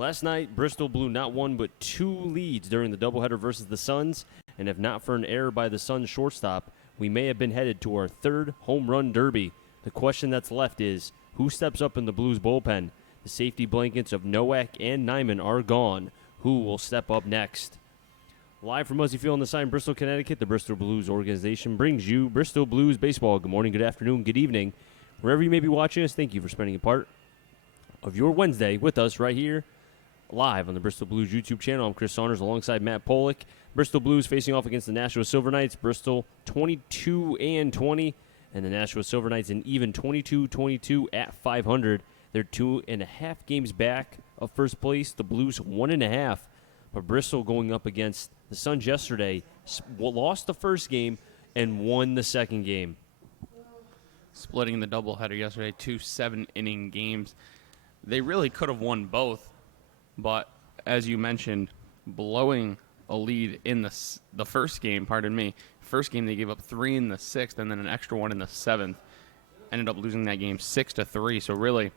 Last night, Bristol blew not one but two leads during the doubleheader versus the Suns, and if not for an error by the Suns shortstop, we may have been headed to our third home run derby. The question that's left is, who steps up in the Blues bullpen? The safety blankets of Nowak and Nyman are gone. Who will step up next? Live from Muzzy Field on the side in Bristol, Connecticut, the Bristol Blues organization brings you Bristol Blues baseball. Good morning, good afternoon, good evening. Wherever you may be watching us, thank you for spending a part of your Wednesday with us right here live on the Bristol Blues YouTube channel. I'm Chris Saunders alongside Matt Polick. Bristol Blues facing off against the Nashua Silver Knights. Bristol 22-20, and the Nashua Silver Knights an even 22-22 at 500. They're 2.5 games back of first place. The Blues 1.5. But Bristol going up against the Suns yesterday lost the first game and won the second game. Splitting the doubleheader yesterday, 2 7-inning games. They really could have won both, but as you mentioned, blowing a lead in the first game, first game they gave up 3 in the 6th and then an extra one in the 7th. Ended up losing that game 6-3. So really,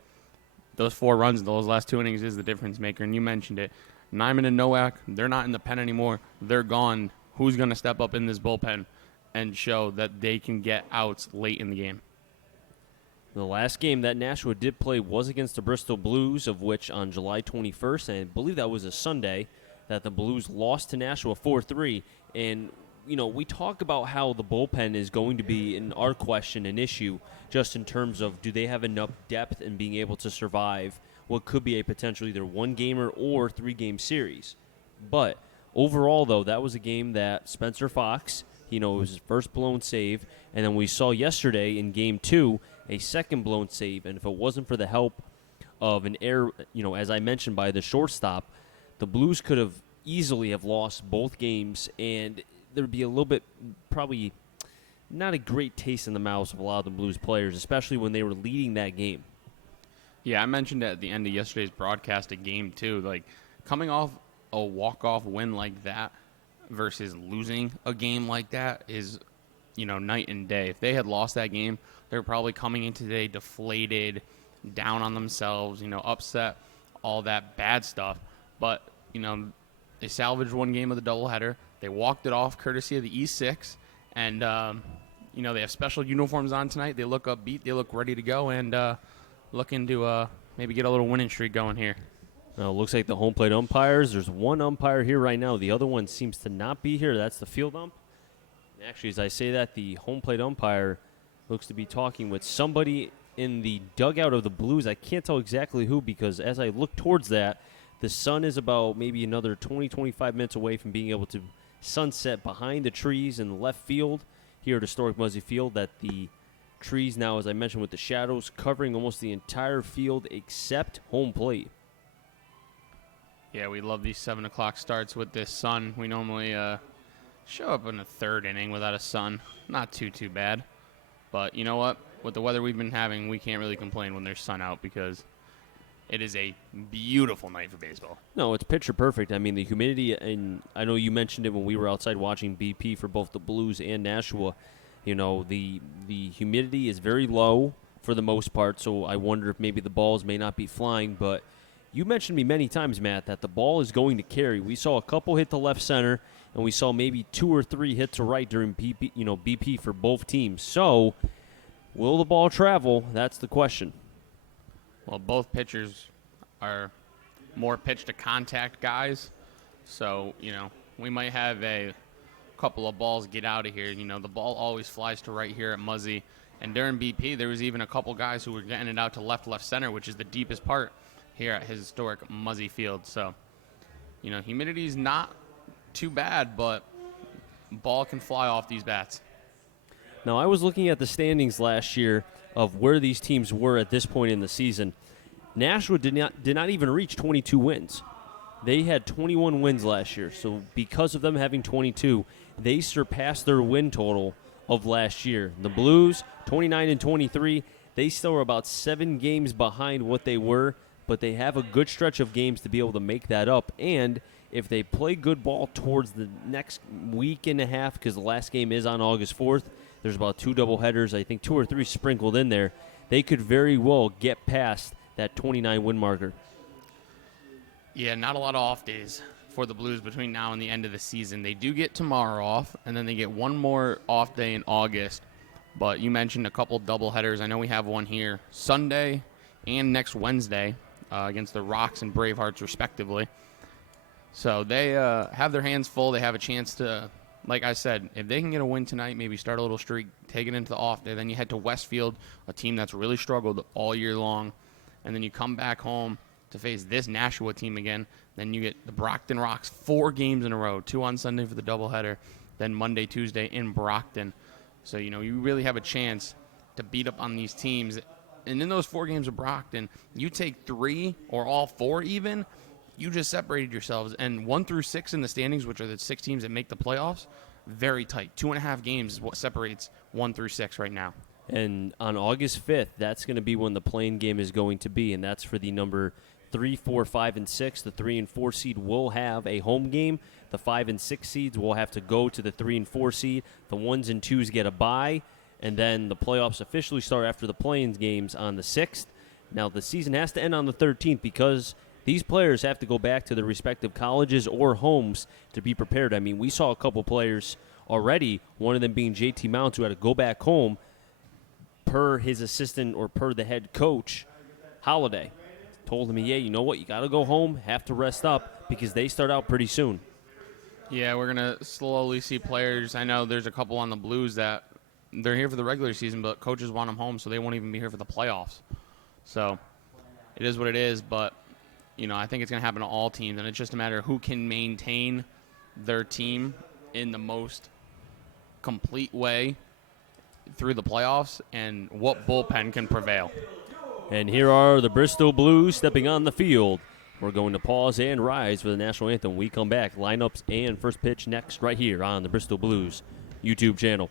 those 4 runs in those last 2 innings is the difference maker. And you mentioned it. Nyman and Nowak, they're not in the pen anymore. They're gone. Who's going to step up in this bullpen and show that they can get outs late in the game? The last game that Nashua did play was against the Bristol Blues, of which on July 21st, and I believe that was a Sunday, that the Blues lost to Nashua 4-3. And, you know, we talk about how the bullpen is going to be, in our question, an issue, just in terms of do they have enough depth in being able to survive what could be a potential either one-gamer or 3-game series. But overall, though, that was a game that Spencer Fox, it was his first blown save, and then we saw yesterday in Game 2 a second blown save, and if it wasn't for the help of an error, as I mentioned, by the shortstop, the Blues could have easily have lost both games, and there'd be a little bit, probably not a great taste in the mouths of a lot of the Blues players, especially when they were leading that game. Yeah, I mentioned at the end of yesterday's broadcast a Game 2, like coming off a walk-off win like that versus losing a game like that is, night and day. If they had lost that game, they're probably coming in today deflated, down on themselves, upset, all that bad stuff. But, they salvaged one game of the doubleheader. They walked it off courtesy of the E6. And, they have special uniforms on tonight. They look upbeat. They look ready to go and looking to maybe get a little winning streak going here. Looks like the home plate umpires. There's one umpire here right now. The other one seems to not be here. That's the field ump. Actually, as I say that, the home plate umpire looks to be talking with somebody in the dugout of the Blues. I can't tell exactly who, because as I look towards that, the sun is about maybe another 20-25 minutes away from being able to sunset behind the trees in the left field here at historic Muzzy Field. That the trees now, as I mentioned, with the shadows covering almost the entire field except home plate. Yeah, we love these 7 o'clock starts with this sun. We normally show up in the third inning without a sun. Not too bad. But you know what? With the weather we've been having, we can't really complain when there's sun out because it is a beautiful night for baseball. No, it's picture perfect. I mean, the humidity, and I know you mentioned it when we were outside watching BP for both the Blues and Nashua. The humidity is very low for the most part, so I wonder if maybe the balls may not be flying. But you mentioned me many times, Matt, that the ball is going to carry. We saw a couple hit to left center, and we saw maybe 2 or 3 hit to right during BP for both teams. So, will the ball travel? That's the question. Well, both pitchers are more pitch-to-contact guys. So, we might have a couple of balls get out of here. The ball always flies to right here at Muzzy. And during BP, there was even a couple guys who were getting it out to left center, which is the deepest part here at historic Muzzy Field. So, humidity is not too bad, but ball can fly off these bats. Now, I was looking at the standings last year of where these teams were at this point in the season. Nashua did not even reach 22 wins. They had 21 wins last year, so because of them having 22, they surpassed their win total of last year. The Blues, 29-23, they still are about 7 games behind what they were, but they have a good stretch of games to be able to make that up. And if they play good ball towards the next week and a half, because the last game is on August 4th, there's about 2 doubleheaders, I think 2 or 3 sprinkled in there, they could very well get past that 29 win marker. Yeah, not a lot of off days for the Blues between now and the end of the season. They do get tomorrow off, and then they get one more off day in August. But you mentioned a couple doubleheaders. I know we have one here Sunday and next Wednesday against the Rocks and Bravehearts, respectively. So they have their hands full. They have a chance to, like I said, if they can get a win tonight, maybe start a little streak, take it into the off day. Then you head to Westfield, a team that's really struggled all year long. And then you come back home to face this Nashua team again. Then you get the Brockton Rocks 4 games in a row, 2 on Sunday for the doubleheader, then Monday, Tuesday in Brockton. So, you really have a chance to beat up on these teams. And in those 4 games of Brockton, you take 3 or all 4 even, you just separated yourselves. And 1 through 6 in the standings, which are the 6 teams that make the playoffs, very tight. 2.5 games is what separates 1 through 6 right now. And on August 5th, that's going to be when the playing game is going to be, and that's for the number 3, 4, 5, and 6. The 3 and 4 seed will have a home game. The 5 and 6 seeds will have to go to the 3 and 4 seed. The 1s and 2s get a bye, and then the playoffs officially start after the playing games on the 6th. Now, the season has to end on the 13th because these players have to go back to their respective colleges or homes to be prepared. I mean, we saw a couple players already, one of them being JT Mounts, who had to go back home per his assistant or per the head coach, Holiday. Told him, yeah, you know what, you got to go home, have to rest up because they start out pretty soon. Yeah, we're going to slowly see players. I know there's a couple on the Blues that they're here for the regular season, but coaches want them home, so they won't even be here for the playoffs. So it is what it is, but, I think it's going to happen to all teams, and it's just a matter of who can maintain their team in the most complete way through the playoffs and what bullpen can prevail. And here are the Bristol Blues stepping on the field. We're going to pause and rise for the national anthem. We come back, lineups and first pitch next right here on the Bristol Blues YouTube channel.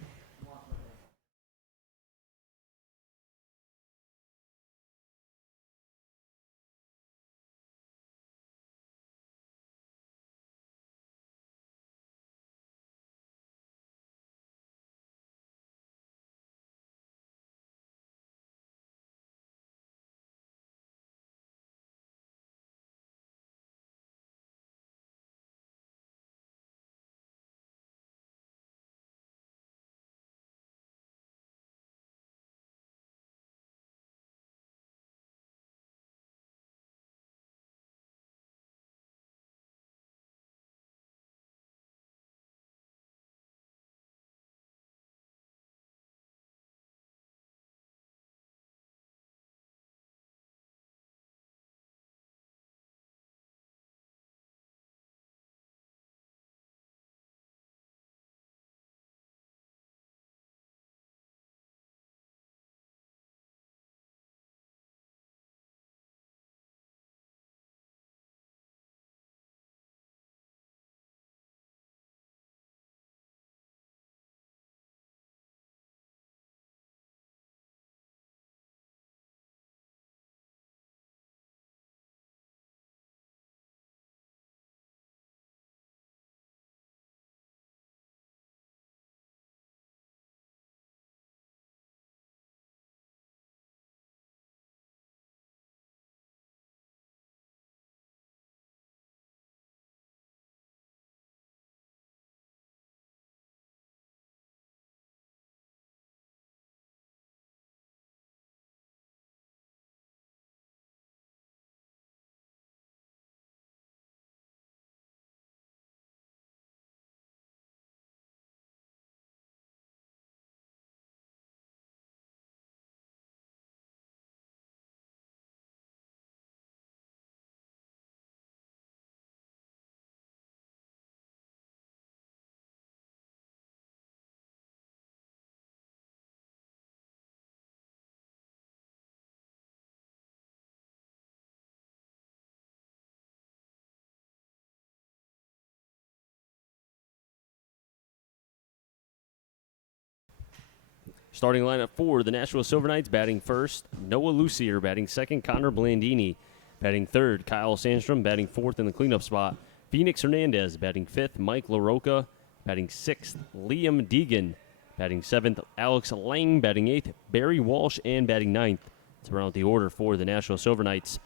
Starting lineup for the Nashua Silver Knights, batting first, Noah Lucier, batting second, Connor Blandini, batting third, Kyle Sandstrom, batting fourth in the cleanup spot, Phoenix Hernandez, batting fifth, Mike LaRocca, batting sixth, Liam Deegan, batting seventh, Alex Lang, batting eighth, Barry Walsh, and batting ninth. To round out the order for the Nashua Silver Knights,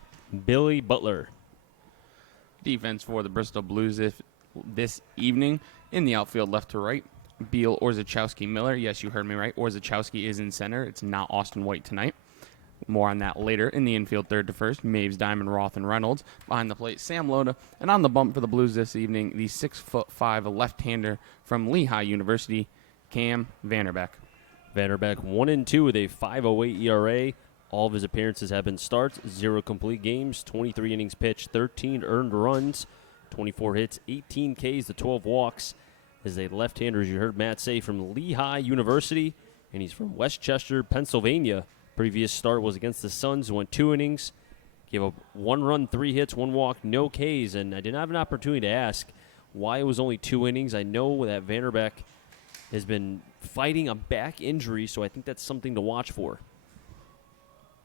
Billy Butler. Defense for the Bristol Blues this evening in the outfield left to right. Beal, Orzechowski, Miller. Yes, you heard me right. Orzechowski is in center. It's not Austin White tonight. More on that later. In the infield, third to first, Maves, Diamond, Roth, and Reynolds. Behind the plate, Sam Loda. And on the bump for the Blues this evening, the 6'5" left-hander from Lehigh University, Cam Vanderbeck. Vanderbeck 1-2 with a 5.08 ERA. All of his appearances have been starts, 0 complete games, 23 innings pitched, 13 earned runs, 24 hits, 18 Ks to 12 walks. Is a left-hander, as you heard Matt say, from Lehigh University, and he's from Westchester, Pennsylvania. Previous start was against the Suns, went 2 innings, gave up 1 run, 3 hits, 1 walk, no Ks, and I didn't have an opportunity to ask why it was only 2 innings. I know that Vanderbeck has been fighting a back injury, so I think that's something to watch for.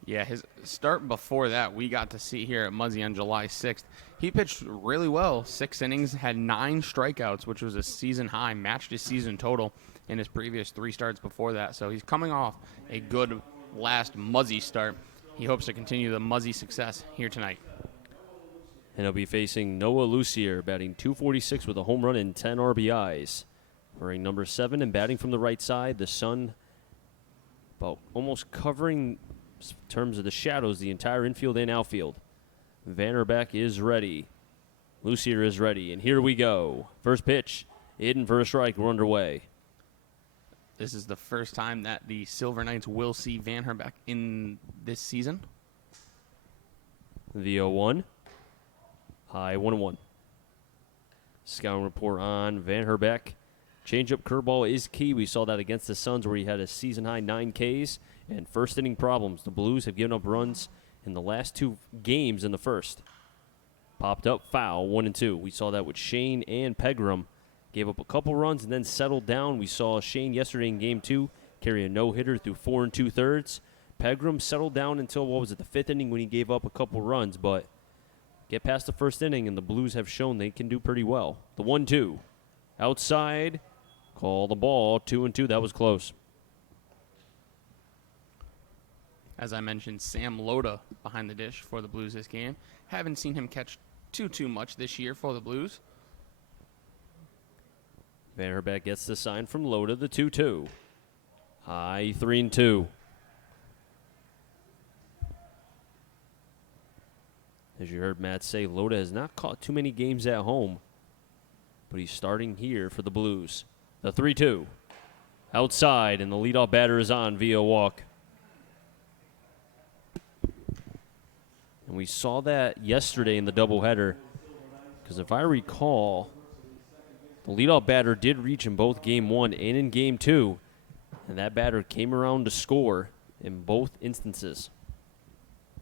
Yeah, his start before that we got to see here at Muzzy on July 6th. He pitched really well. 6 innings, had 9 strikeouts, which was a season high, matched his season total in his previous 3 starts before that. So he's coming off a good last Muzzy start. He hopes to continue the Muzzy success here tonight. And he'll be facing Noah Lucier, batting .246 with a home run and 10 RBIs. Wearing number 7 and batting from the right side, the sun about almost covering in terms of the shadows the entire infield and outfield. Vanderbeck is ready. Lucier is ready, and here we go. First pitch, in for a strike, we're underway. This is the first time that the Silver Knights will see Vanderbeck in this season. The 0-1. High 1-1. Scouting report on Vanderbeck. Changeup curveball is key. We saw that against the Suns where he had a season-high 9 Ks and first-inning problems. The Blues have given up runs in the last 2 games in the first. Popped up, foul, 1-2. We saw that with Shane and Pegram. Gave up a couple runs and then settled down. We saw Shane yesterday in Game 2 carry a no-hitter through 4 2/3. Pegram settled down until, the 5th inning when he gave up a couple runs. But get past the first inning, and the Blues have shown they can do pretty well. The 1-2. Outside. Call the ball, 2-2. That was close. As I mentioned, Sam Loda behind the dish for the Blues this game. Haven't seen him catch too much this year for the Blues. Vanderbeck gets the sign from Loda, the 2-2. High 3-2. As you heard Matt say, Loda has not caught too many games at home, but he's starting here for the Blues. The 3-2. Outside, and the leadoff batter is on via walk. And we saw that yesterday in the doubleheader, because if I recall, the leadoff batter did reach in both Game 1 and in Game 2, and that batter came around to score in both instances.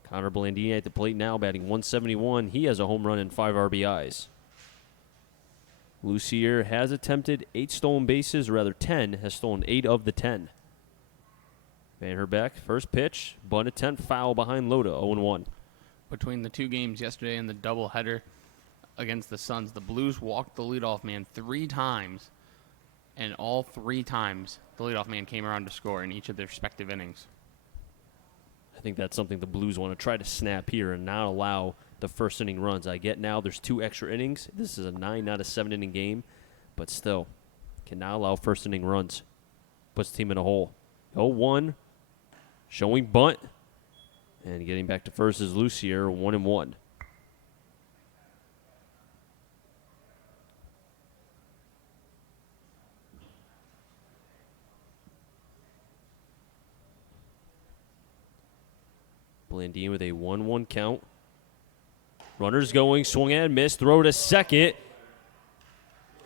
Connor Blandini at the plate now, batting .171. He has a home run and 5 RBIs. Lucier has attempted 8 stolen bases, or rather 10, has stolen 8 of the 10. Vanderbeck, first pitch, bunt attempt, foul behind Loda, 0-1. Between the 2 games yesterday and the doubleheader against the Suns, the Blues walked the leadoff man 3 times, and all 3 times the leadoff man came around to score in each of their respective innings. I think that's something the Blues want to try to snap here and not allow the first inning runs. I get now there's 2 extra innings. This is a 9, not a 7 inning game, but still cannot allow first inning runs. Puts the team in a hole. 0-1, showing bunt, and getting back to first is Lucier, 1-1. Blandine with a 1-1 count. Runners going, swung and missed, throw to second.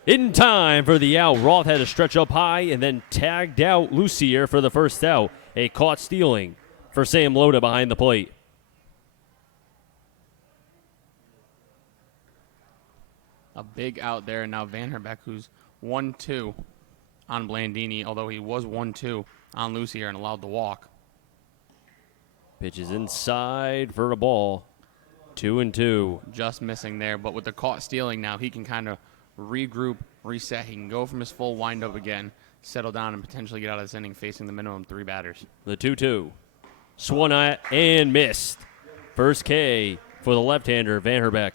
In time for the out. Roth had to stretch up high and then tagged out Lucier for the first out. A caught stealing for Sam Loda behind the plate. A big out there, and now Vanderbeck, who's 1-2 on Blandini, although he was 1-2 on Lucier and allowed the walk. Pitch is inside for a ball. 2-2. Just missing there, but with the caught stealing now, he can kind of regroup, reset. He can go from his full windup again, settle down, and potentially get out of this inning facing the minimum 3 batters. The 2-2. Swung at and missed. First K for the left-hander, Vanderbeck.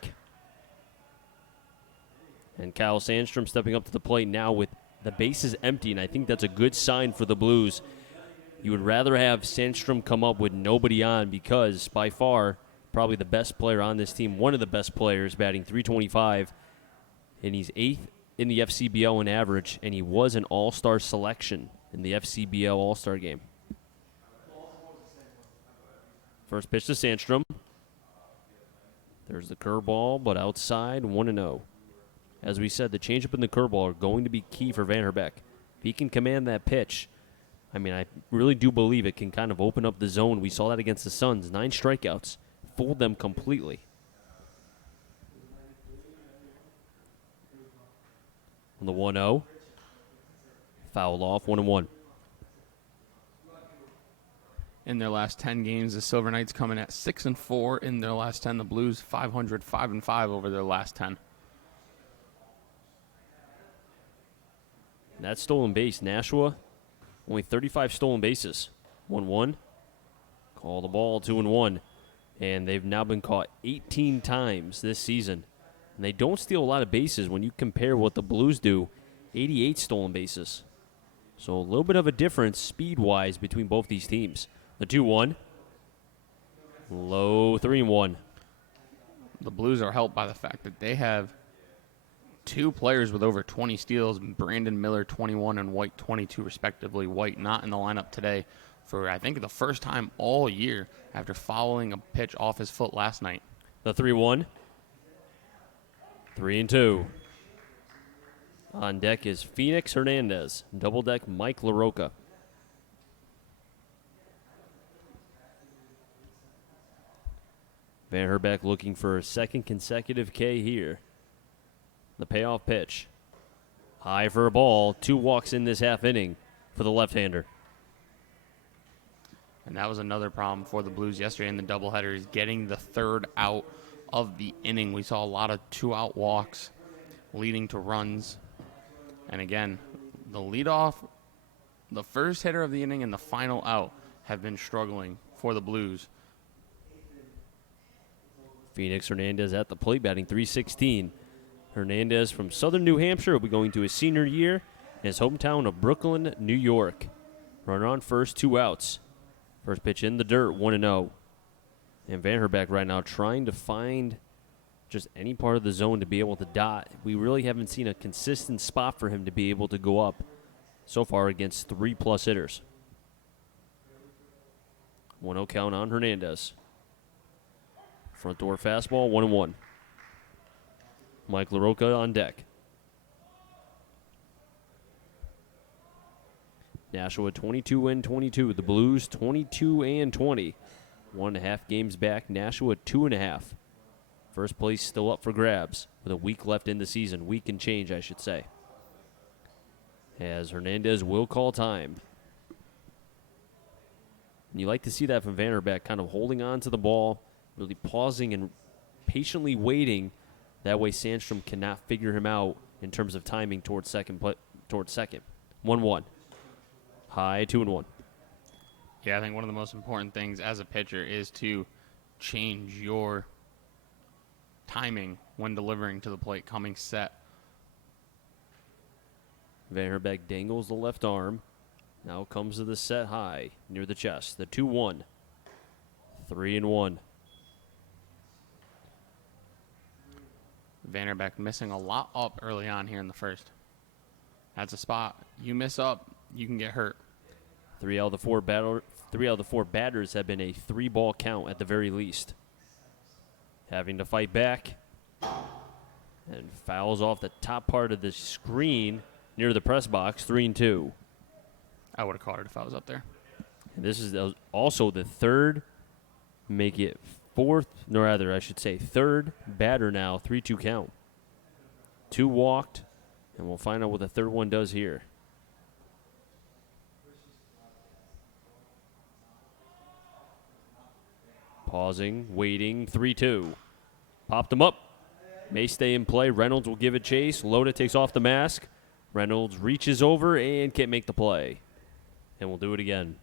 And Kyle Sandstrom stepping up to the plate now with the bases empty, and I think that's a good sign for the Blues. You would rather have Sandstrom come up with nobody on because, by far, probably the best player on this team, one of the best players, batting .325, and he's 8th in the FCBL in average, and he was an all-star selection in the FCBL All-Star game. First pitch to Sandstrom. There's the curveball, but outside, 1-0. As we said, the changeup and the curveball are going to be key for Vanderbeck. If he can command that pitch, I mean, I really do believe it can kind of open up the zone. We saw that against the Suns. 9 strikeouts. Fooled them completely. On the 1-0. Foul off, 1-1. In their last 10 games, the Silver Knights coming at 6-4 in their last 10. The Blues 500, 5-5 over their last 10. That stolen base, Nashua, only 35 stolen bases. 1-1. Call the ball, 2-1. And they've now been caught 18 times this season. And they don't steal a lot of bases when you compare what the Blues do. 88 stolen bases. So a little bit of a difference speed-wise between both these teams. The 2-1. Low 3-1. The Blues are helped by the fact that they have 2 players with over 20 steals, Brandon Miller 21 and White 22 respectively. White not in the lineup today for, I think, the first time all year after fouling a pitch off his foot last night. The 3-1. 3-2. On deck is Phoenix Hernandez. Double deck Mike LaRocca. Van Herbeck looking for a second consecutive K here. The payoff pitch. High for a ball. 2 walks in this half inning for the left-hander. And that was another problem for the Blues yesterday in the doubleheader, is getting the 3rd out of the inning. We saw a lot of 2-out walks leading to runs. And again, the leadoff, the first hitter of the inning, and the final out have been struggling for the Blues. Phoenix Hernandez at the plate, batting .316. Hernandez from Southern New Hampshire will be going to his senior year in his hometown of Brooklyn, New York. Runner on first, 2 outs. First pitch in the dirt, 1-0. And Van Herbeck right now trying to find just any part of the zone to be able to dot. We really haven't seen a consistent spot for him to be able to go up so far against 3+ hitters. 1-0 count on Hernandez. Front door fastball, 1-1. Mike LaRocca on deck. Nashua 22-22. The Blues 22-20. 1.5 games back. Nashua 2.5. First place still up for grabs with a week left in the season. Week and change, I should say. As Hernandez will call time. And you like to see that from Van Herbeck, kind of holding on to the ball, really pausing and patiently waiting. That way Sandstrom cannot figure him out in terms of timing towards second. 1-1. High, 2-1. Yeah, I think one of the most important things as a pitcher is to change your timing when delivering to the plate, coming set. Van Herbeck dangles the left arm. Now comes to the set high near the chest. The 2-1. 3-1. Vanderbeck missing a lot up early on here in the first. That's a spot. You miss up, you can get hurt. 3 out of the 4 batters have been a 3-ball count at the very least. Having to fight back. And fouls off the top part of the screen near the press box. 3-2. I would have caught it if I was up there. And this is also the third, make it fourth, no, rather, I should say third batter now, 3-2 count. 2 walked, and we'll find out what the third one does here. Pausing, waiting, 3-2. Popped him up. May stay in play. Reynolds will give it chase. Loda takes off the mask. Reynolds reaches over and can't make the play. And we'll do it again.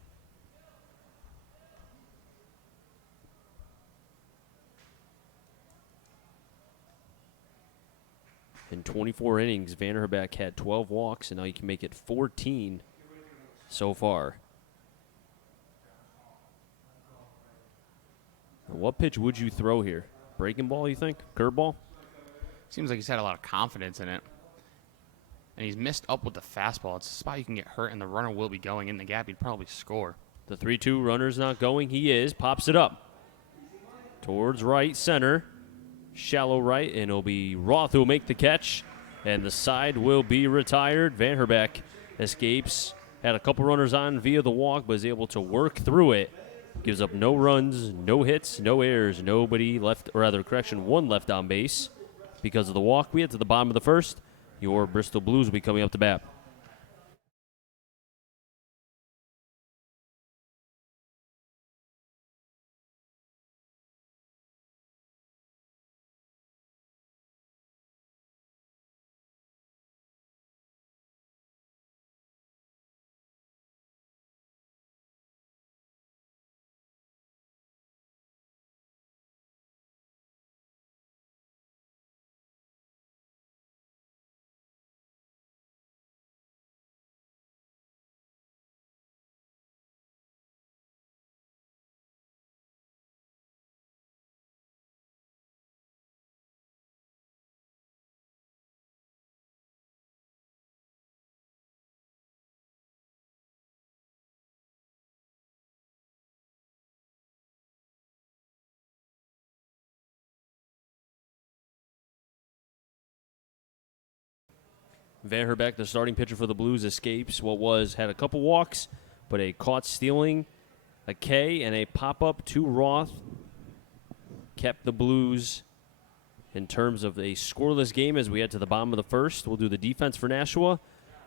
In 24 innings, Vanderbeck had 12 walks, and now you can make it 14 so far. What pitch would you throw here? Breaking ball, you think? Curveball? Seems like he's had a lot of confidence in it. And he's missed up with the fastball. It's a spot you can get hurt, and the runner will be going in the gap. He'd probably score. The 3-2 runner's not going. He is. Pops it up. Towards right center. Shallow right, and it'll be Roth who will make the catch. And the side will be retired. Vanderbeck escapes. Had a couple runners on via the walk, but is able to work through it. Gives up no runs, no hits, no errors, nobody left, or rather, correction, one left on base because of the walk. We head to the bottom of the first. Your Bristol Blues will be coming up to bat. Vanderbeck, the starting pitcher for the Blues, escapes had a couple walks, but a caught stealing, a K, and a pop-up to Roth kept the Blues in terms of a scoreless game as we head to the bottom of the first. We'll do the defense for Nashua.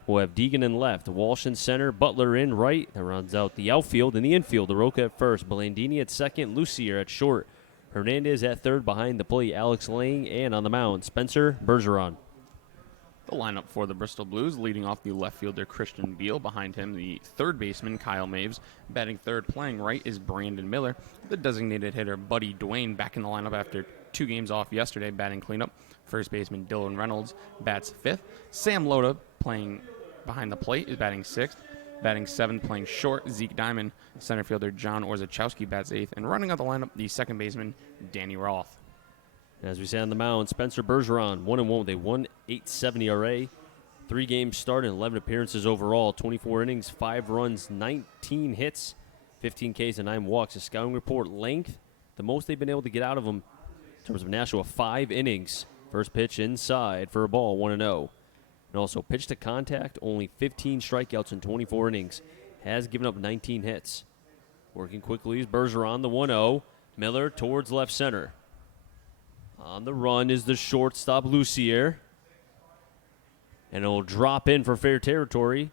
We'll have Deegan in left, Walsh in center, Butler in right. That rounds out the outfield. In the infield, DeRoca at first, Blandini at second, Lucier at short, Hernandez at third, behind the plate, Alex Lang, and on the mound, Spencer Bergeron. The lineup for the Bristol Blues, leading off the left fielder Christian Beal. Behind him, the third baseman Kyle Maves. Batting third, playing right, is Brandon Miller. The designated hitter Buddy Dwayne back in the lineup after 2 games off yesterday, batting cleanup. First baseman Dylan Reynolds bats fifth. Sam Loda, playing behind the plate, is batting sixth. Batting seventh, playing short, Zeke Diamond. Center fielder John Orzechowski bats eighth. And running out the lineup, the second baseman Danny Roth. As we say on the mound, Spencer Bergeron, 1-1 with a 1.87 ERA. 3 games started, 11 appearances overall, 24 innings, 5 runs, 19 hits, 15 Ks, and 9 walks. A scouting report length, the most they've been able to get out of him in terms of Nashua, 5 innings. First pitch inside for a ball, 1-0. And also pitch to contact, only 15 strikeouts in 24 innings. Has given up 19 hits. Working quickly is Bergeron, the 1-0. Miller towards left center. On the run is the shortstop, Lucier. And it'll drop in for fair territory.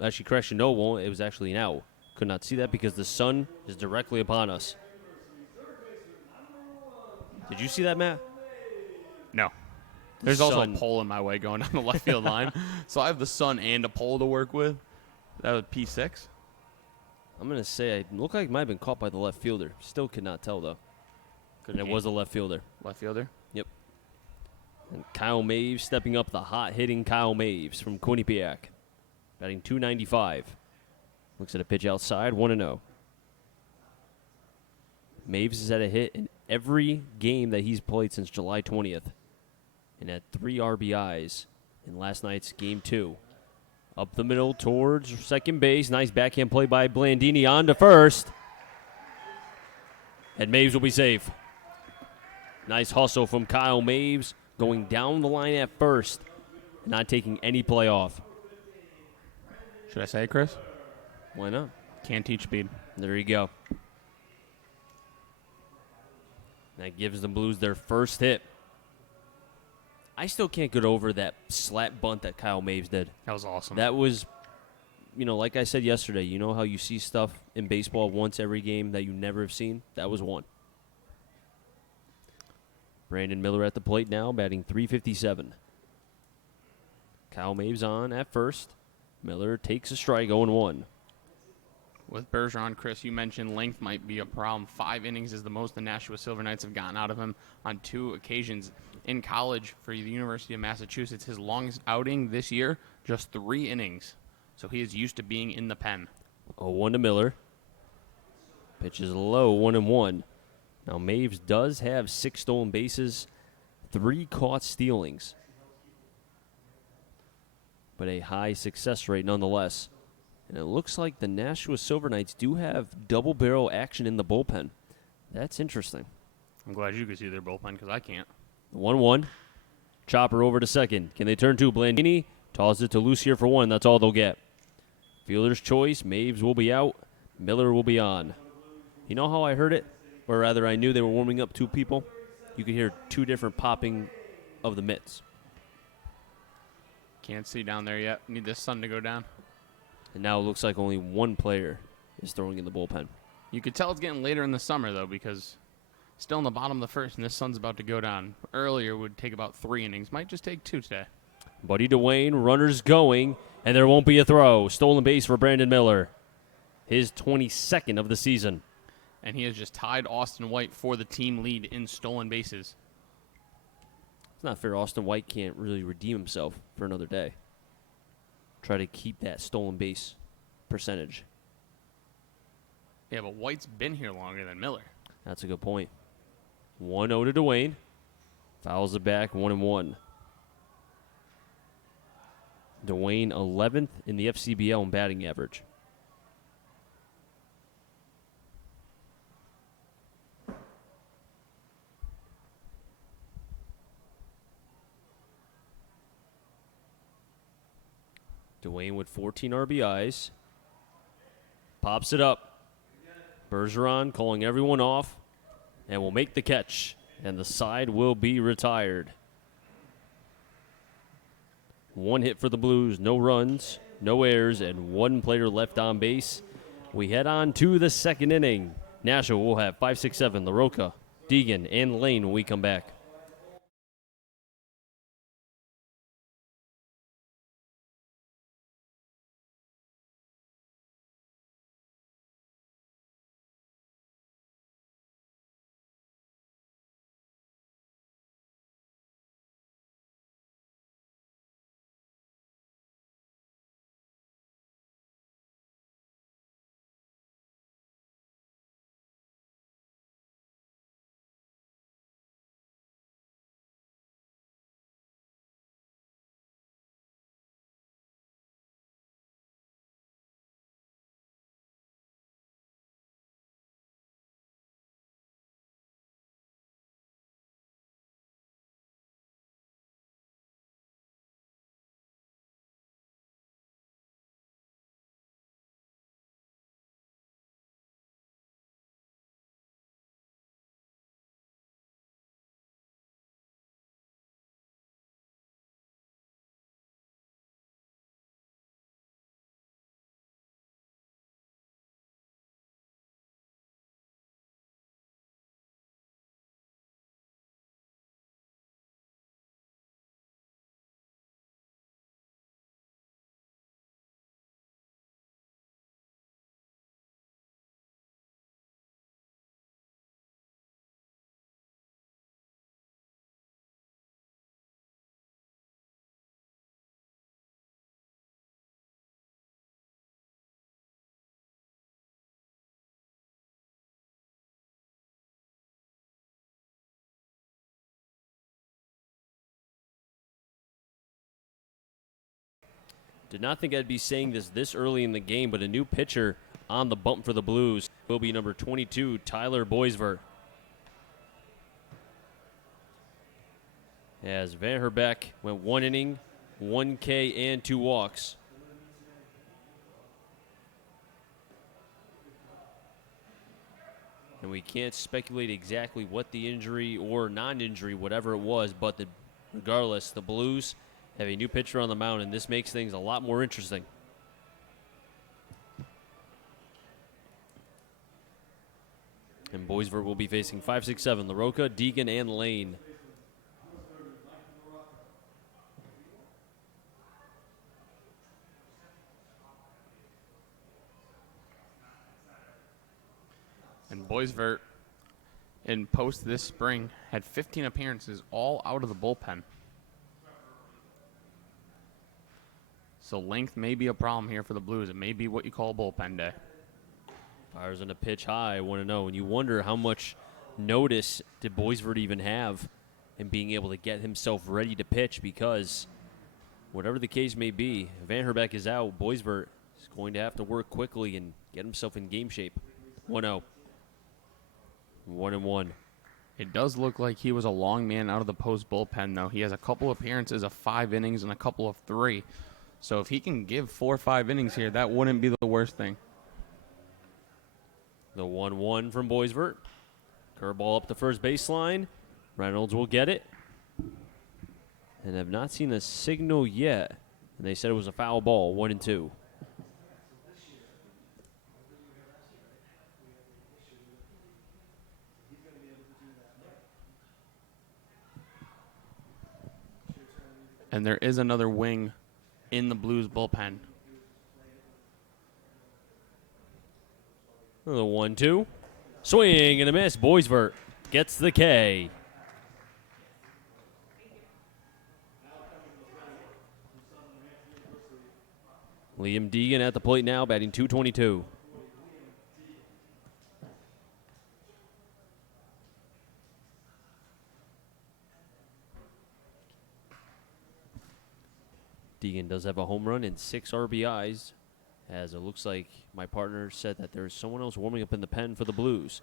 Actually, correction, no, it won't. It was actually an out. Could not see that because the sun is directly upon us. Did you see that, Matt? No. There's also a pole in my way going down the left field line. So I have the sun and a pole to work with. That was P6. I'm going to say it looked like it might have been caught by the left fielder. Still could not tell, though. And it was a left fielder. Left fielder? Yep. And Kyle Maves stepping up, the hot-hitting Kyle Maves from Quinnipiac. Batting .295. Looks at a pitch outside, 1-0. Maves has had a hit in every game that he's played since July 20th. And had 3 RBIs in last night's Game 2. Up the middle towards second base. Nice backhand play by Blandini on to first. And Maves will be safe. Nice hustle from Kyle Maves, going down the line at first, not taking any play off. Should I say it, Chris? Why not? Can't teach speed. There you go. That gives the Blues their first hit. I still can't get over that slat bunt that Kyle Maves did. That was awesome. That was, like I said yesterday, you know how you see stuff in baseball once every game that you never have seen? That was one. Brandon Miller at the plate now, batting .357. Kyle Maves on at first. Miller takes a strike, 0-1. With Bergeron, Chris, you mentioned length might be a problem. 5 innings is the most the Nashua Silver Knights have gotten out of him on 2 occasions. In college for the University of Massachusetts, his longest outing this year, just 3 innings. So he is used to being in the pen. 0-1 to Miller. Pitch is low, 1-1. Now, Maves does have 6 stolen bases, 3 caught stealings, but a high success rate nonetheless. And it looks like the Nashua Silver Knights do have double barrel action in the bullpen. That's interesting. I'm glad you can see their bullpen because I can't. 1-1. Chopper over to second. Can they turn to Blandini? Tosses it to Lucier for 1. That's all they'll get. Fielder's choice. Maves will be out. Miller will be on. You know how I heard it? Or rather, I knew they were warming up 2 people. You could hear 2 different popping of the mitts. Can't see down there yet. Need the sun to go down. And now it looks like only 1 player is throwing in the bullpen. You could tell it's getting later in the summer, though, because still in the bottom of the first, and this sun's about to go down. Earlier would take about 3 innings. Might just take 2 today. Buddy DeWayne, runners going, and there won't be a throw. Stolen base for Brandon Miller. His 22nd of the season. And he has just tied Austin White for the team lead in stolen bases. It's not fair. Austin White can't really redeem himself for another day. Try to keep that stolen base percentage. Yeah, but White's been here longer than Miller. That's a good point. 1-0 to DeWayne. Fouls it back, 1-1. DeWayne 11th in the FCBL in batting average. DeWayne with 14 RBIs. Pops it up. Bergeron calling everyone off and will make the catch. And the side will be retired. 1 hit for the Blues, no runs, no errors, and 1 player left on base. We head on to the 2nd inning. Nashua will have 5, 6, 7, LaRocca, Deegan, and Lane when we come back. Did not think I'd be saying this early in the game, but a new pitcher on the bump for the Blues will be number 22, Tyler Boisvert. As Van Herbeck went 1 inning, 1 K, and 2 walks. And we can't speculate exactly what the injury or non-injury, whatever it was, but regardless, the Blues have a new pitcher on the mound, and this makes things a lot more interesting. And Boisvert will be facing 5, 6, 7, LaRocca, Deegan, and Lane. Boisvert, in post this spring, had 15 appearances, all out of the bullpen. So length may be a problem here for the Blues. It may be what you call a bullpen day. Fires on a pitch high, 1-0, and you wonder how much notice did Boisvert even have in being able to get himself ready to pitch, because whatever the case may be, if Van Herbeck is out, Boisvert is going to have to work quickly and get himself in game shape. 1-0. 1-1. It does look like he was a long man out of the post bullpen, though. He has a couple appearances of 5 innings and a couple of 3. So if he can give 4 or 5 innings here, that wouldn't be the worst thing. The 1-1 from Boisvert. Curveball up the first baseline. Reynolds will get it. And have not seen a signal yet. And they said it was a foul ball, 1-2. And there is another wing in the Blues bullpen. The 1-2. Swing and a miss. Boisvert gets the K. Liam Deegan at the plate now, batting .222. Deegan does have a home run and 6 RBIs, as it looks like my partner said that there's someone else warming up in the pen for the Blues.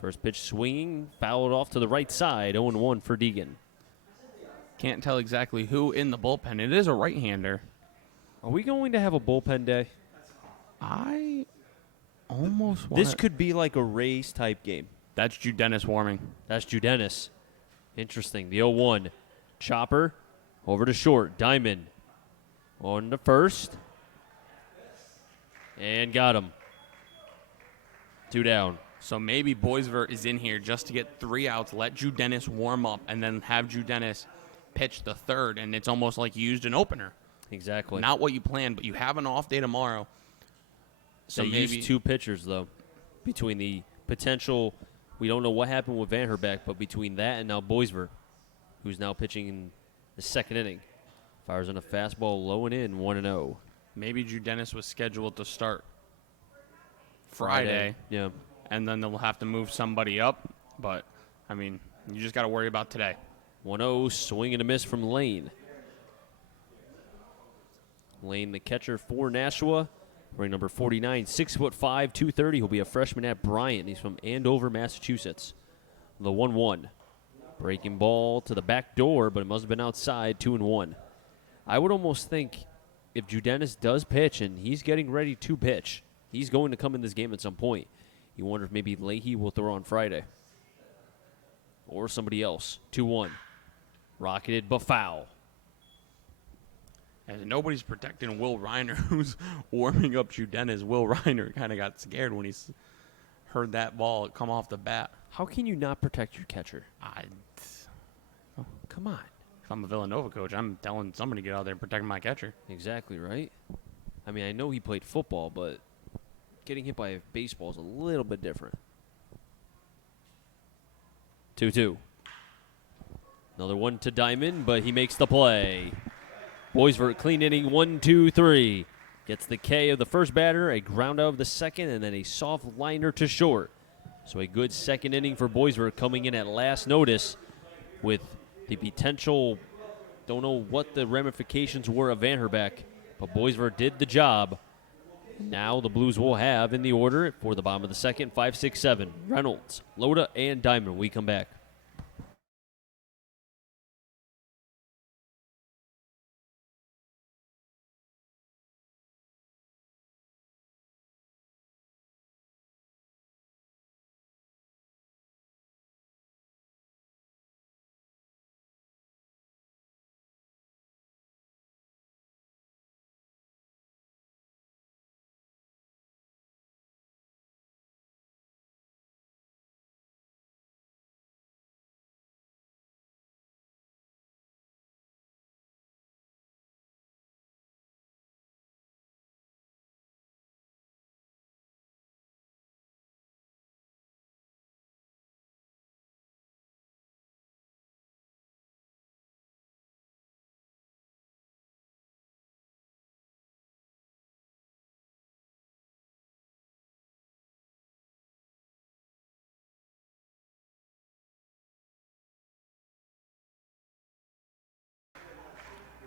First pitch swinging, fouled off to the right side, 0-1 for Deegan. Can't tell exactly who in the bullpen. It is a right-hander. Are we going to have a bullpen day? I almost want This could be like a Rays type game. That's Drew Dennis warming. That's Drew Dennis. Interesting. The 0-1. Chopper over to short. Diamond on the first. And got him. 2 down. So maybe Boisvert is in here just to get 3 outs, let Drew Dennis warm up, and then have Drew Dennis pitch the third, and it's almost like you used an opener. Exactly. Not what you planned, but you have an off day tomorrow. So they maybe used 2 pitchers, though, between the potential. We don't know what happened with Van Herbeck, but between that and now Boisvert, who's now pitching in the second inning. Fires on a fastball low and in, 1-0. maybe Drew Dennis was scheduled to start Friday. Yeah. And then they'll have to move somebody up. But, I mean, you just got to worry about today. 1-0, swing and a miss from Lane. Lane, the catcher for Nashua, wearing number 49, 6'5", 230. He'll be a freshman at Bryant. He's from Andover, Massachusetts. The 1-1. Breaking ball to the back door, but it must have been outside, 2-1. I would almost think if Judenis does pitch and he's getting ready to pitch, he's going to come in this game at some point. You wonder if maybe Leahy will throw on Friday. Or somebody else. 2-1. Rocketed, but foul. And nobody's protecting Will Reiner, who's warming up Drew Dennis. Will Reiner kind of got scared when he heard that ball come off the bat. How can you not protect your catcher? Come on. If I'm a Villanova coach, I'm telling somebody to get out there and protect my catcher. Exactly, right? I mean, I know he played football, but getting hit by a baseball is a little bit different. 2-2. Another one to Diamond, but he makes the play. Boisvert clean inning, 1-2-3. Gets the K of the first batter, a ground out of the second, and then a soft liner to short. So a good second inning for Boisvert coming in at last notice with the potential, don't know what the ramifications were of Van Herbeck, but Boisvert did the job. Now the Blues will have in the order for the bottom of the second, 5, 6, 7. Reynolds, Loda, and Diamond. We come back.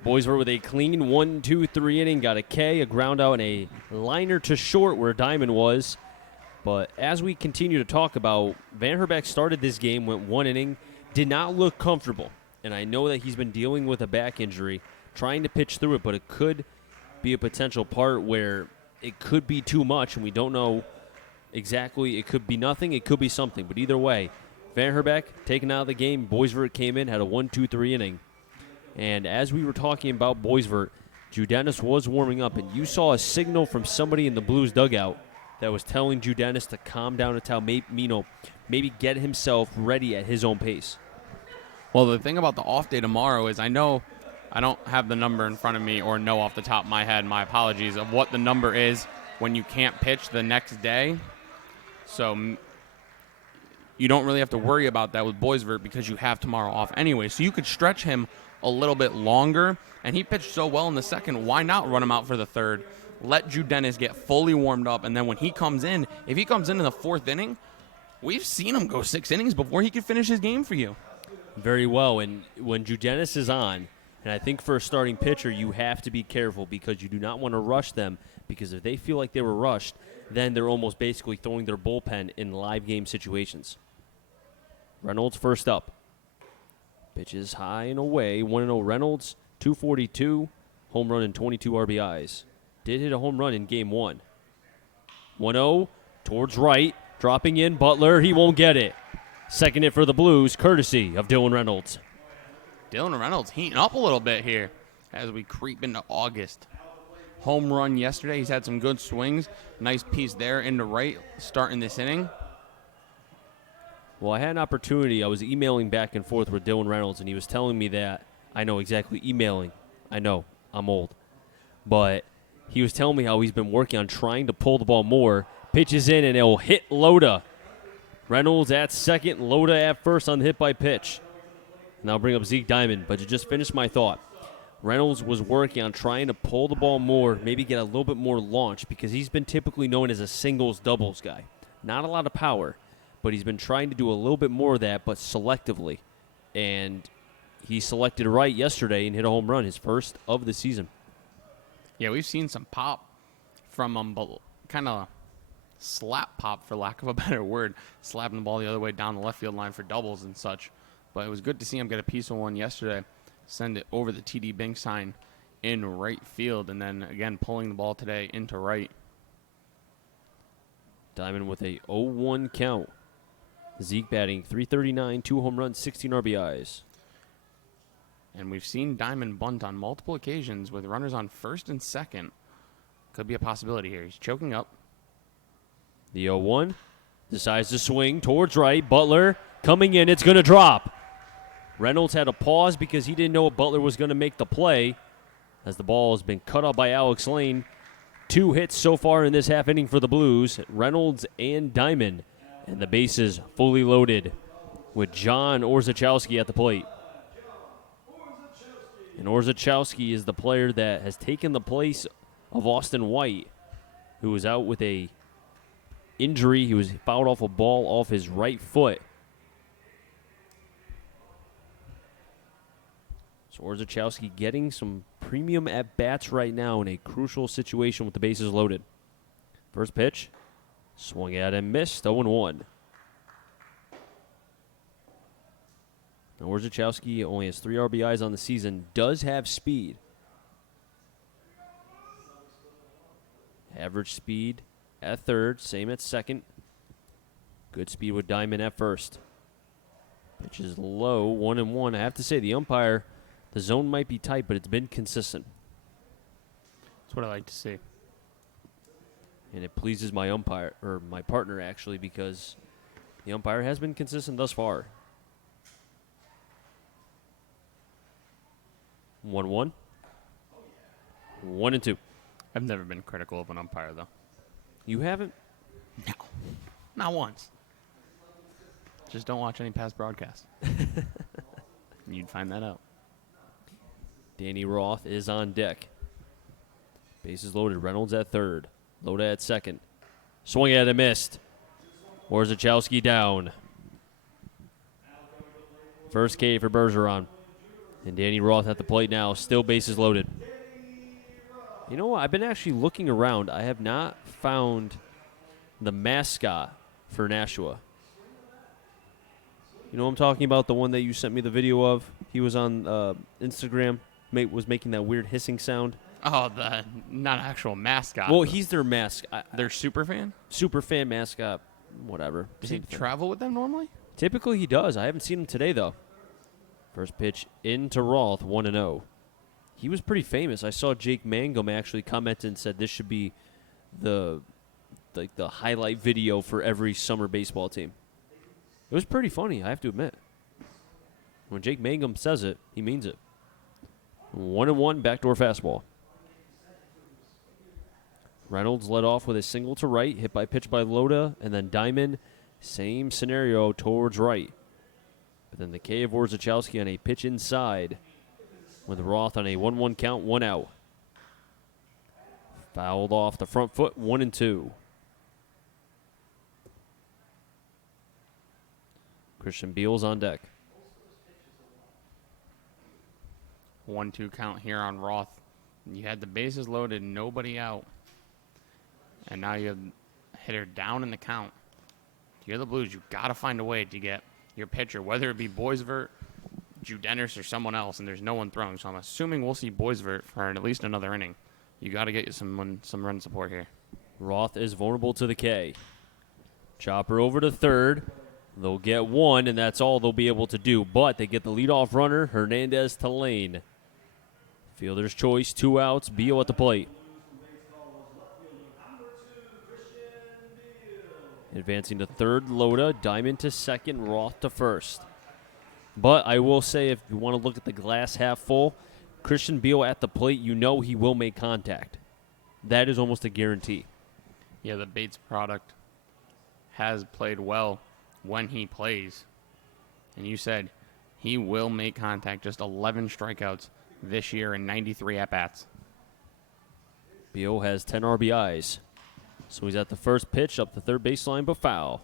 Boisvert with a clean 1-2-3 inning. Got a K, a ground out, and a liner to short where Diamond was. But as we continue to talk about, Van Herbeck started this game, went 1 inning, did not look comfortable. And I know that he's been dealing with a back injury, trying to pitch through it, but it could be a potential part where it could be too much, and we don't know exactly. It could be nothing, it could be something. But either way, Van Herbeck taken out of the game. Boisvert came in, had a 1-2-3 inning. And as we were talking about Boisvert, Judenis was warming up, and you saw a signal from somebody in the Blues dugout that was telling Judenis to calm down and tell maybe get himself ready at his own pace. Well, the thing about the off day tomorrow is I know I don't have the number in front of me or know off the top of my head, my apologies, of what the number is when you can't pitch the next day. So you don't really have to worry about that with Boisvert because you have tomorrow off anyway. So you could stretch him a little bit longer, and he pitched so well in the second. Why not run him out for the third? Let Judenis get fully warmed up, and then when he comes in, if he comes in the fourth inning, we've seen him go 6 innings before he could finish his game for you. Very well, and when Judenis is on, and I think for a starting pitcher, you have to be careful because you do not want to rush them, because if they feel like they were rushed, then they're almost basically throwing their bullpen in live game situations. Reynolds first up. Pitches high and away. 1-0 Reynolds, 242, home run and 22 RBIs. Did hit a home run in game 1. 1-0 towards right, dropping in Butler. He won't get it. Second hit for the Blues, courtesy of Dylan Reynolds. Dylan Reynolds heating up a little bit here as we creep into August. Home run yesterday. He's had some good swings. Nice piece there into right, starting this inning. Well, I had an opportunity. I was emailing back and forth with Dylan Reynolds, and he was telling me that. I know exactly, emailing. I know, I'm old. But he was telling me how he's been working on trying to pull the ball more. Pitches in, and it'll hit Loda. Reynolds at second, Loda at first on the hit by pitch. And I'll bring up Zeke Diamond, but to just finish my thought, Reynolds was working on trying to pull the ball more, maybe get a little bit more launch, because he's been typically known as a singles-doubles guy. Not a lot of power, but he's been trying to do a little bit more of that, but selectively. And he selected right yesterday and hit a home run, his first of the season. Yeah, we've seen some pop from him, but kind of slap pop, for lack of a better word, slapping the ball the other way down the left field line for doubles and such. But it was good to see him get a piece of one yesterday, send it over the TD Bank sign in right field, and then again pulling the ball today into right. Diamond with a 0-1 count. Zeke batting .339, 2 home runs, 16 RBIs. And we've seen Diamond bunt on multiple occasions with runners on first and second. Could be a possibility here. He's choking up. The 0-1 decides to swing towards right. Butler coming in. It's going to drop. Reynolds had a pause because he didn't know if Butler was going to make the play, as the ball has been cut off by Alex Lane. 2 hits so far in this half inning for the Blues, Reynolds and Diamond. And the bases fully loaded with John Orzechowski at the plate. And Orzechowski is the player that has taken the place of Austin White, who was out with a injury. He was fouled off a ball off his right foot. So Orzechowski getting some premium at-bats right now in a crucial situation with the bases loaded. First pitch, swung at and missed, 0-1. Now Orzechowski only has 3 RBIs on the season, does have speed. Average speed at third, same at second. Good speed with Diamond at first. Pitch is low, 1-1. I have to say, the umpire, the zone might be tight, but it's been consistent. That's what I like to see. And it pleases my umpire, or my partner actually, because the umpire has been consistent thus far. 1-1. 1-2. I've never been critical of an umpire, though. You haven't? No. Not once. Just don't watch any past broadcasts. You'd find that out. Danny Roth is on deck. Bases loaded. Reynolds at third. Loda at second. Swung at and missed. Orzechowski down. First K for Bergeron. And Danny Roth at the plate now, still bases loaded. You know what? I've been actually looking around. I have not found the mascot for Nashua. You know what I'm talking about? The one that you sent me the video of? He was on Instagram, was making that weird hissing sound. Oh, the not actual mascot. Well, he's their mascot. Their super fan? Super fan mascot, whatever. Does he travel with them normally? Typically he does. I haven't seen him today, though. First pitch into Roth, 1-0. He was pretty famous. I saw Jake Mangum actually comment and said this should be the highlight video for every summer baseball team. It was pretty funny, I have to admit. When Jake Mangum says it, he means it. 1-1, backdoor fastball. Reynolds led off with a single to right, hit by pitch by Loda, and then Diamond, same scenario towards right. But then the K of Wojciechowski on a pitch inside with Roth on a 1-1 count, 1 out. Fouled off the front foot, 1-2. Christian Beal's on deck. 1-2 count here on Roth. You had the bases loaded, nobody out. And now you have hitter down in the count. You're the Blues. You've got to find a way to get your pitcher, whether it be Boisvert, Judenis, or someone else, and there's no one throwing. So I'm assuming we'll see Boisvert for at least another inning. You got to get you some run support here. Roth is vulnerable to the K. Chopper over to third. They'll get one, and that's all they'll be able to do. But they get the leadoff runner, Hernandez to lane. Fielder's choice, 2 outs, Beal at the plate. Advancing to third, Loda. Diamond to second, Roth to first. But I will say, if you want to look at the glass half full, Christian Beal at the plate, you know he will make contact. That is almost a guarantee. Yeah, the Bates product has played well when he plays. And you said he will make contact. Just 11 strikeouts this year and 93 at-bats. Beal has 10 RBIs. So he's at the first pitch up the third baseline, but foul.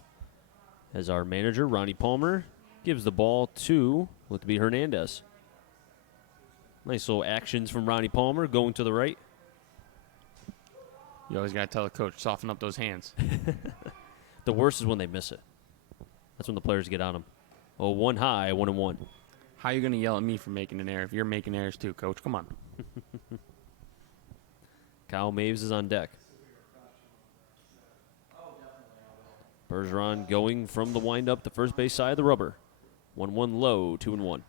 As our manager, Ronnie Palmer, gives the ball to, look to be Hernandez. Nice little actions from Ronnie Palmer going to the right. You always got to tell the coach, soften up those hands. The worst is when they miss it. That's when the players get on them. Oh, 1 high, 1-1. How are you going to yell at me for making an error if you're making errors too, coach? Come on. Kyle Maves is on deck. Bergeron going from the windup, the first base side of the rubber. 1-1 low, 2-1.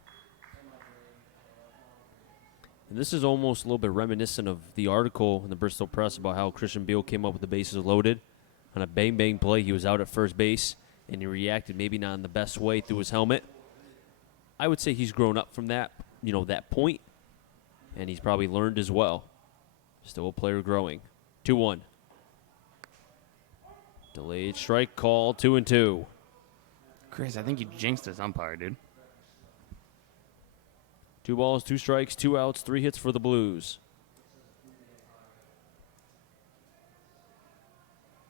And this is almost a little bit reminiscent of the article in the Bristol Press about how Christian Beal came up with the bases loaded. On a bang-bang play, he was out at first base, and he reacted maybe not in the best way through his helmet. I would say he's grown up from that, that point, and he's probably learned as well. Still a player growing. 2-1. Delayed strike call, 2-2. Chris, I think you jinxed this umpire, dude. 2 balls, 2 strikes, 2 outs, 3 hits for the Blues.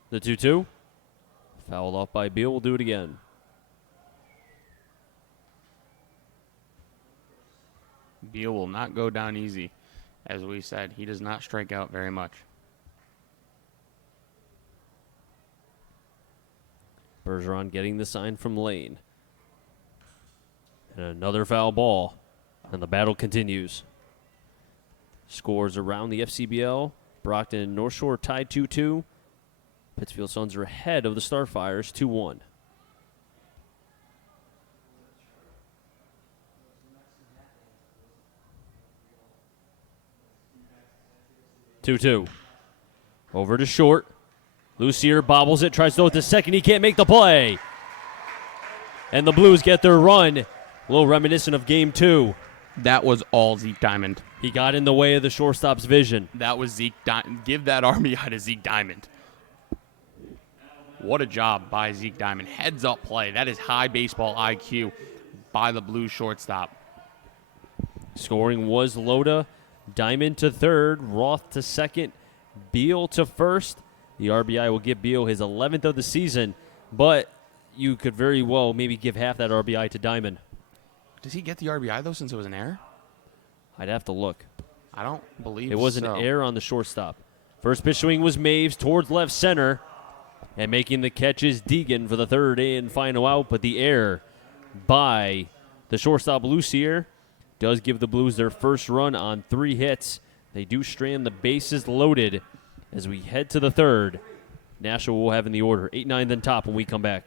The 2-2. Fouled off by Beal. We'll do it again. Beal will not go down easy. As we said, he does not strike out very much. Bergeron getting the sign from Lane. And another foul ball. And the battle continues. Scores around the FCBL. Brockton and North Shore tied 2-2. Pittsfield Suns are ahead of the Starfires 2-1. Two. Over to short. Lucier bobbles it, tries to throw it to second. He can't make the play. And the Blues get their run. A little reminiscent of Game 2. That was all Zeke Diamond. He got in the way of the shortstop's vision. That was Zeke Diamond. Give that RBI to Zeke Diamond. What a job by Zeke Diamond. Heads up play. That is high baseball IQ by the Blues shortstop. Scoring was Loda. Diamond to third. Roth to second. Beal to first. The RBI will give Beal his 11th of the season, but you could very well maybe give half that RBI to Diamond. Does he get the RBI, though, since it was an error? I'd have to look. I don't believe It was so. an error on the shortstop. First pitch swing was Maves towards left center. And making the catch is Deegan for the third and final out. But the error by the shortstop Lucier does give the Blues their first run on 3 hits. They do strand the bases loaded as we head to the third. Nashua will have in the order 8-9 then top when we come back.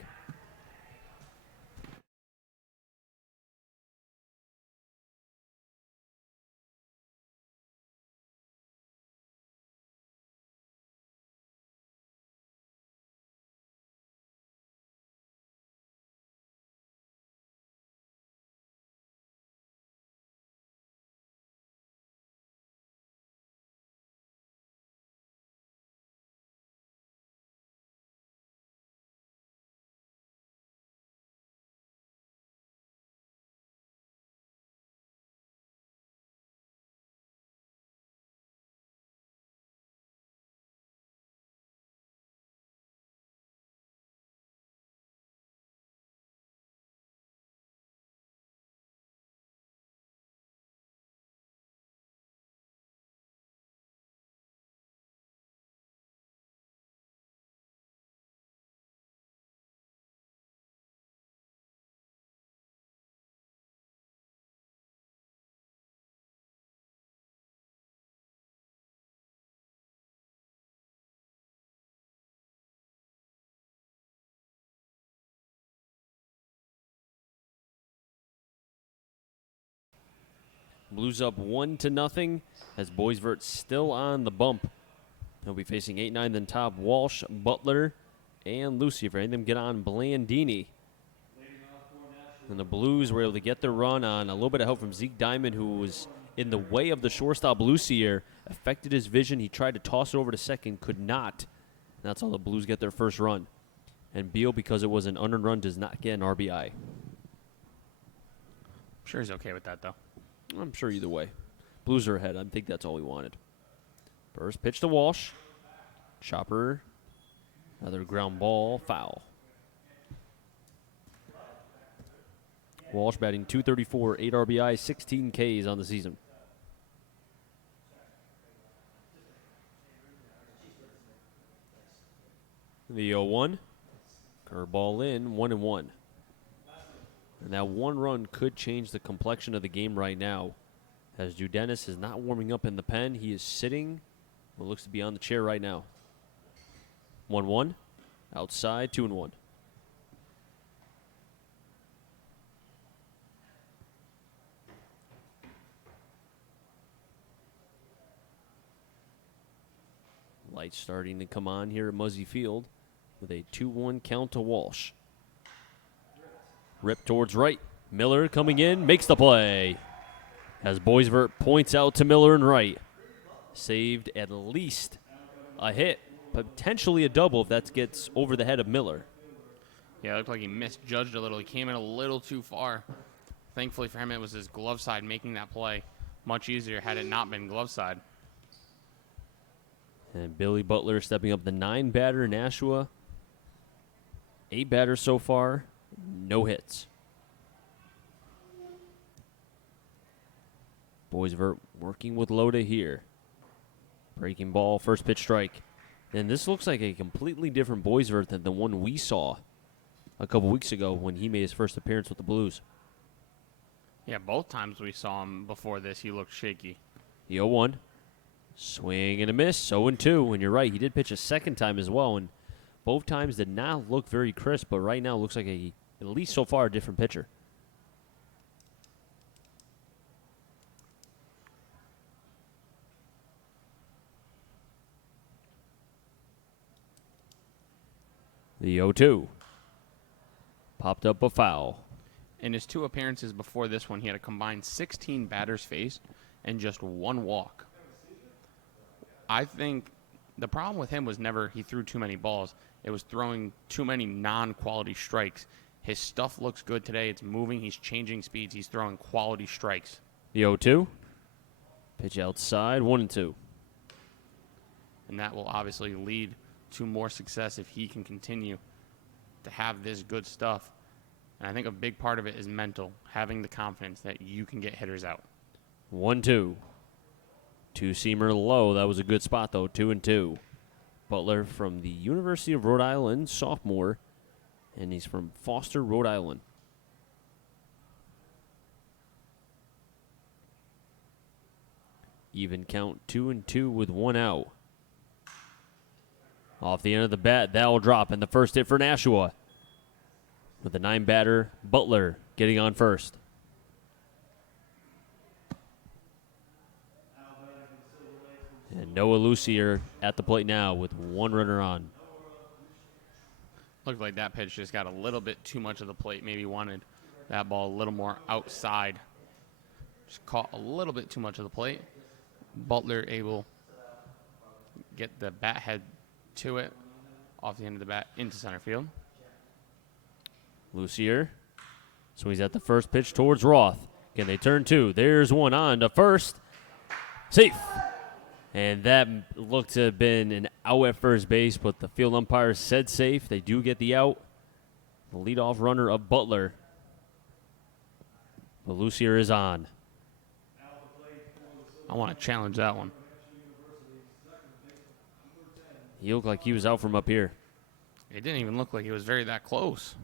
Blues up 1-0 as Boisvert still on the bump. They'll be facing 8-9 then top Walsh, Butler, and Lucy. For any of them get on Blandini. And the Blues were able to get their run on a little bit of help from Zeke Diamond, who was in the way of the shortstop Lucier, affected his vision. He tried to toss it over to second, could not. And that's how the Blues get their first run. And Beal, because it was an unearned run, does not get an RBI. I'm sure he's okay with that, though. I'm sure either way. Blues are ahead. I think that's all we wanted. First pitch to Walsh. Chopper. Another ground ball. Foul. Walsh batting .234, 8 RBI, 16 Ks on the season. The 0-1. Curveball in, 1-1. And that one run could change the complexion of the game right now. As Judenis is not warming up in the pen. He is sitting, what looks to be on the chair right now. 1-1. Outside, 2-1. Lights starting to come on here at Muzzy Field with a 2-1 count to Walsh. Rip towards right. Miller coming in, makes the play. As Boisvert points out to Miller and right. Saved at least a hit, potentially a double if that gets over the head of Miller. Yeah, it looked like he misjudged a little. He came in a little too far. Thankfully for him, it was his glove side making that play. Much easier had it not been glove side. And Billy Butler stepping up, the 9-batter Nashua. 8 batters so far, no hits. Boisvert working with Loda here. Breaking ball, first pitch strike. And this looks like a completely different Boisvert than the one we saw a couple weeks ago when he made his first appearance with the Blues. Yeah, both times we saw him before this, he looked shaky. The 0-1. Swing and a miss, 0-2. And you're right, he did pitch a second time as well. And both times did not look very crisp, but right now looks like at least so far, a different pitcher. The 0-2. Popped up a foul. In his 2 appearances before this one, he had a combined 16 batters faced and just 1 walk. I think the problem with him was never he threw too many balls. It was throwing too many non-quality strikes. His stuff looks good today. It's moving. He's changing speeds. He's throwing quality strikes. The 0-2. Pitch outside, 1-2. And that will obviously lead to more success if he can continue to have this good stuff. And I think a big part of it is mental, having the confidence that you can get hitters out. 1-2. Two-seamer low. That was a good spot, though. 2-2. Butler from the University of Rhode Island, sophomore, and he's from Foster, Rhode Island. Even count 2-2 with 1 out. Off the end of the bat, that will drop, and the first hit for Nashua. With the 9-batter, Butler getting on first. And Noah Lucier at the plate now with 1 runner on. Looked like that pitch just got a little bit too much of the plate. Maybe wanted that ball a little more outside. Just caught a little bit too much of the plate. Butler able to get the bat head to it off the end of the bat into center field. Lucier swings at the first pitch towards Roth. Can they turn 2? There's one on to first. Safe. And that looked to have been an out at first base, but the field umpire said safe. They do get the out. The leadoff runner of Butler. But Lucier is on. I want to challenge that one. He looked like he was out from up here. It didn't even look like it was very that close.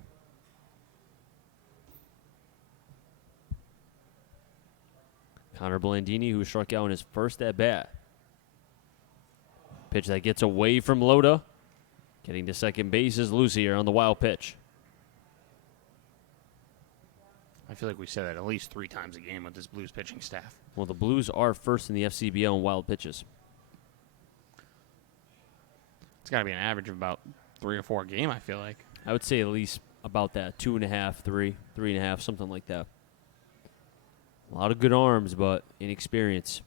Connor Blandini, who struck out in his first at-bat. Pitch that gets away from Loda. Getting to second base is Lucier on the wild pitch. I feel like we say that at least 3 times a game with this Blues pitching staff. Well, the Blues are first in the FCBL in wild pitches. It's got to be an average of about 3 or 4 a game, I feel like. I would say at least about that. 2.5, 3, 3.5, something like that. A lot of good arms, but inexperience.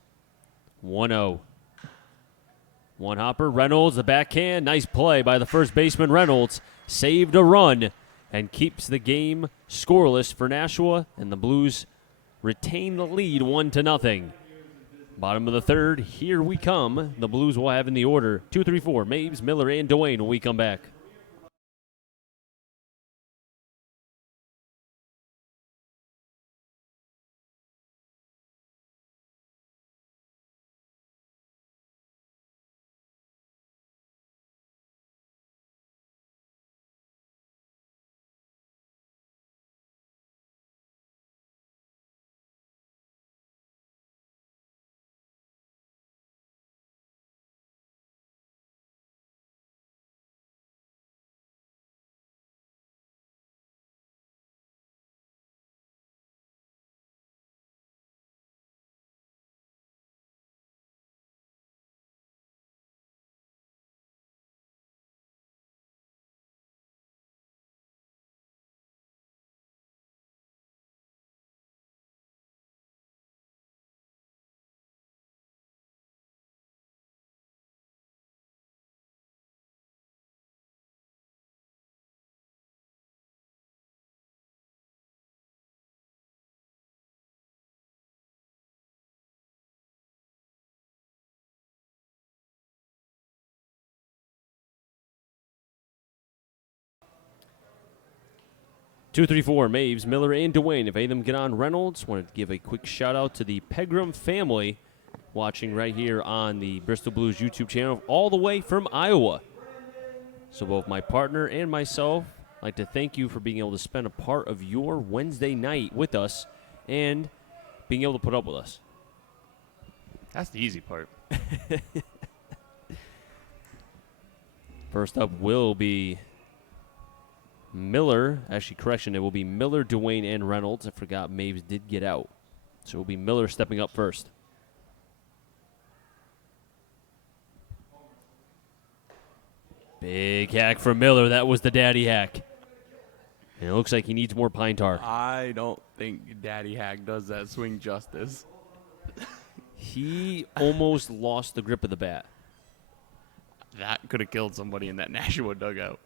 1-0. One hopper, Reynolds, the backhand. Nice play by the first baseman, Reynolds. Saved a run and keeps the game scoreless for Nashua, and the Blues retain the lead 1-0. Bottom of the third, here we come. The Blues will have in the order 2, 3, 4, Mabes, Miller, and Dwayne when we come back. Two, three, four, Maves, Miller, and Dwayne. If any of them get on Reynolds, wanted to give a quick shout out to the Pegram family watching right here on the Bristol Blues YouTube channel all the way from Iowa. So both my partner and myself like to thank you for being able to spend a part of your Wednesday night with us and being able to put up with us. That's the easy part. First up will be Miller. Actually, correction, it will be Miller, Dwayne, and Reynolds. I forgot Maves did get out. So it will be Miller stepping up first. Big hack for Miller. That was the daddy hack. And it looks like he needs more pine tar. I don't think Daddy Hack does that swing justice. He almost lost the grip of the bat. That could have killed somebody in that Nashua dugout.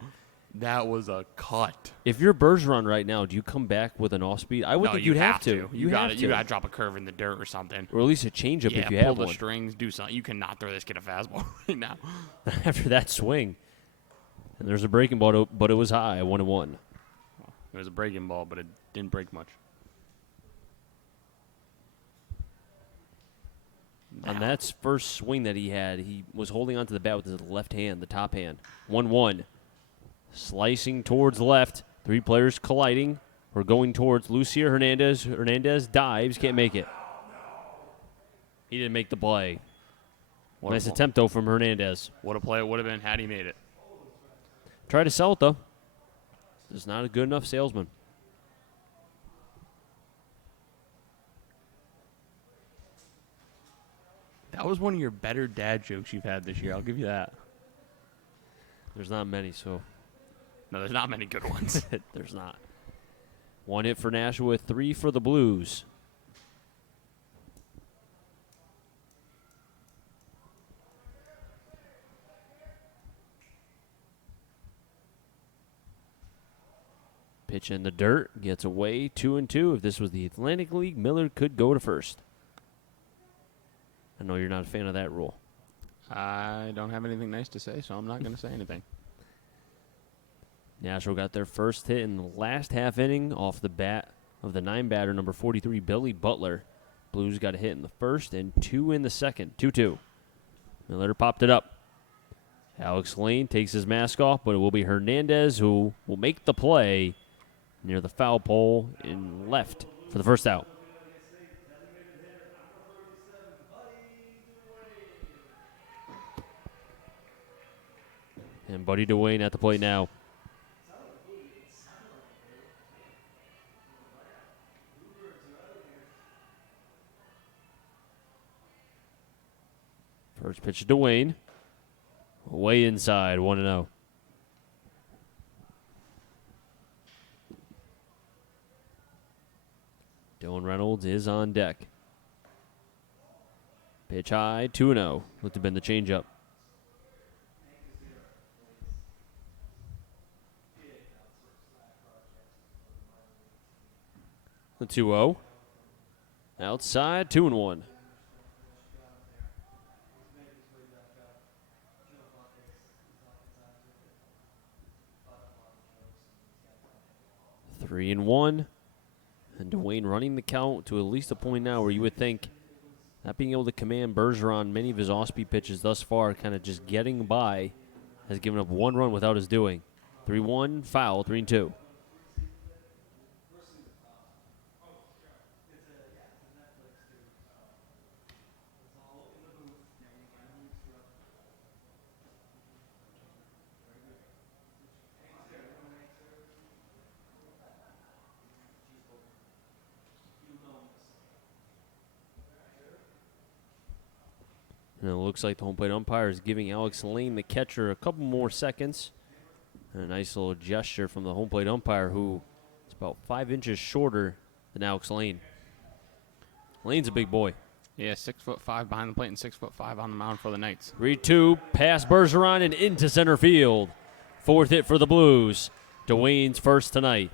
That was a cut. If you're Bergeron right now, do you come back with an off speed? I would think you'd have to. You got to drop a curve in the dirt or something. Or at least a changeup if you pull have the one. strings, do something. You cannot throw this kid a fastball right now. After that swing. And there's a breaking ball, but it was high, 1-1. It was a breaking ball, but it didn't break much. On that first swing that he had, he was holding onto the bat with his left hand, the top hand. 1-1. Slicing towards left. 3 players colliding. We're going towards Lucier Hernandez. Hernandez dives, can't make it. He didn't make the play. Nice attempt, though, from Hernandez. What a play it would have been had he made it. Tried to sell it, though. Just not a good enough salesman. That was one of your better dad jokes you've had this year. I'll give you that. There's not many, so. No, there's not many good ones. There's not. 1 hit for Nashua, 3 for the Blues. Pitch in the dirt, gets away, 2-2. If this was the Atlantic League, Miller could go to first. I know you're not a fan of that rule. I don't have anything nice to say, so I'm not going to say anything. Nashua got their first hit in the last half inning off the bat of the 9-batter, number 43, Billy Butler. Blues got a hit in the first and 2 in the second. 2-2. Miller popped it up. Alex Lane takes his mask off, but it will be Hernandez who will make the play near the foul pole in left for the first out. And Buddy Duane at the plate now. First pitch to Duane. Way inside, 1-0. Dylan Reynolds is on deck. Pitch high, 2-0. Looked to have been the changeup. The 2-0. Outside, 2-1. Three and 1. And Duane running the count to at least a point now where you would think not being able to command Bergeron many of his off-speed pitches thus far, kind of just getting by, has given up 1 run without his doing. 3-1, foul, 3-2. And it looks like the home plate umpire is giving Alex Lane, the catcher, a couple more seconds. And a nice little gesture from the home plate umpire, who is about 5 inches shorter than Alex Lane. Lane's a big boy. Yeah, 6'5" behind the plate and 6'5" on the mound for the Knights. 3-2, past Bergeron and into center field. 4th hit for the Blues. Duane's first tonight.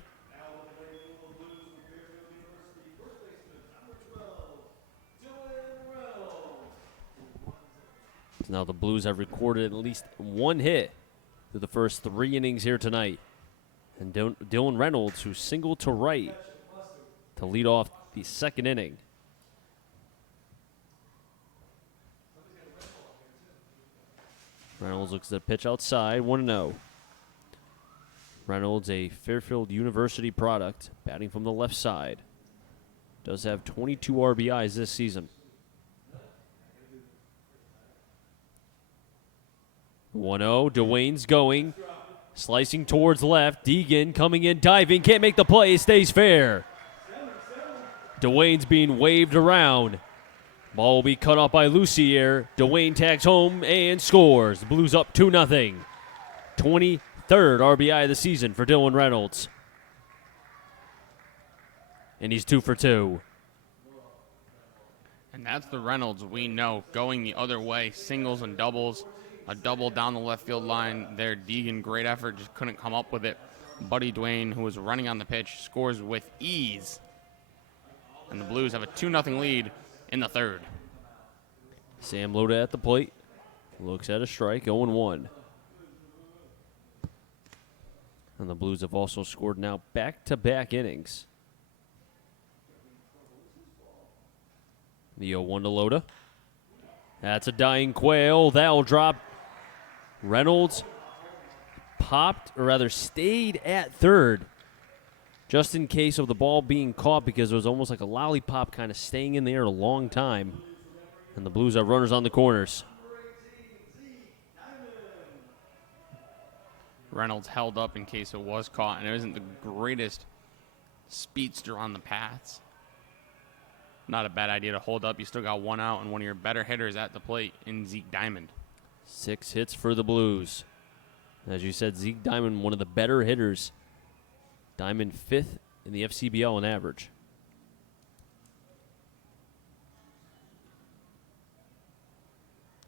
Now the Blues have recorded at least 1 hit through the first 3 innings here tonight. And Dylan Reynolds, who singled to right to lead off the 2nd inning. Reynolds looks at the pitch outside, 1-0. Reynolds, a Fairfield University product, batting from the left side. Does have 22 RBIs this season. 1-0, Duane's going, slicing towards left. Deegan coming in, diving, can't make the play, stays fair. Duane's being waved around. Ball will be cut off by Lucier. Duane tags home and scores. The Blues up 2-0. 23rd RBI of the season for Dylan Reynolds. And he's 2 for 2. And that's the Reynolds we know, going the other way, singles and doubles. A double down the left field line there. Deegan, great effort, just couldn't come up with it. Buddy Duane, who was running on the pitch, scores with ease. And the Blues have a 2-0 lead in the 3rd. Sam Loda at the plate. Looks at a strike, 0-1. And the Blues have also scored now back-to-back innings. The 0-1 to Loda. That's a dying quail. That'll drop. Reynolds popped, or rather stayed at third, just in case of the ball being caught, because it was almost like a lollipop kind of staying in the air a long time. And the Blues have runners on the corners. Reynolds held up in case it was caught, and it isn't the greatest speedster on the paths. Not a bad idea to hold up. You still got one out and one of your better hitters at the plate in Zeke Diamond. 6 hits for the Blues. As you said, Zeke Diamond, one of the better hitters. Diamond 5th in the FCBL on average.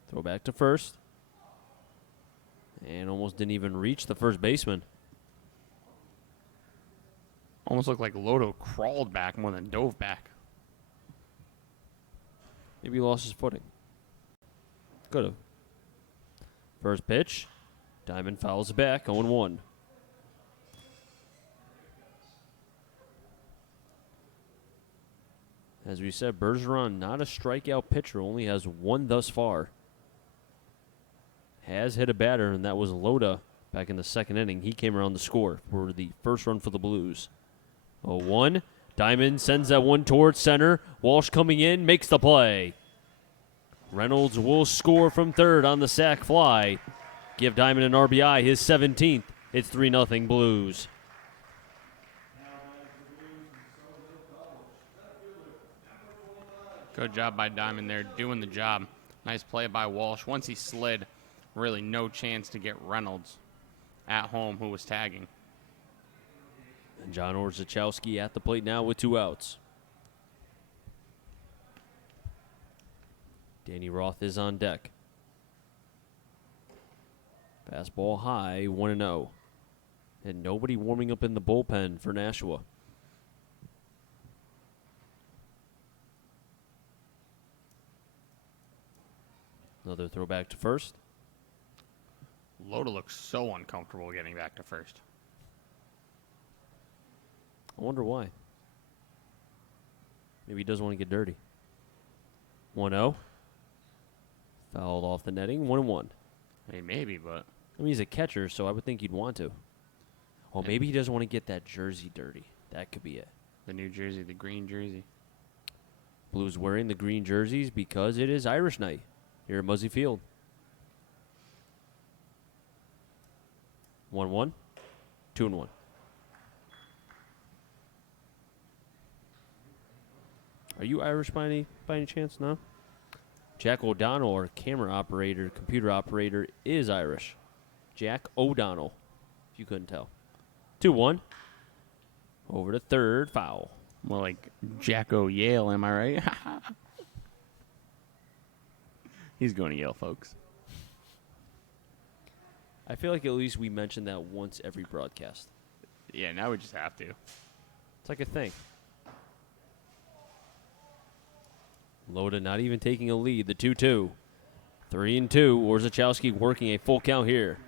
Throw back to first. And almost didn't even reach the first baseman. Almost looked like Lodo crawled back more than dove back. Maybe he lost his footing. Could have. First pitch. Diamond fouls back, 0-1. As we said, Bergeron, not a strikeout pitcher, only has one thus far. Has hit a batter, and that was Loda back in the second inning. He came around to score for the first run for the Blues. 0-1. Diamond sends that one towards center. Walsh coming in, makes the play. Reynolds will score from third on the sac fly. Give Diamond an RBI, his 17th. It's 3-0 Blues. Good job by Diamond there, doing the job. Nice play by Walsh. Once he slid, really no chance to get Reynolds at home, who was tagging. And John Orzechowski at the plate now with 2 outs. Danny Roth is on deck. Fastball high, 1-0. And nobody warming up in the bullpen for Nashua. Another throw back to first. Loda looks so uncomfortable getting back to first. I wonder why. Maybe he doesn't want to get dirty. 1-0. Fouled off the netting, 1-1. I mean, maybe, but I mean, he's a catcher, so I would think he'd want to. Oh, maybe he doesn't want to get that jersey dirty. That could be it. the new jersey, the green jersey. Blues wearing the green jerseys because it is Irish night here at Muzzy Field. 1-1, 2-1. Are you Irish by any chance? No? Jack O'Donnell, our camera operator, computer operator, is Irish. Jack O'Donnell, if you couldn't tell. 2-1. Over to third, foul. More like Jacko Yale, am I right? He's going to Yale, folks. I feel like at least we mention that once every broadcast. Yeah, now we just have to. It's like a thing. Loda not even taking a lead. The 2-2. 3-2. Orzechowski working a full count here.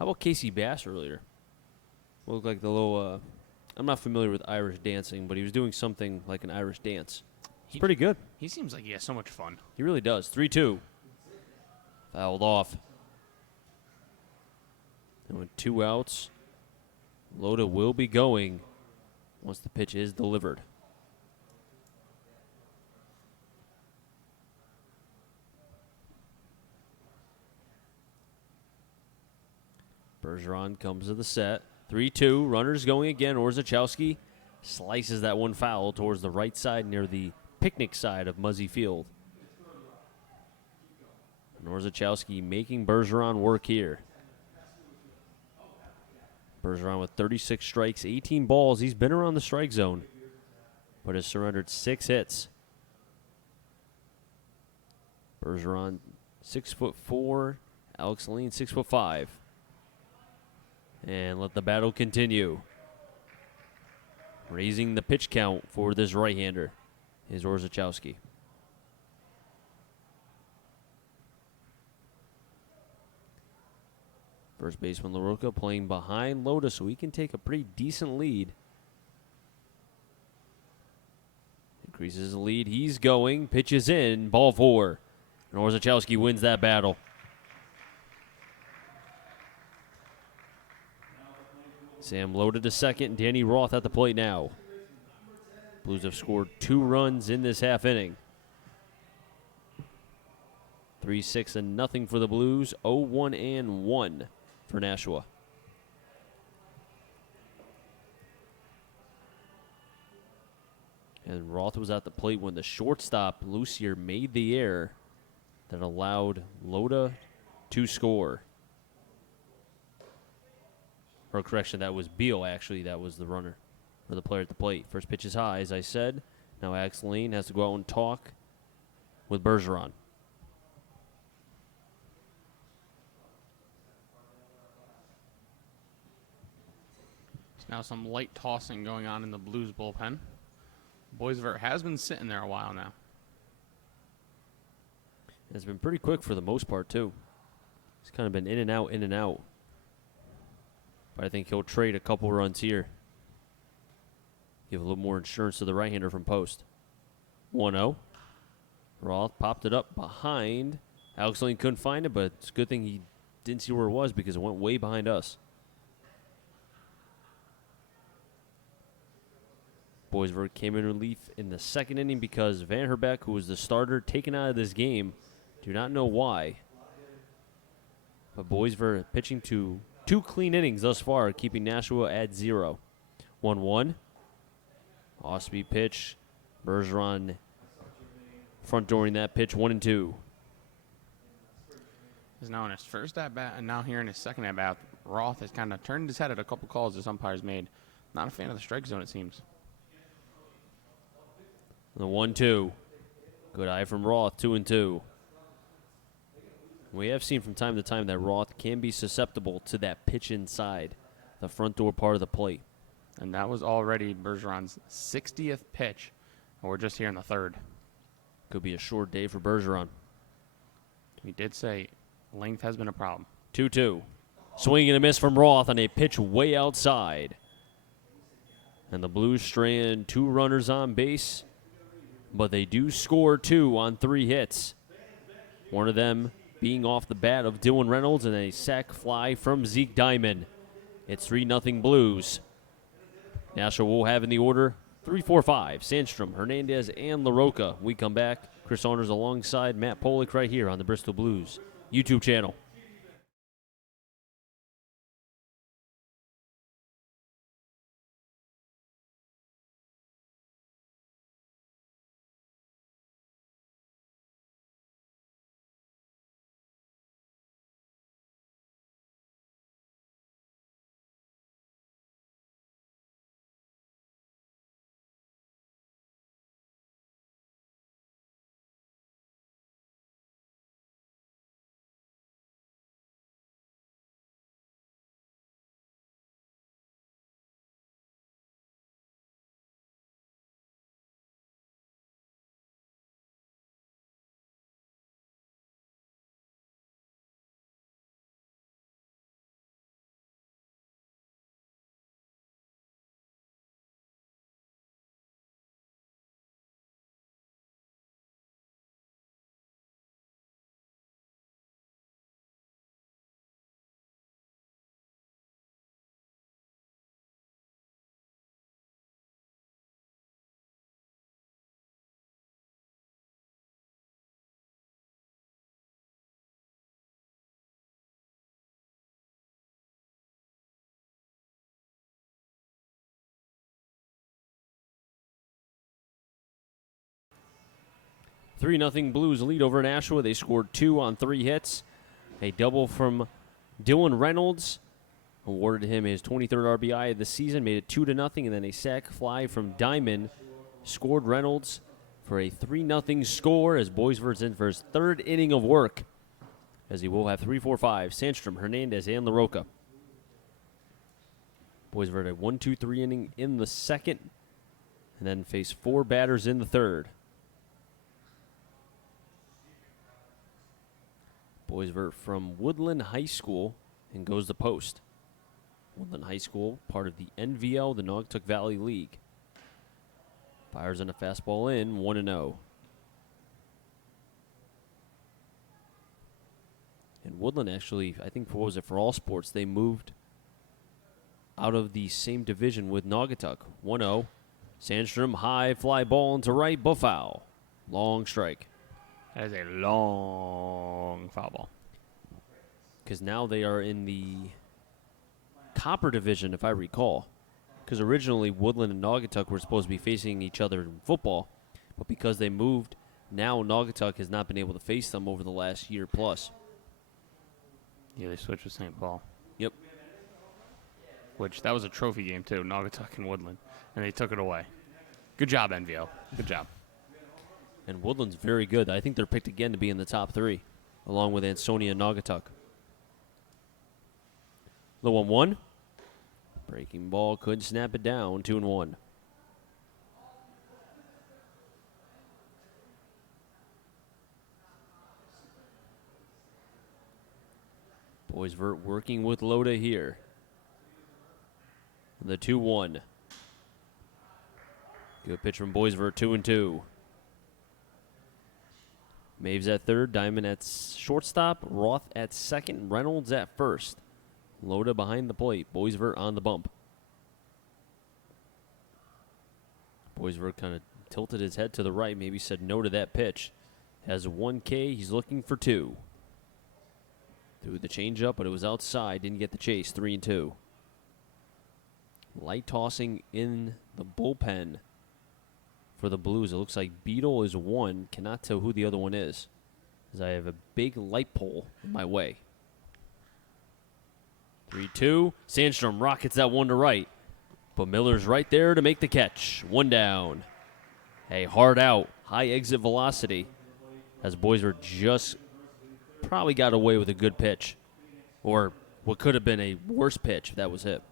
How about Casey Bass earlier? Looked like the little, I'm not familiar with Irish dancing, but he was doing something like an Irish dance. It's pretty good. He seems like he has so much fun. He really does. 3-2. Fouled off. And with 2 outs, Loda will be going once the pitch is delivered. Bergeron comes to the set. 3-2. Runners going again. Orzechowski slices that one foul towards the right side near the picnic side of Muzzy Field. And Orzechowski making Bergeron work here. Bergeron with 36 strikes, 18 balls. He's been around the strike zone, but has surrendered 6 hits. Bergeron 6'4", Alex Leen 6'5". And let the battle continue. Raising the pitch count for this right-hander is Orzechowski. First baseman LaRocca playing behind Loda so he can take a pretty decent lead. Increases the lead. He's going. Pitches in. Ball 4. And Orzechowski wins that battle. Sam loaded to second. Danny Roth at the plate now. Blues have scored 2 runs in this half inning. 3-6 and nothing for the Blues. 0-1-1 for Nashua. And Roth was at the plate when the shortstop, Lucier, made the error that allowed Loda to score. Or correction, that was Beal, actually. That was the runner, or the player at the plate. First pitch is high, as I said. Now Alex Lane has to go out and talk with Bergeron. There's now some light tossing going on in the Blues bullpen. Boisvert has been sitting there a while now. It's been pretty quick for the most part, too. He's kind of been in and out, in and out. But I think he'll trade a couple runs here. Give a little more insurance to the right-hander from post. 1-0. Roth popped it up behind. Alex Lane couldn't find it, but it's a good thing he didn't see where it was because it went way behind us. Boisvert came in relief in the second inning because Van Herbeck, who was the starter, taken out of this game. Do not know why. But Boisvert pitching to 2 clean innings thus far, keeping Nashua at 0. 1-1. Off-speed pitch. Bergeron front dooring that pitch, 1-2. Is now in his first at-bat, and now here in his second at-bat, Roth has kind of turned his head at a couple calls this umpire's made. Not a fan of the strike zone, it seems. The 1-2. Good eye from Roth, 2-2. We have seen from time to time that Roth can be susceptible to that pitch inside the front door part of the plate. And that was already Bergeron's 60th pitch, and we're just here in the third. Could be a short day for Bergeron. We did say length has been a problem. 2-2. Swing and a miss from Roth on a pitch way outside. And the Blues strand 2 runners on base, but they do score 2 on 3 hits. One of them being off the bat of Dylan Reynolds and a sac fly from Zeke Diamond. It's 3-0 Blues. Nashua will have in the order 3-4-5. Sandstrom, Hernandez, and LaRocca. We come back. Chris Saunders alongside Matt Polick right here on the Bristol Blues YouTube channel. Three 0 Blues lead over Nashua. They scored 2 on 3 hits. A double from Dylan Reynolds awarded him his 23rd RBI of the season, made it 2-0, and then a sac fly from Diamond scored Reynolds for a 3-0 score as Boisvert's in for his 3rd inning of work, as he will have 3-4-5. Sandstrom, Hernandez, and LaRocca. Boisvert a 1-2-3 inning in the second, and then face 4 batters in the third. Boisvert from Woodland High School and goes to post. Woodland High School, part of the NVL, the Naugatuck Valley League. Fires in a fastball in, 1-0. And Woodland actually, I think, what was it, for all sports, they moved out of the same division with Naugatuck. 1-0. Sandstrom, high fly ball into right, foul. Long strike. That is a long foul ball. Because now they are in the Copper division, if I recall. Because originally Woodland and Naugatuck were supposed to be facing each other in football, but because they moved, now Naugatuck has not been able to face them over the last year plus. Yeah, they switched with St. Paul. Yep. Which, that was a trophy game, too, Naugatuck and Woodland, and they took it away. Good job, NVO. Good job. And Woodland's very good. I think they're picked again to be in the top 3, along with Ansonia and Naugatuck. The 1-1. Breaking ball, couldn't snap it down, 2-1. Boisvert working with Loda here. The 2-1. Good pitch from Boisvert, 2-2. Maves at third, Diamond at shortstop, Roth at second, Reynolds at first. Loda behind the plate, Boisvert on the bump. Boisvert kind of tilted his head to the right, maybe said no to that pitch. Has a 1K, he's looking for 2. Threw the changeup, but it was outside, didn't get the chase, 3-2. Light tossing in the bullpen for the Blues. It looks like Beetle is one, cannot tell who the other one is, as I have a big light pole in my way. 3-2. Sandstrom rockets that one to right. But Miller's right there to make the catch. 1 down. A hard out. High exit velocity. As Boisvert just probably got away with a good pitch. Or what could have been a worse pitch if that was hit.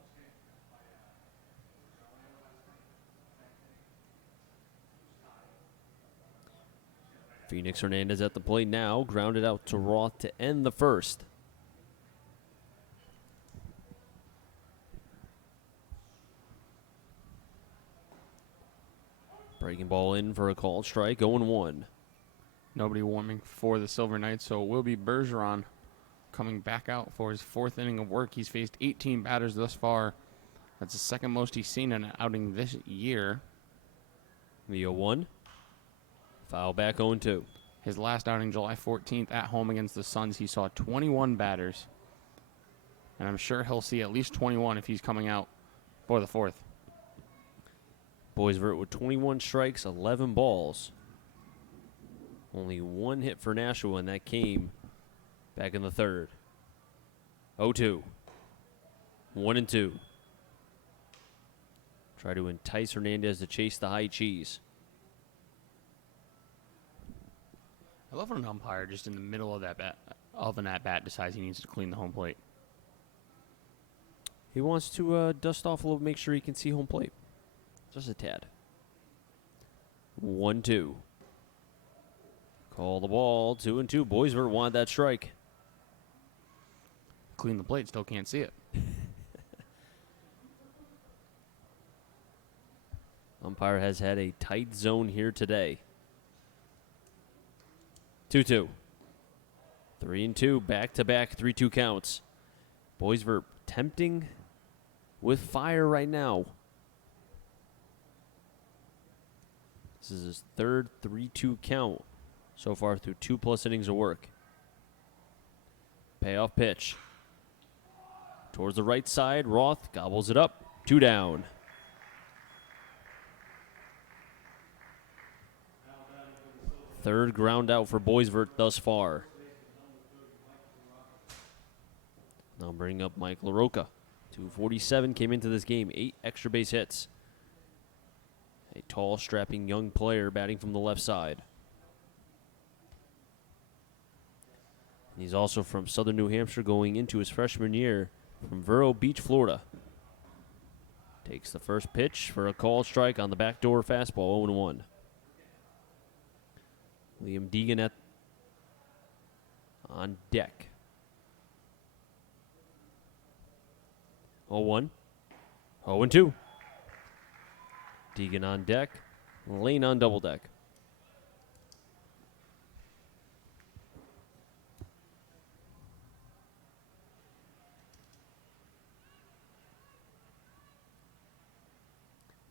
Phoenix Hernandez at the plate now. Grounded out to Roth to end the first. Breaking ball in for a called strike, 0-1. Nobody warming for the Silver Knights, so it will be Bergeron coming back out for his 4th inning of work. He's faced 18 batters thus far. That's the second most he's seen in an outing this year. The 0-1. Foul back, 0-2. His last outing, July 14th, at home against the Suns, he saw 21 batters. And I'm sure he'll see at least 21 if he's coming out for the 4th. Boisvert with 21 strikes, 11 balls. Only 1 hit for Nashua, and that came back in the 3rd. 0-2. 1-2. Try to entice Hernandez to chase the high cheese. I love when an umpire just in the middle of that an at-bat decides he needs to clean the home plate. He wants to dust off a little, make sure he can see home plate. Just a tad. 1-2. Call the ball. 2-2. Boisvert wanted that strike. Clean the plate, still can't see it. Umpire has had a tight zone here today. 2-2. 3-2. Back-to-back 3-2 counts. Boisvert tempting with fire right now. This is his 3rd 3-2 count so far through 2+ innings of work. Payoff pitch. Towards the right side, Roth gobbles it up. 2 down. Third ground out for Boisvert thus far. Now bring up Mike LaRocca. 247 came into this game, 8 extra base hits. A tall, strapping young player batting from the left side. He's also from Southern New Hampshire, going into his freshman year from Vero Beach, Florida. Takes the first pitch for a called strike on the backdoor fastball, 0-1. Liam Deegan on deck. 0-1. 0-2. Deegan on deck. Lane on double deck.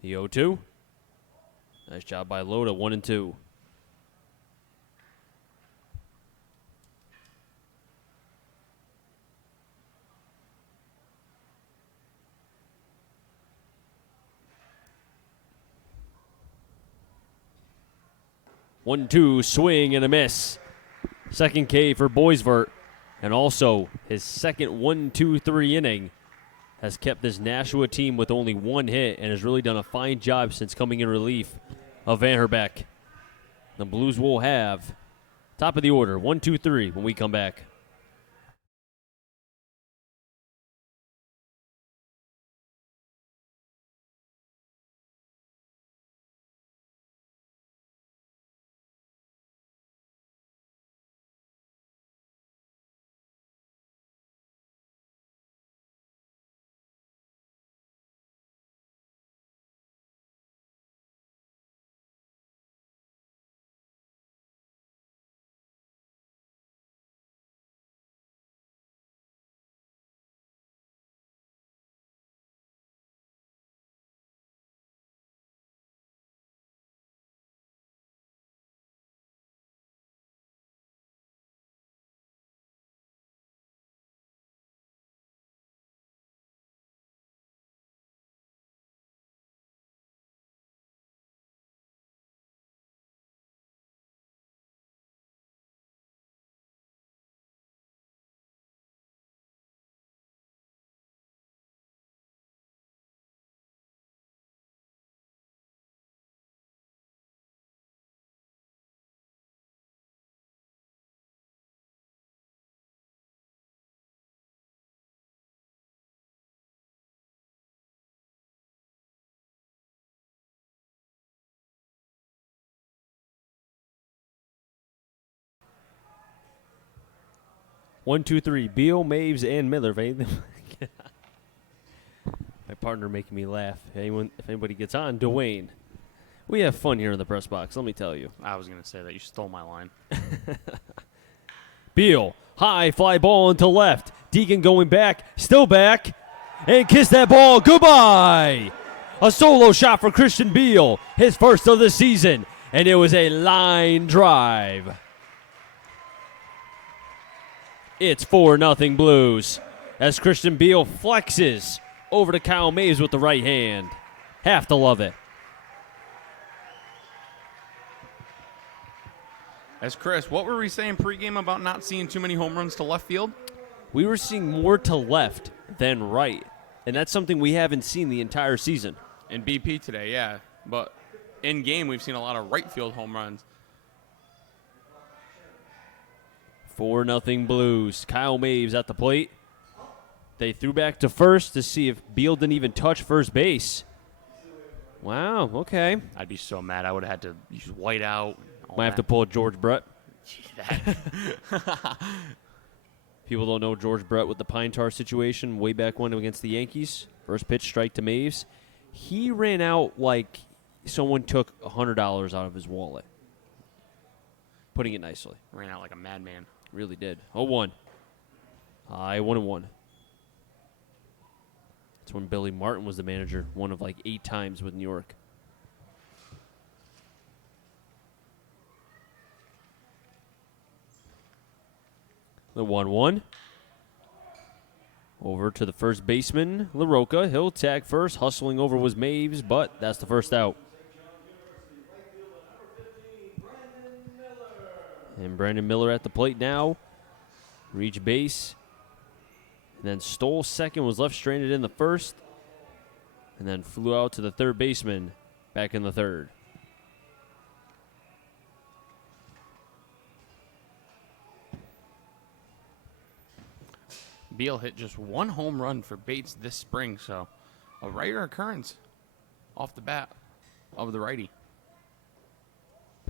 The 0-2. Nice job by Loda, 1 and 2. One, two, swing and a miss. Second K for Boisvert. And also his second 1-2-3 inning has kept this Nashua team with only 1 hit and has really done a fine job since coming in relief of Van Herbeck. The Blues will have top of the order, 1-2-3 when we come back. One, two, three. Beal, Maves, and Miller. My partner making me laugh. If anybody gets on, Dwayne. We have fun here in the press box, let me tell you. I was going to say that. You stole my line. Beal, high fly ball into left. Deacon going back, still back, and kiss that ball goodbye. A solo shot for Christian Beal, his first of the season, and it was a line drive. It's 4-0 Blues as Christian Beal flexes over to Kyle Maves with the right hand. Have to love it. As Chris, what were we saying pregame about not seeing too many home runs to left field? We were seeing more to left than right, and that's something we haven't seen the entire season. In BP today, yeah. But in game, we've seen a lot of right field home runs. 4-0 Blues. Kyle Maves at the plate. They threw back to first to see if Beal didn't even touch first base. Wow, okay. I'd be so mad. I would have had to use white out. Might have to pull a George Brett. That. People don't know George Brett with the Pine Tar situation way back when against the Yankees. First pitch strike to Maves. He ran out like someone took $100 out of his wallet. Putting it nicely. Ran out like a madman. Really did. 0-1. High 1-1. That's when Billy Martin was the manager, one of like 8 times with New York. The 1-1. Over to the first baseman, LaRocca. He'll tag first. Hustling over was Maves, but that's the first out. And Brandon Miller at the plate now. Reached base. And then stole second, was left stranded in the first. And then flew out to the third baseman back in the third. Beal hit just 1 home run for Bates this spring, so a rare occurrence off the bat of the righty.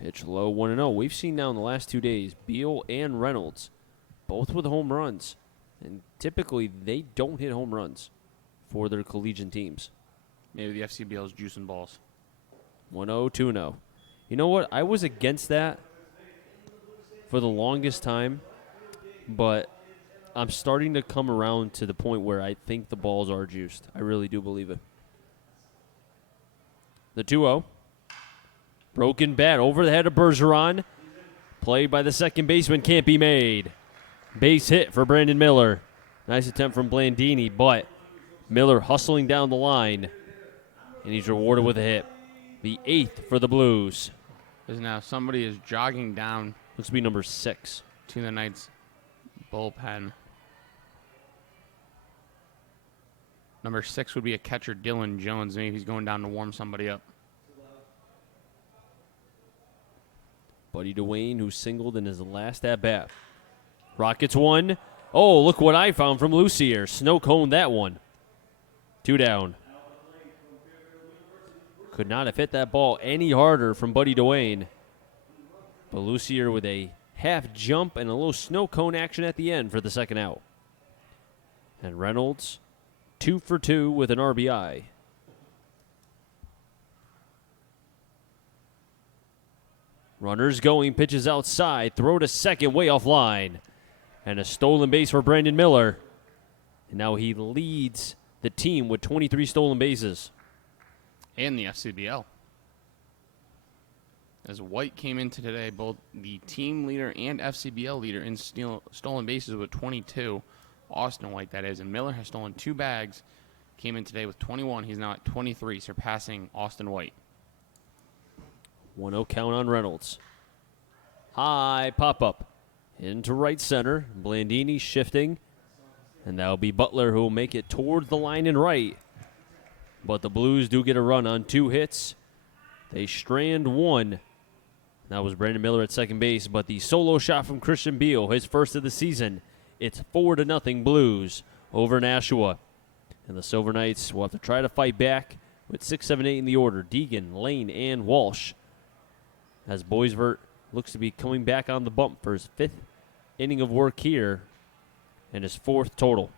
Pitch low, 1-0. We've seen now in the last 2 days, Beal and Reynolds, both with home runs. And typically, they don't hit home runs for their collegiate teams. Maybe the FCBL is juicing balls. 1-0, 2-0. You know what? I was against that for the longest time, but I'm starting to come around to the point where I think the balls are juiced. I really do believe it. The 2-0. Broken bat over the head of Bergeron. Played by the second baseman, can't be made. Base hit for Brandon Miller. Nice attempt from Blandini, but Miller hustling down the line, and he's rewarded with a hit. The 8th for the Blues. Because now somebody is jogging down Looks to be number 6. to the Knights bullpen. Number 6 would be a catcher, Dylan Jones. Maybe he's going down to warm somebody up. Buddy DeWayne, who singled in his last at-bat. Rockets 1. Oh, look what I found from Lucier. Snow cone that one. 2 down. Could not have hit that ball any harder from Buddy DeWayne. But Lucier with a half jump and a little snow cone action at the end for the second out. And Reynolds, 2 for 2 with an RBI. Runners going, pitches outside, throw to second, way offline. And a stolen base for Brandon Miller. And now he leads the team with 23 stolen bases. And the FCBL. As White came into today, both the team leader and FCBL leader in stolen bases with 22. Austin White, that is. And Miller has stolen 2 bags. Came in today with 21. He's now at 23, surpassing Austin White. 1-0 count on Reynolds. High pop-up into right center. Blandini shifting. And that'll be Butler, who will make it toward the line and right. But the Blues do get a run on 2 hits. They strand 1. That was Brandon Miller at second base. But the solo shot from Christian Beal, his first of the season. It's 4-0 Blues over Nashua. And the Silver Knights will have to try to fight back with 6, 7, 8 in the order. Deegan, Lane, and Walsh. As Boisvert looks to be coming back on the bump for his 5th inning of work here and his 4th total.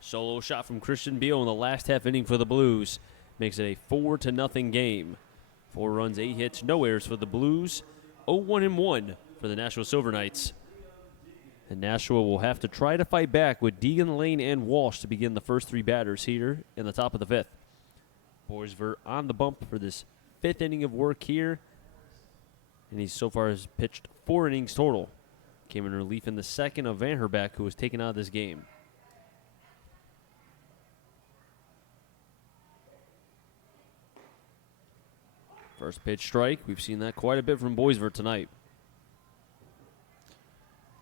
Solo shot from Christian Beal in the last half inning for the Blues. Makes it a 4-0 game. 4 runs, 8 hits, no errors for the Blues. 0-1 for the Nashua Silver Knights. And Nashua will have to try to fight back with Deegan, Lane, and Walsh to begin the first 3 batters here in the top of the 5th. Boisvert on the bump for this 5th inning of work here. And he so far has pitched 4 innings total. Came in relief in the second of Van Herbeck, who was taken out of this game. First pitch strike. We've seen that quite a bit from Boisvert tonight.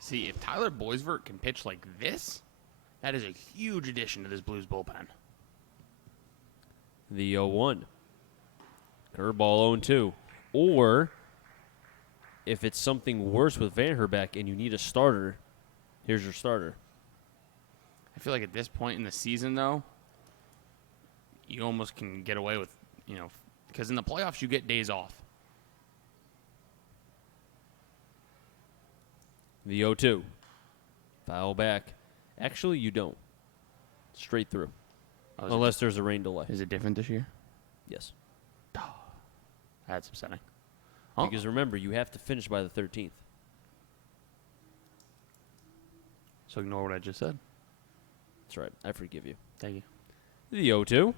See, if Tyler Boisvert can pitch like this, that is a huge addition to this Blues bullpen. The 0-1. Curveball 0-2. Or, if it's something worse with Van Herbeck and you need a starter, here's your starter. I feel like at this point in the season, though, you almost can get away with, because in the playoffs you get days off. The 0-2. Foul back. Actually, you don't. Straight through. Unless there's a rain delay. Is it different this year? Yes. That's upsetting. Because remember, you have to finish by the 13th. So ignore what I just said. That's right. I forgive you. Thank you. The 0-2.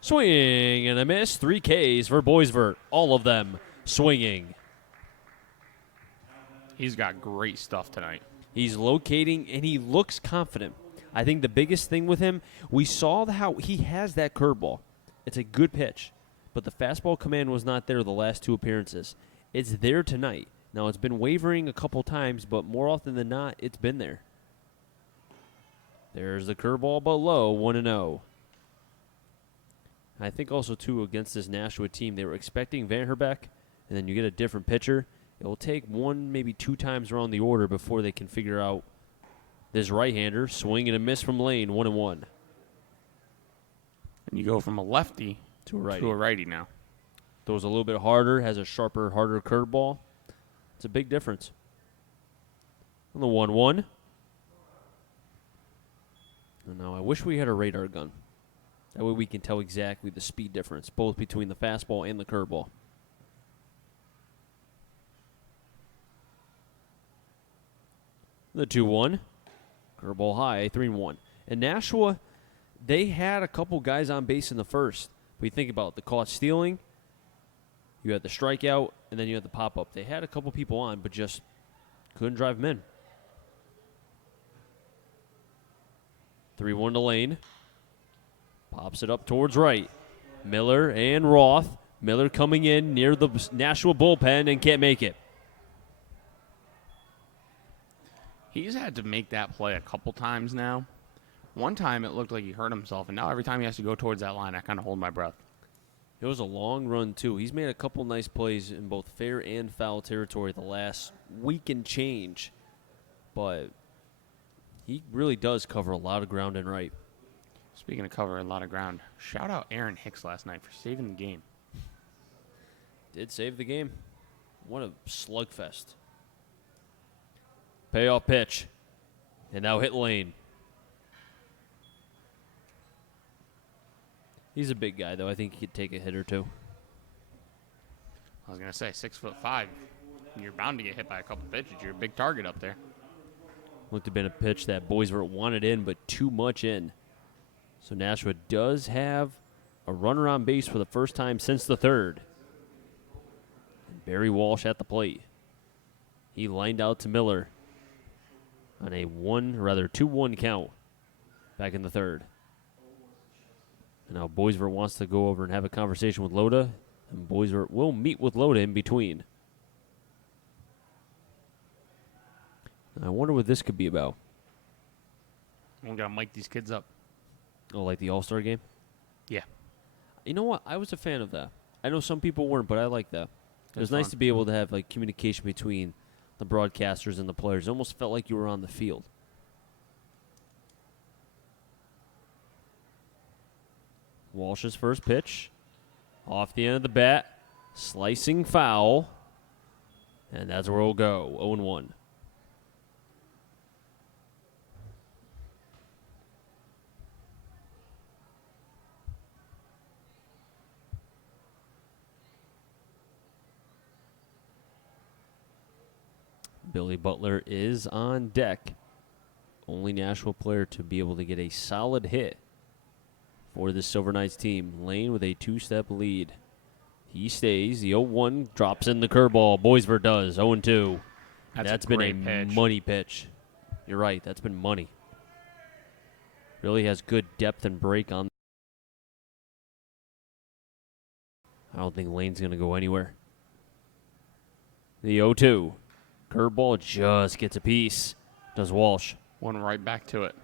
Swing and a miss. 3 Ks for Boisvert. All of them swinging. He's got great stuff tonight. He's locating, and he looks confident. I think the biggest thing with him, we saw how he has that curveball. It's a good pitch, but the fastball command was not there the last 2 appearances. It's there tonight. Now, it's been wavering a couple times, but more often than not, it's been there. There's the curveball below, 1-0. I think also, too, against this Nashua team, they were expecting Van Herbeck, and then you get a different pitcher. It will take 1, maybe 2 times around the order before they can figure out this right-hander. Swing and a miss from Lane, 1-1. And you go from a lefty to a righty now. Throws a little bit harder, has a sharper, harder curveball. It's a big difference. On the 1-1. And now I wish we had a radar gun. That way we can tell exactly the speed difference, both between the fastball and the curveball. The 2-1. Curveball high, 3-1. And Nashua, they had a couple guys on base in the first. If we think about the caught stealing, you had the strikeout, and then you had the pop-up. They had a couple people on, but just couldn't drive them in. 3-1 to Lane. Pops it up towards right. Miller and Roth. Miller coming in near the Nashua bullpen and can't make it. He's had to make that play a couple times now. One time it looked like he hurt himself, and now every time he has to go towards that line, I kind of hold my breath. It was a long run, too. He's made a couple nice plays in both fair and foul territory the last week and change. But he really does cover a lot of ground and right. Speaking of covering a lot of ground, shout out Aaron Hicks last night for saving the game. Did save the game. What a slugfest. Payoff pitch. And now hit Lane. He's a big guy, though. I think he could take a hit or two. I was going to say, 6'5". You're bound to get hit by a couple pitches. You're a big target up there. Looked to have been a pitch that Boisvert wanted in, but too much in. So Nashua does have a runner on base for the first time since the third. And Barry Walsh at the plate. He lined out to Miller on a 2-1 count back in the third. And now Boisvert wants to go over and have a conversation with Loda, and Boisvert will meet with Loda in between. I wonder what this could be about. We got to mic these kids up. Oh, like the All-Star game? Yeah. You know what? I was a fan of that. I know some people weren't, but I like that. It was nice to be able to have like communication between the broadcasters and the players. It almost felt like you were on the field. Walsh's first pitch. Off the end of the bat. Slicing foul. And that's where we'll go. 0-1. Billy Butler is on deck. Only Nashua player to be able to get a solid hit for the Silver Knights team. Lane with a 2-step lead. He stays. The 0-1 drops in the curveball. Boisvert does. 0-2. That's been a money pitch. You're right. That's been money. Really has good depth and break on. I don't think Lane's going to go anywhere. The 0-2. Curveball just gets a piece. Does Walsh. One right back to it.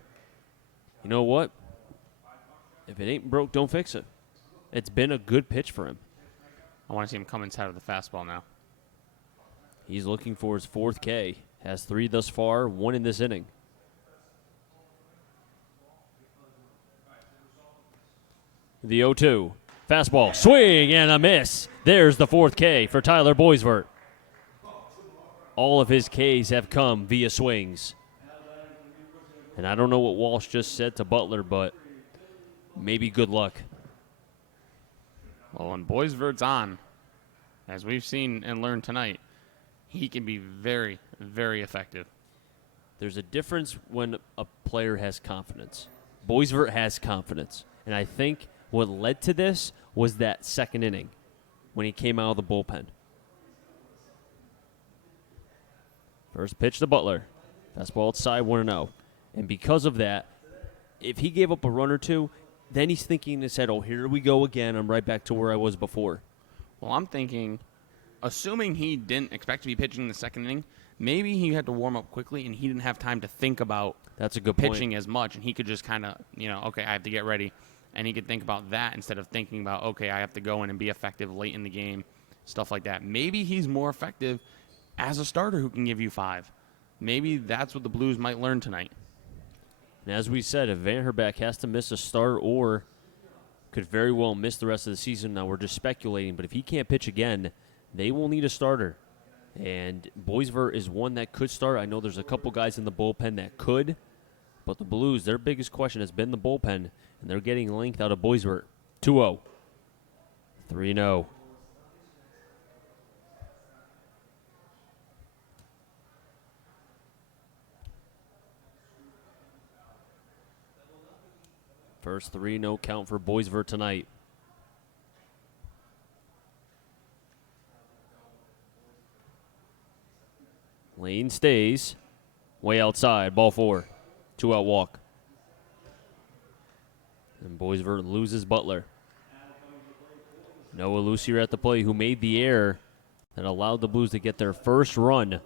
You know what? If it ain't broke, don't fix it. It's been a good pitch for him. I want to see him come inside of the fastball now. He's looking for his 4th K. Has 3 thus far, 1 in this inning. The 0-2. Fastball. Swing and a miss. There's the 4th K for Tyler Boisvert. All of his Ks have come via swings. And I don't know what Walsh just said to Butler, but maybe good luck. Well, when Boisvert's on, as we've seen and learned tonight, he can be very, very effective. There's a difference when a player has confidence. Boisvert has confidence. And I think what led to this was that second inning when he came out of the bullpen. First pitch to Butler. Fastball outside, 1-0. And because of that, if he gave up a run or two, then he's thinking in his head, oh, here we go again. I'm right back to where I was before. Well, I'm thinking, assuming he didn't expect to be pitching in the second inning, maybe he had to warm up quickly and he didn't have time to think about That's a good pitching point. as much. And he could just kind of, okay, I have to get ready. And he could think about that instead of thinking about, okay, I have to go in and be effective late in the game, stuff like that. Maybe he's more effective as a starter who can give you 5. Maybe that's what the Blues might learn tonight. And as we said, if Van Herbeck has to miss a start or could very well miss the rest of the season, now we're just speculating, but if he can't pitch again, they will need a starter. And Boisvert is one that could start. I know there's a couple guys in the bullpen that could, but the Blues, their biggest question has been the bullpen, and they're getting length out of Boisvert. 2-0. 3-0. First 3-0 count for Boisvert tonight. Lane stays. Way outside. Ball 4. 2-out walk. And Boisvert loses Butler. Noah Lucier at the plate, who made the error that allowed the Blues to get their first run.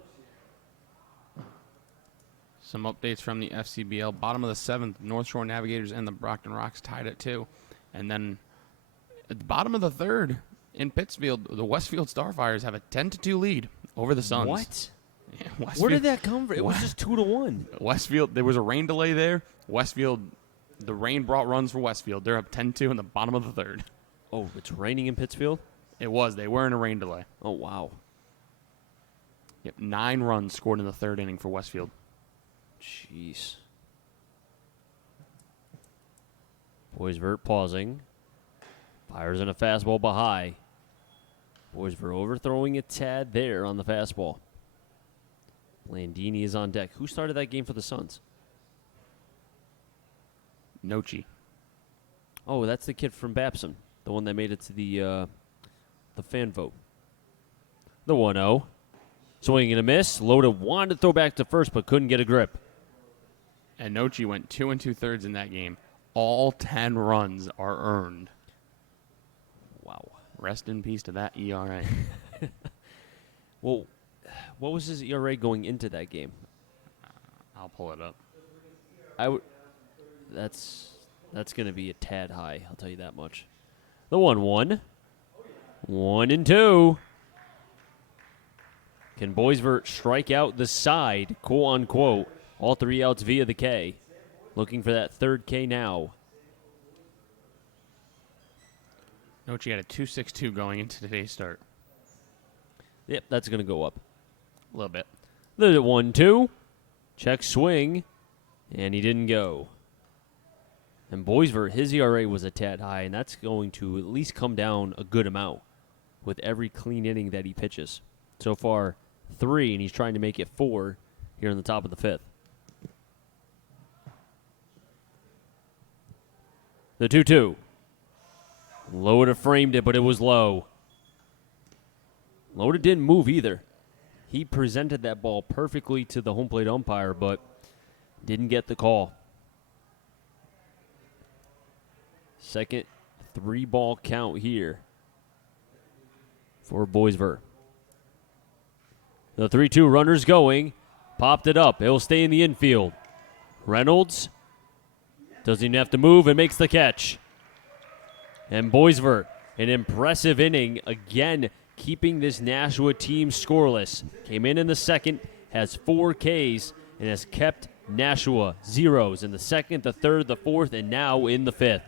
Some updates from the FCBL. Bottom of the 7th, North Shore Navigators and the Brockton Rocks tied at 2. And then at the bottom of the 3rd, in Pittsfield, the Westfield Starfires have a 10-2 lead over the Suns. What? Yeah, Where did that come from? It was just 2-1. Westfield, there was a rain delay there. Westfield, the rain brought runs for Westfield. They're up 10-2 in the bottom of the 3rd. Oh, it's raining in Pittsfield? It was. They were in a rain delay. Oh, wow. Yep, 9 runs scored in the 3rd inning for Westfield. Jeez. Boisvert pausing. Fires in a fastball behind. Boisvert overthrowing a tad there on the fastball. Landini is on deck. Who started that game for the Suns? Nochi. Oh, that's the kid from Babson, the one that made it to the fan vote. The 1-0. Swing and a miss. Loda wanted to throw back to first, but couldn't get a grip. And Nochi went 2 2/3 in that game. All 10 runs are earned. Wow. Rest in peace to that ERA. Well, what was his ERA going into that game? I'll pull it up. That's going to be a tad high, I'll tell you that much. The 1-1. 1-2. Can Boisvert strike out the side, quote unquote, all 3 outs via the K? Looking for that 3rd K now. Nochi had a 2.62 going into today's start. Yep, that's going to go up. A little bit. The 1-2. Check swing. And he didn't go. And Boisvert, his ERA was a tad high, and that's going to at least come down a good amount with every clean inning that he pitches. So far, 3, and he's trying to make it 4 here in the top of the 5th. The 2-2. Loda framed it, but it was low. Loda didn't move either. He presented that ball perfectly to the home plate umpire, but didn't get the call. Second 3-ball count here for Boisvert. The 3-2 runner's going. Popped it up. It'll stay in the infield. Reynolds doesn't even have to move and makes the catch. And Boisvert, an impressive inning, again keeping this Nashua team scoreless. Came in the 2nd, has 4 Ks, and has kept Nashua zeros in the 2nd, the 3rd, the 4th, and now in the 5th.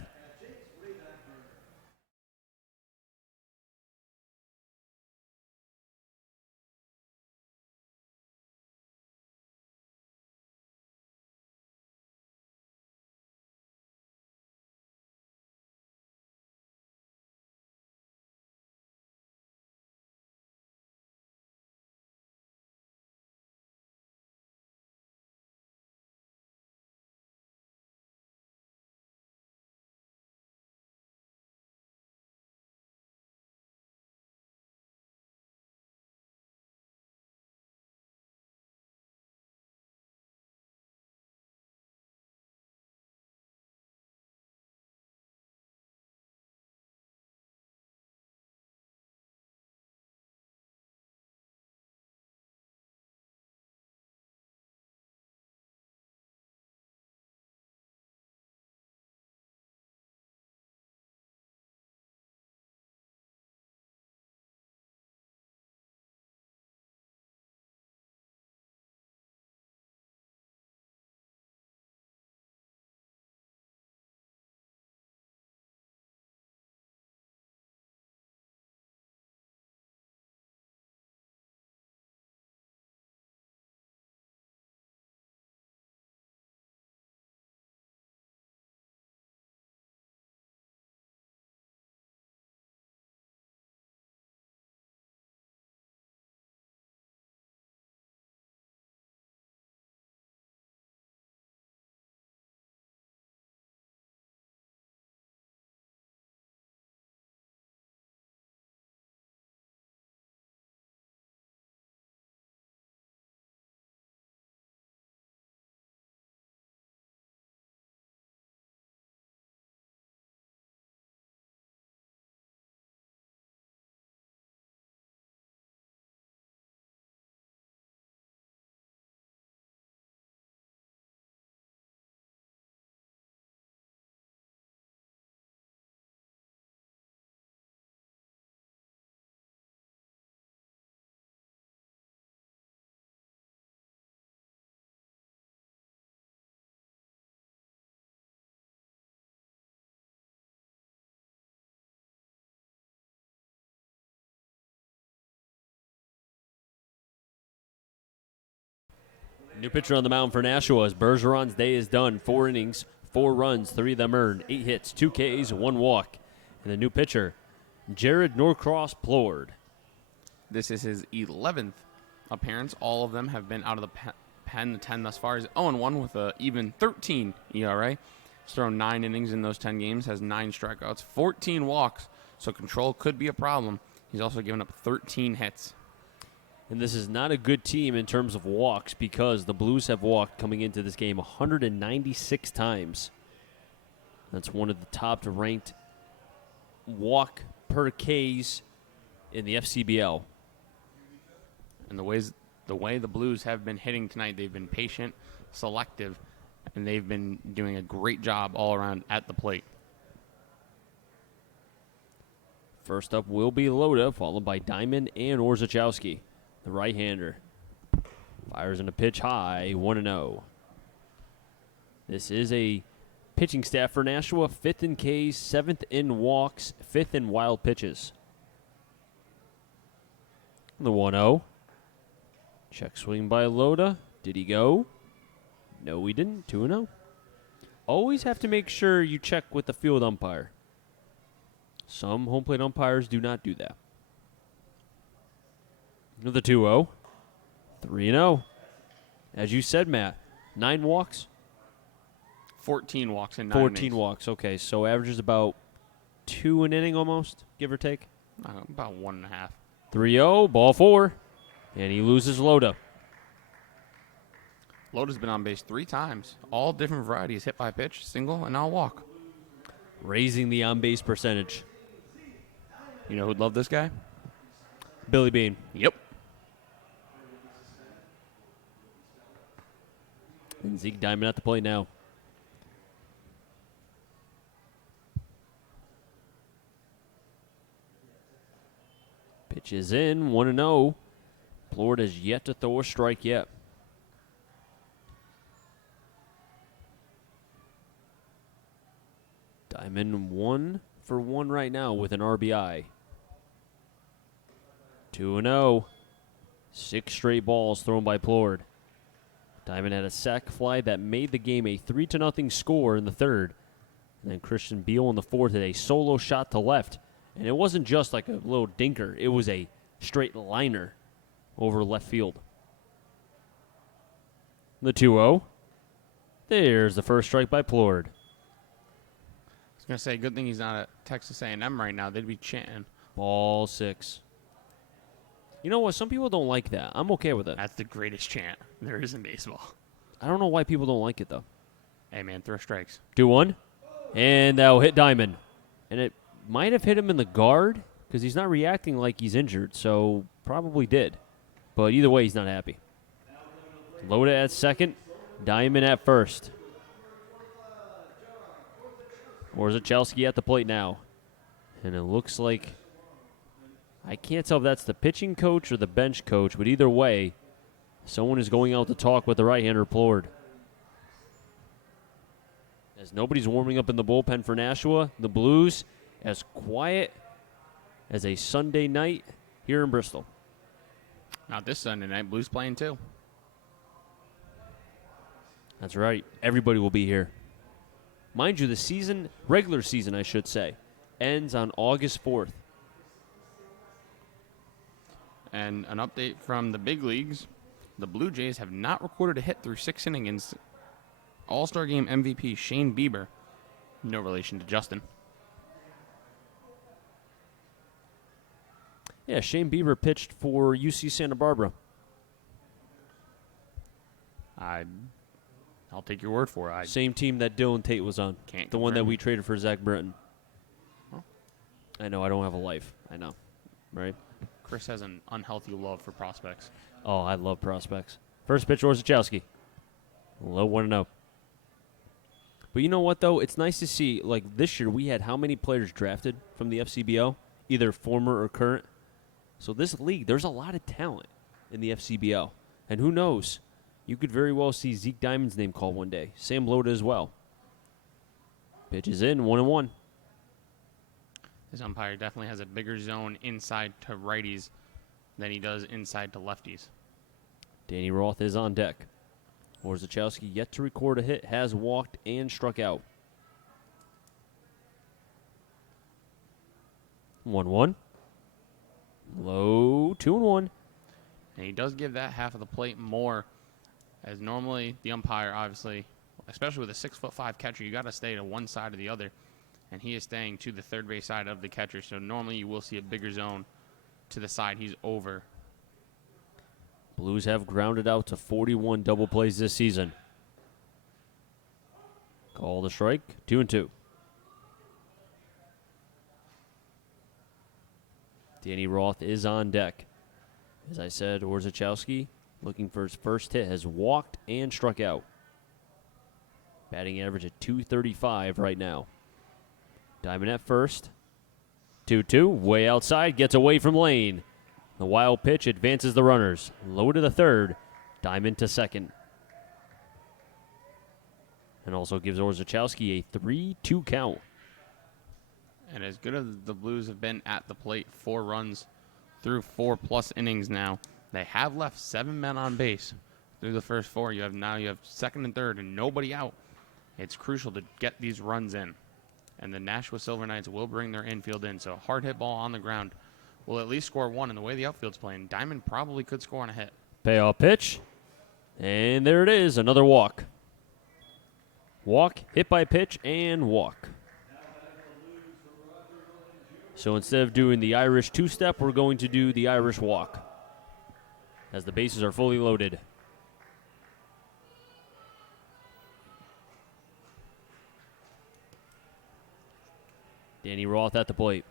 New pitcher on the mound for Nashua as Bergeron's day is done. 4 innings, 4 runs, 3 of them earned, 8 hits, 2 Ks, 1 walk. And the new pitcher, Jared Norcross Plord. This is his 11th appearance. All of them have been out of the pen. The 10 thus far is 0-1 with an even 13 ERA. He's thrown 9 innings in those 10 games, has 9 strikeouts, 14 walks, so control could be a problem. He's also given up 13 hits. And this is not a good team in terms of walks because the Blues have walked coming into this game 196 times. That's one of the top-ranked walk per Ks in the FCBL. And the way the Blues have been hitting tonight, they've been patient, selective, and they've been doing a great job all around at the plate. First up will be Loda, followed by Diamond and Orzechowski. The right-hander fires in a pitch high, 1-0. This is a pitching staff for Nashua, 5th in Ks, 7th in walks, 5th in wild pitches. The 1-0. Check swing by Loda. Did he go? No, he didn't. 2-0. Always have to make sure you check with the field umpire. Some home plate umpires do not do that. The 2-0. 3-0. As you said, Matt, 9 walks? 14 walks in 9 14 innings. walks. Okay, so averages about 2 an inning almost, give or take. About 1.5. 3-0, ball 4. And he loses Loda. Loda's been on base 3 times. All different varieties, hit by pitch, single, and now a walk. Raising the on-base percentage. You know who'd love this guy? Billy Bean. Yep. And Zeke Diamond at the plate now. Pitch is in, 1-0. Plord has yet to throw a strike yet. Diamond 1 for 1 right now with an RBI. 2-0. 6 straight balls thrown by Plord. Diamond had a sac fly that made the game a 3-0 score in the 3rd. And then Christian Beal in the 4th had a solo shot to left. And it wasn't just like a little dinker. It was a straight liner over left field. The 2-0. There's the first strike by Plord. I was going to say, good thing he's not at Texas A&M right now. They'd be chanting. Ball 6. You know what? Some people don't like that. I'm okay with it. That's the greatest chant there is in baseball. I don't know why people don't like it, though. Hey, man, throw strikes. 2-1. And that'll hit Diamond. And it might have hit him in the guard because he's not reacting like he's injured, so probably did. But either way, he's not happy. Loda at second. Diamond at first. Orzechowski at the plate now. And it looks like, I can't tell if that's the pitching coach or the bench coach, but either way, someone is going out to talk with the right-hander Plord. As nobody's warming up in the bullpen for Nashua, the Blues as quiet as a Sunday night here in Bristol. Not this Sunday night. Blues playing too. That's right. Everybody will be here. Mind you, the season, regular season I should say, ends on August 4th. And an update from the big leagues. The Blue Jays have not recorded a hit through 6 innings. All-Star Game MVP Shane Bieber. No relation to Justin. Yeah, Shane Bieber pitched for UC Santa Barbara. I'll take your word for it. Same team that Dylan Tate was on. Can't the one that confirm. we traded for Zach Britton. Huh? I know, I don't have a life. I know, right? Chris has an unhealthy love for prospects. Oh, I love prospects. First pitch, Orzechowski. Low 1-0. But you know what, though? It's nice to see, like, this year we had how many players drafted from the FCBO? Either former or current. So this league, there's a lot of talent in the FCBO. And who knows? You could very well see Zeke Diamond's name called one day. Sam Loda as well. Pitch is in, 1-1. This umpire definitely has a bigger zone inside to righties than he does inside to lefties. Danny Roth is on deck. Orzechowski yet to record a hit, has walked and struck out. 1-1. Low, 2-1. And he does give that half of the plate more, as normally the umpire, obviously, especially with a 6'5" catcher, you got to stay to one side or the other. And he is staying to the third base side of the catcher, so normally you will see a bigger zone to the side he's over. Blues have grounded out to 41 double plays this season. Call the strike, 2-2. Danny Roth is on deck. As I said, Orzechowski, looking for his first hit, has walked and struck out. Batting average at .235 right now. Diamond at first. 2-2, way outside, gets away from lane. The wild pitch advances the runners. Low to the third, Diamond to second. And also gives Orzechowski a 3-2 count. And as good as the Blues have been at the plate, 4 runs through 4+ innings now, they have left 7 men on base through the first 4. You have second and third and nobody out. It's crucial to get these runs in. And the Nashua Silver Knights will bring their infield in. So a hard hit ball on the ground will at least score 1. And the way the outfield's playing, Diamond probably could score on a hit. Payoff pitch. And there it is, another walk. Walk, hit by pitch, and walk. So instead of doing the Irish two-step, we're going to do the Irish walk, as the bases are fully loaded. Danny Roth at the plate.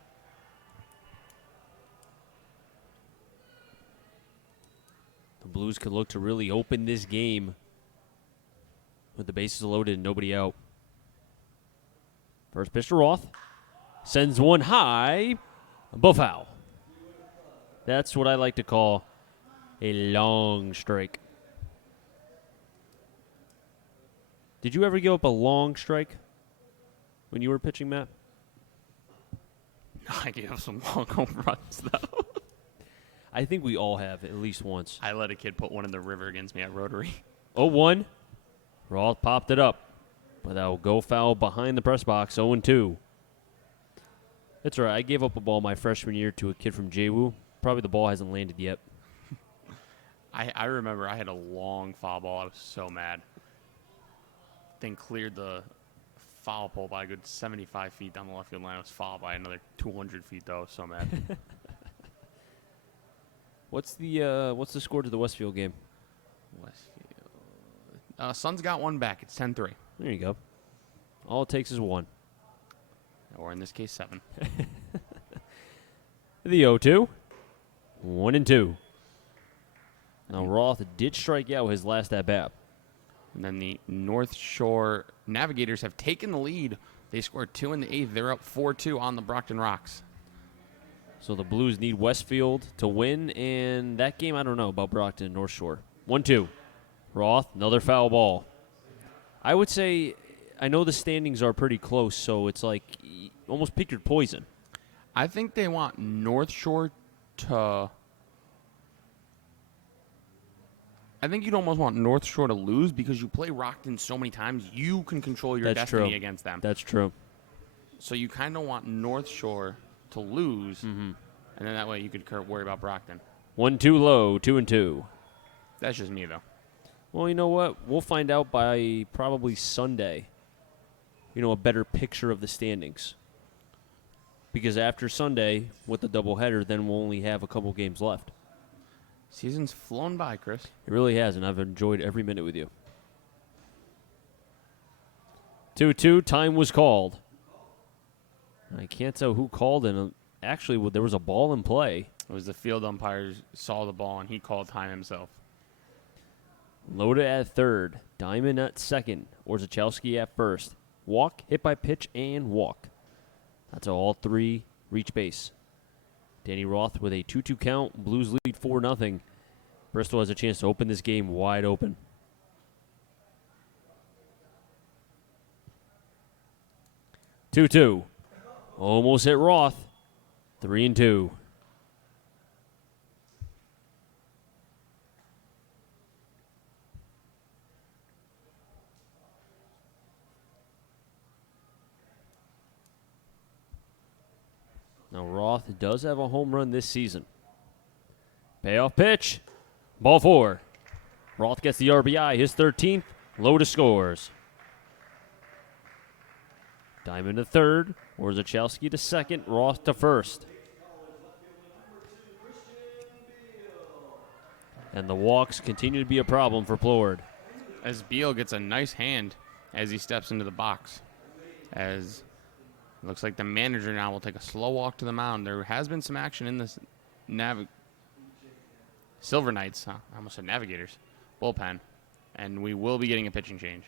The Blues could look to really open this game with the bases loaded and nobody out. First pitch to Roth. Sends one high, above foul. That's what I like to call a long strike. Did you ever give up a long strike when you were pitching, Matt? I gave up some long home runs, though. I think we all have at least once. I let a kid put one in the river against me at Rotary. 0-1. Roth popped it up, but that will go foul behind the press box. 0-2. That's right. I gave up a ball my freshman year to a kid from JWU. Probably the ball hasn't landed yet. I remember I had a long foul ball. I was so mad. Then cleared the foul pole by a good 75 feet down the left field line. I was fouled by another 200 feet, though. I was so mad. What's the score to the Westfield game? Westfield. Suns got one back. It's 10-3. There you go. All it takes is 1. Or in this case, 7. The 0-2. 1-2. Now Roth did strike out his last at bat. And then the North Shore Navigators have taken the lead. They scored 2 in the 8th. They're up 4-2 on the Brockton Rocks. So the Blues need Westfield to win, and that game, I don't know about Brockton and North Shore. 1-2. Roth, another foul ball. I would say, I know the standings are pretty close, so it's like almost pick your poison. I think they want North Shore to... I think you'd almost want North Shore to lose because you play Rockton so many times, you can control your destiny against them. That's true. So you kind of want North Shore to lose, and then that way you could worry about Brockton. 1-2 low, 2-2. That's just me, though. Well, you know what? We'll find out by probably Sunday, a better picture of the standings. Because after Sunday, with the doubleheader, then we'll only have a couple games left. Season's flown by, Chris. It really has, and I've enjoyed every minute with you. 2-2, time was called. I can't tell who called it. Actually, there was a ball in play. It was the field umpire saw the ball, and he called time himself. Loda at third. Diamond at second. Orzechowski at first. Walk, hit by pitch, and walk. That's all 3 reach base. Danny Roth with a 2-2 count. Blues lead 4-0. Bristol has a chance to open this game wide open. 2-2. Almost hit Roth. 3-2. Now, Roth does have a home run this season. Payoff pitch. Ball 4. Roth gets the RBI, his 13th. Lotus scores. Diamond to third. Orzechowski to second. Roth to first. And the walks continue to be a problem for Plord. As Beal gets a nice hand as he steps into the box. As it looks like the manager now will take a slow walk to the mound. There has been some action in this Silver Knights, I almost said Navigators, bullpen. And we will be getting a pitching change.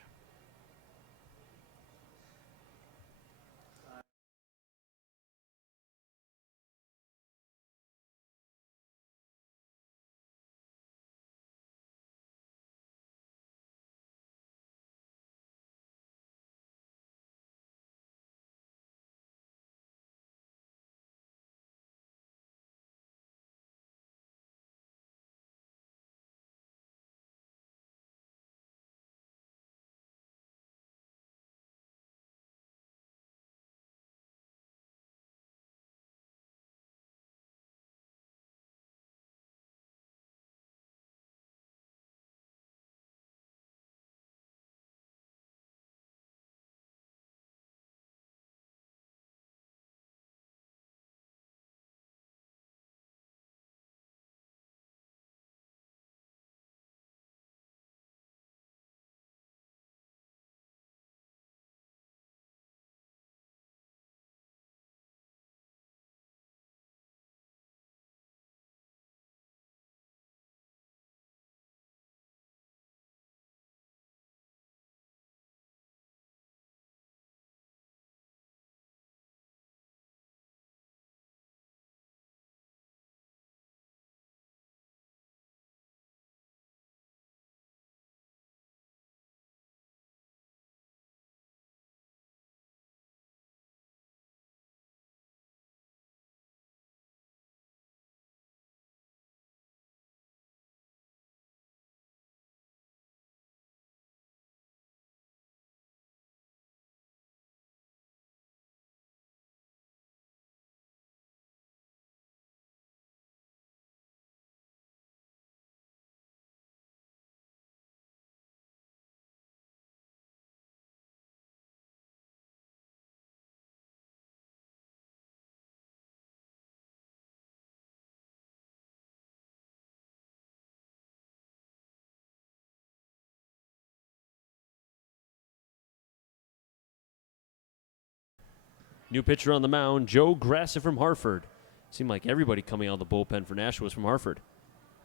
New pitcher on the mound, Joe Grasset from Hartford. Seemed like everybody coming out of the bullpen for Nashua was from Hartford.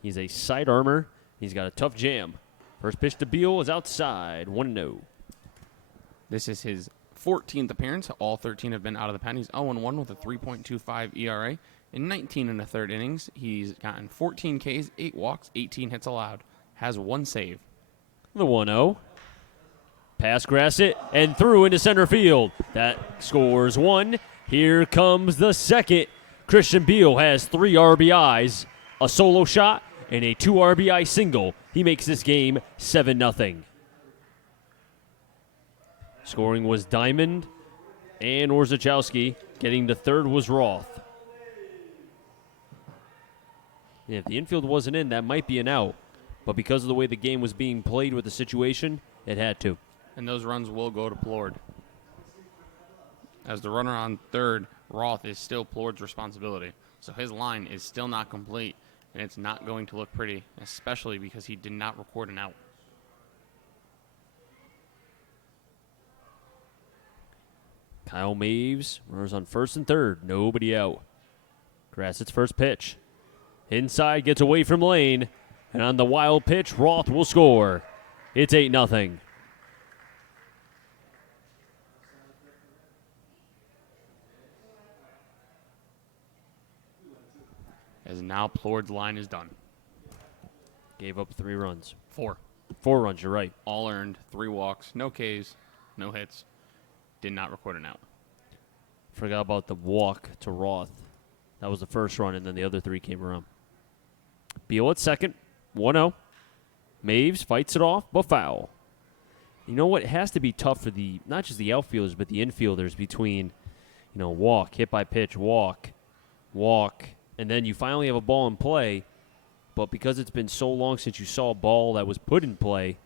He's a side armor. He's got a tough jam. First pitch to Beal is outside, 1-0. This is his 14th appearance. All 13 have been out of the pen. He's 0-1 with a 3.25 ERA. In 19 and a third innings, he's gotten 14 Ks, 8 walks, 18 hits allowed. Has 1 save. The 1-0. Pass Grasset and through into center field. That scores 1. Here comes the second. Christian Beal has 3 RBIs, a solo shot, and a 2 RBI single. He makes this game 7-0. Scoring was Diamond and Orzechowski. Getting to third was Roth. Yeah, if the infield wasn't in, that might be an out. But because of the way the game was being played with the situation, it had to. And those runs will go to Plord. As the runner on third, Roth is still Plord's responsibility. So his line is still not complete, and it's not going to look pretty, especially because he did not record an out. Kyle Maves, runners on first and third, nobody out. Grasset's first pitch. Inside, gets away from Lane, and on the wild pitch, Roth will score. It's 8-0. As now Plord's line is done. Gave up 3 runs. 4. 4 runs, you're right. All earned, 3 walks, no Ks, no hits. Did not record an out. Forgot about the walk to Roth. That was the first run, and then the other 3 came around. Beal at second, 1-0. Maves fights it off, but foul. You know what? It has to be tough for not just the outfielders, but the infielders between, walk, hit by pitch, walk, walk, and then you finally have a ball in play, but because it's been so long since you saw a ball that was put in play,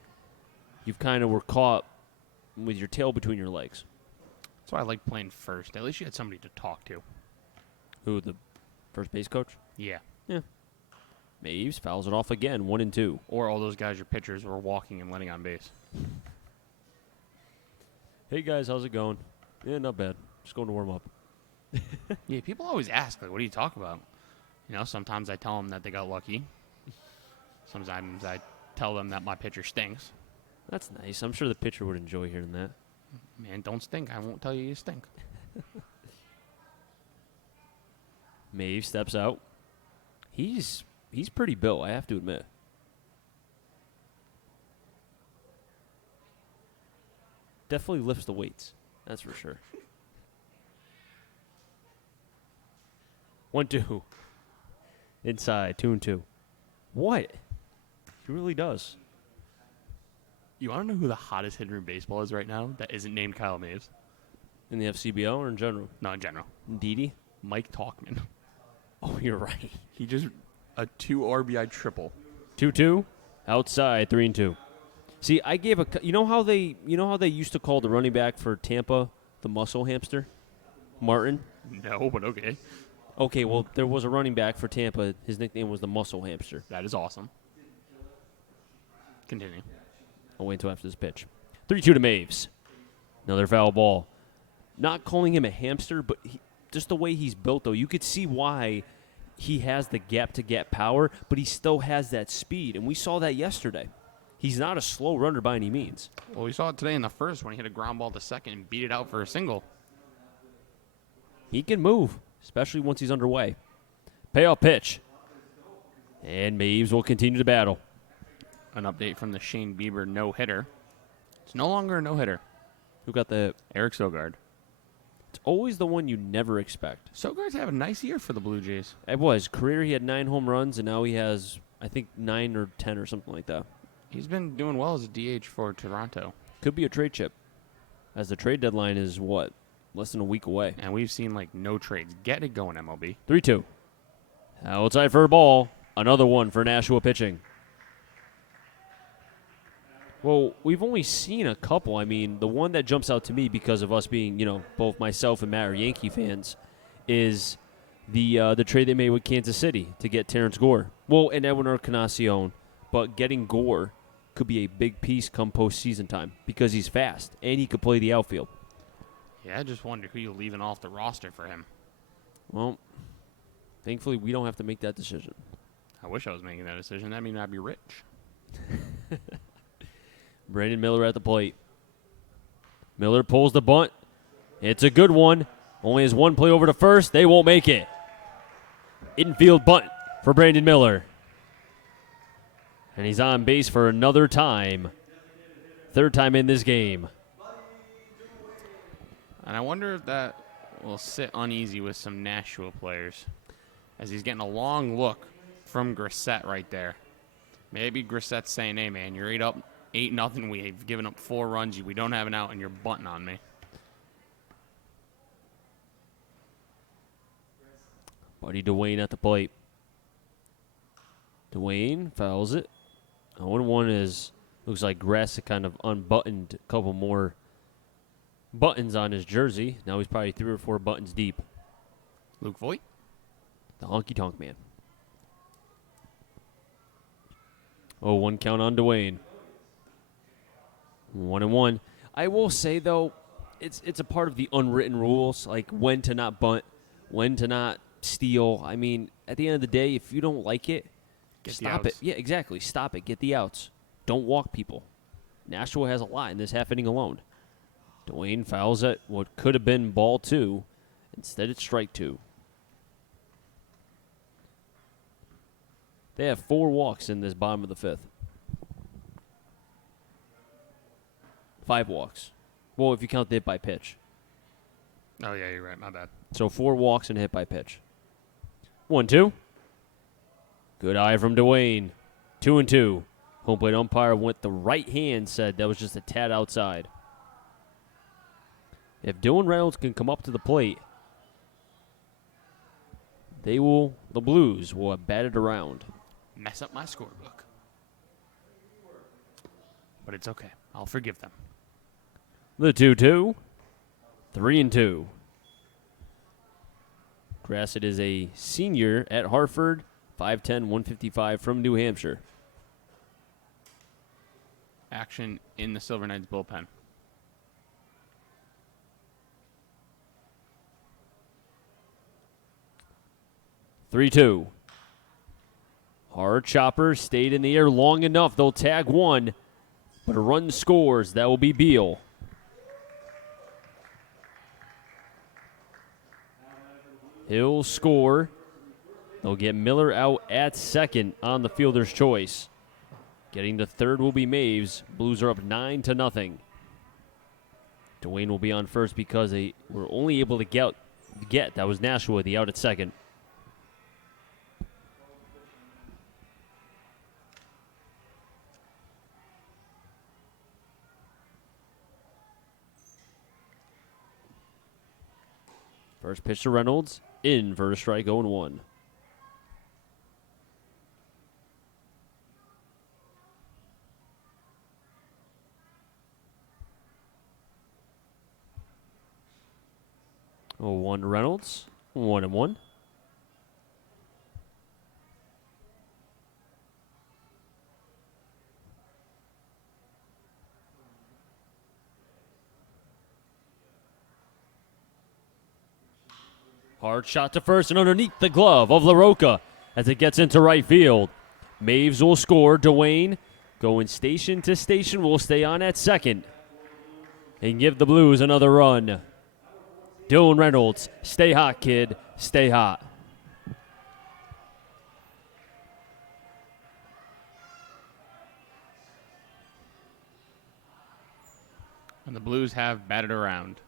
you've kind of were caught with your tail between your legs. That's why I like playing first. At least you had somebody to talk to. Who, the first base coach? Yeah. Yeah. Maves fouls it off again, 1-2. Or all those guys, your pitchers, were walking and letting on base. Hey, guys, how's it going? Yeah, not bad. Just going to warm up. Yeah, people always ask, like, what do you talk about? You know, sometimes I tell them that they got lucky. Sometimes I tell them that my pitcher stinks. That's nice. I'm sure the pitcher would enjoy hearing that. Man, don't stink. I won't tell you you stink. Maeve steps out. He's pretty built, I have to admit. Definitely lifts the weights. That's for sure. 1-2. Inside, 2-2. What? He really does. You want to know who the hottest hitter in baseball is right now that isn't named Kyle Maves? In the FCBO or in general? No, in general. Didi? Mike Talkman. Oh, you're right. He just a 2 RBI triple. 2-2. Outside, 3-2. See, I gave you know how they used to call the running back for Tampa the muscle hamster? Martin? No, but okay. Okay, well, there was a running back for Tampa. His nickname was the muscle hamster. That is awesome. Continue. I'll wait until after this pitch. 3-2 to Maves. Another foul ball. Not calling him a hamster, but just the way he's built, though, you could see why he has the gap-to-gap power, but he still has that speed, and we saw that yesterday. He's not a slow runner by any means. Well, we saw it today in the first when he hit a ground ball to second and beat it out for a single. He can move, especially once he's underway. Payoff pitch. And Maves will continue to battle. An update from the Shane Bieber no-hitter. It's no longer a no-hitter. Who got the... Eric Sogard. It's always the one you never expect. Sogard's having a nice year for the Blue Jays. It was. Career, he had 9 home runs, and now he has, I think, 9 or 10 or something like that. He's been doing well as a DH for Toronto. Could be a trade chip, as the trade deadline is, what, less than a week away. And we've seen, like, no trades. Get it going, MLB. 3-2. Outside for a ball. Another one for Nashua pitching. Well, we've only seen a couple. I mean, the one that jumps out to me because of us being, both myself and Matt are Yankee fans, is the trade they made with Kansas City to get Terrence Gore. Well, and Edwin Encarnacion, but getting Gore could be a big piece come postseason time because he's fast and he could play the outfield. Yeah, I just wonder who you're leaving off the roster for him. Well, thankfully we don't have to make that decision. I wish I was making that decision. That means I'd be rich. Brandon Miller at the plate. Miller pulls the bunt. It's a good one. Only has one play over to first. They won't make it. Infield bunt for Brandon Miller. And he's on base for another time. Third time in this game. And I wonder if that will sit uneasy with some Nashua players as he's getting a long look from Grissett right there. Maybe Grissett's saying, hey, man, you're 8-0. We've given up 4 runs. We don't have an out, and you're bunting on me. Buddy Dwayne at the plate. Dwayne fouls it. 0-1 is, looks like Grass kind of unbuttoned a couple more buttons on his jersey. Now he's probably 3 or 4 buttons deep. Luke Voigt? The honky-tonk man. 0-1 count on Dwayne. 1-1. I will say, though, it's a part of the unwritten rules, like when to not bunt, when to not steal. I mean, at the end of the day, if you don't like it, stop it. Yeah, exactly. Stop it. Get the outs. Don't walk people. Nashua has a lot in this half inning alone. Dwayne fouls at what could have been ball 2. Instead, it's strike 2. They have 4 walks in this bottom of the 5th. 5 walks. Well, if you count the hit by pitch. Oh, yeah, you're right. My bad. So 4 walks and a hit by pitch. 1-2. Good eye from Dwayne. 2-2. Home plate umpire went the right hand, said that was just a tad outside. If Dylan Reynolds can come up to the plate, the Blues will have batted around. Mess up my scorebook. But it's okay. I'll forgive them. The 2-2, 3-2. Grassett is a senior at Hartford, 5'10", 155 from New Hampshire. Action in the Silver Knights bullpen. Three-two. Hard chopper stayed in the air long enough. They'll tag one, but a run scores. That will be Beal. He'll score. They'll get Miller out at second on the fielder's choice. Getting to third will be Maves. Blues are up 9-0. Dwayne will be on first because they were only able to get that was Nashua, the out at second. First pitch to Reynolds, in for a strike, 0-1. Oh, 1 Reynolds, 1-1. Hard shot to first and underneath the glove of LaRocca as it gets into right field. Maves will score. Dwayne going station to station will stay on at second and give the Blues another run. Dylan Reynolds, stay hot, kid. Stay hot. And the Blues have batted around.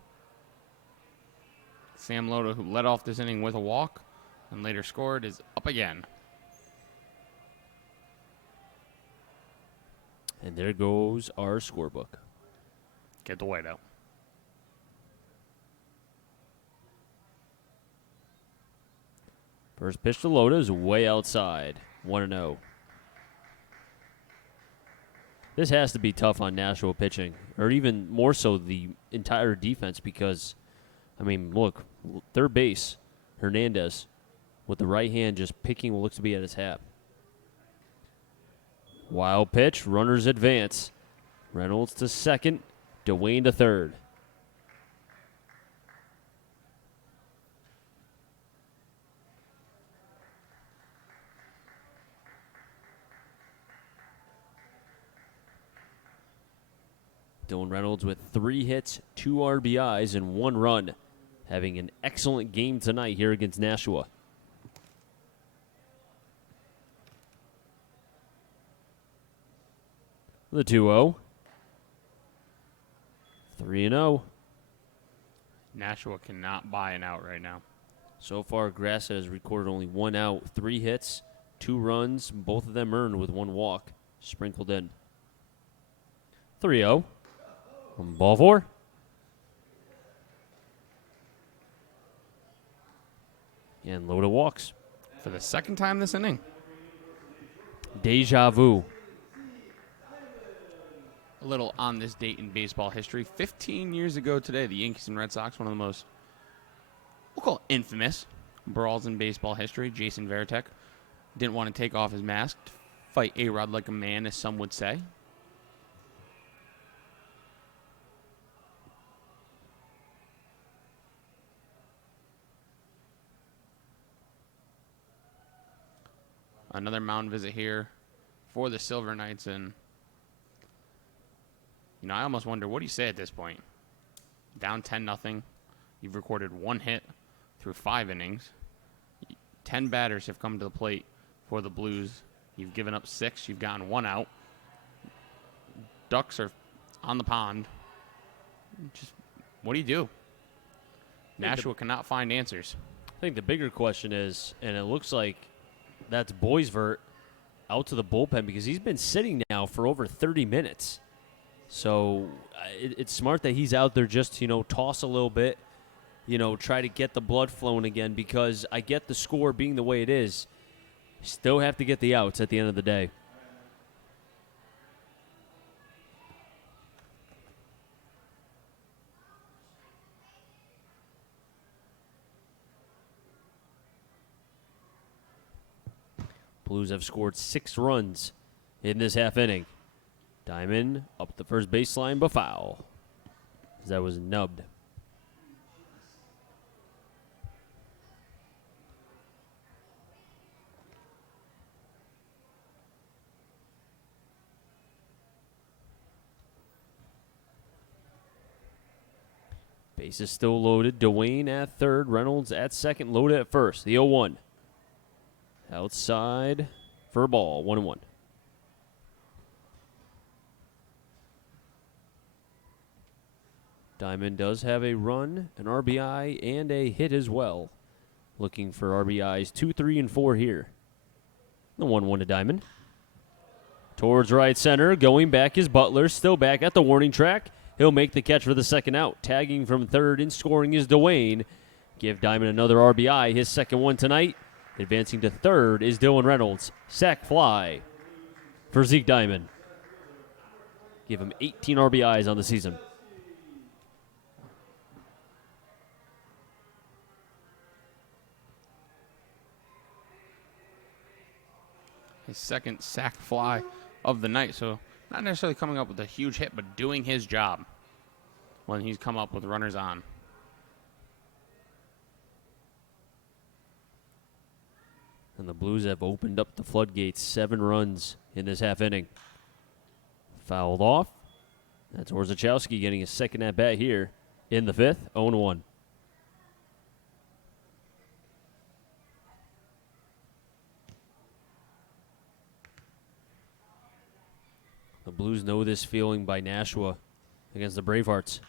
Sam Loda, who led off this inning with a walk and later scored, is up again. And there goes our scorebook. Get the white out. First pitch to Loda is way outside. 1-0. This has to be tough on Nashua pitching, or even more so the entire defense, because, I mean, look, third base, Hernandez, with the right hand just picking what looks to be at his hat. Wild pitch, runners advance. Reynolds to second, Dwayne to third. Dylan Reynolds with 3 hits, 2 RBIs, and 1 run. Having an excellent game tonight here against Nashua. The 2-0. 3-0. Nashua cannot buy an out right now. So far, Grassett has recorded only 1 out, 3 hits, 2 runs, both of them earned with 1 walk sprinkled in. 3-0. Ball 4. And Loda walks. For the second time this inning. Deja vu. A little on this date in baseball history. 15 years ago today, the Yankees and Red Sox, one of the most, we'll call it infamous brawls in baseball history. Jason Varitek didn't want to take off his mask to fight A-Rod like a man, as some would say. Another mound visit here for the Silver Knights, and I almost wonder, what do you say at this point? Down 10-0. You've recorded 1 hit through 5 innings. 10 batters have come to the plate for the Blues. You've given up 6. You've gotten 1 out. Ducks are on the pond. Just, what do you do? Nashua cannot find answers. I think the bigger question is, and it looks like that's Boisvert out to the bullpen because he's been sitting now for over 30 minutes. So it's smart that he's out there just to, toss a little bit, try to get the blood flowing again, because I get the score being the way it is. Still have to get the outs at the end of the day. Blues have scored 6 runs in this half inning. Diamond up the first baseline, but foul. That was nubbed. Base is still loaded. Dwayne at third. Reynolds at second. Loaded at first. The 0-1. Outside for a ball. 1-1. Diamond does have a run, an RBI, and a hit as well. Looking for RBIs 2, 3, and 4 here. The 1-1 to Diamond. Towards right center. Going back is Butler. Still back at the warning track. He'll make the catch for the second out. Tagging from third and scoring is Dwayne. Give Diamond another RBI, his second one tonight. Advancing to third is Dylan Reynolds. Sack fly for Zeke Diamond. Give him 18 RBIs on the season. His second sack fly of the night, so not necessarily coming up with a huge hit, but doing his job when he's come up with runners on. And the Blues have opened up the floodgates. 7 runs in this half inning. Fouled off. That's Orzechowski getting his second at-bat here in the 5th. 0-1. The Blues know this feeling by Nashua against the Bravehearts.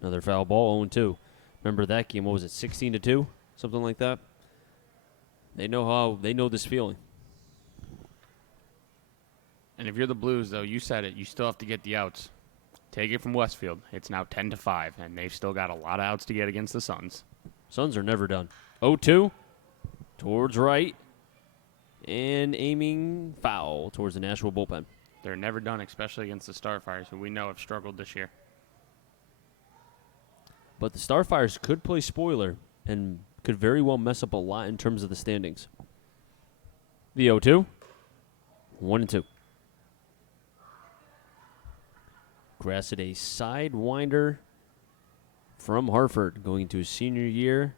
Another foul ball, 0-2. Remember that game, what was it, 16-2? Something like that? They know this feeling. And if you're the Blues, though, you said it, you still have to get the outs. Take it from Westfield. It's now 10-5, and they've still got a lot of outs to get against the Suns. Suns are never done. 0-2 towards right, and aiming foul towards the Nashua bullpen. They're never done, especially against the Starfires, who we know have struggled this year. But the Starfires could play spoiler and could very well mess up a lot in terms of the standings. The 0-2. 1-2. Grass at a sidewinder from Hartford, going to his senior year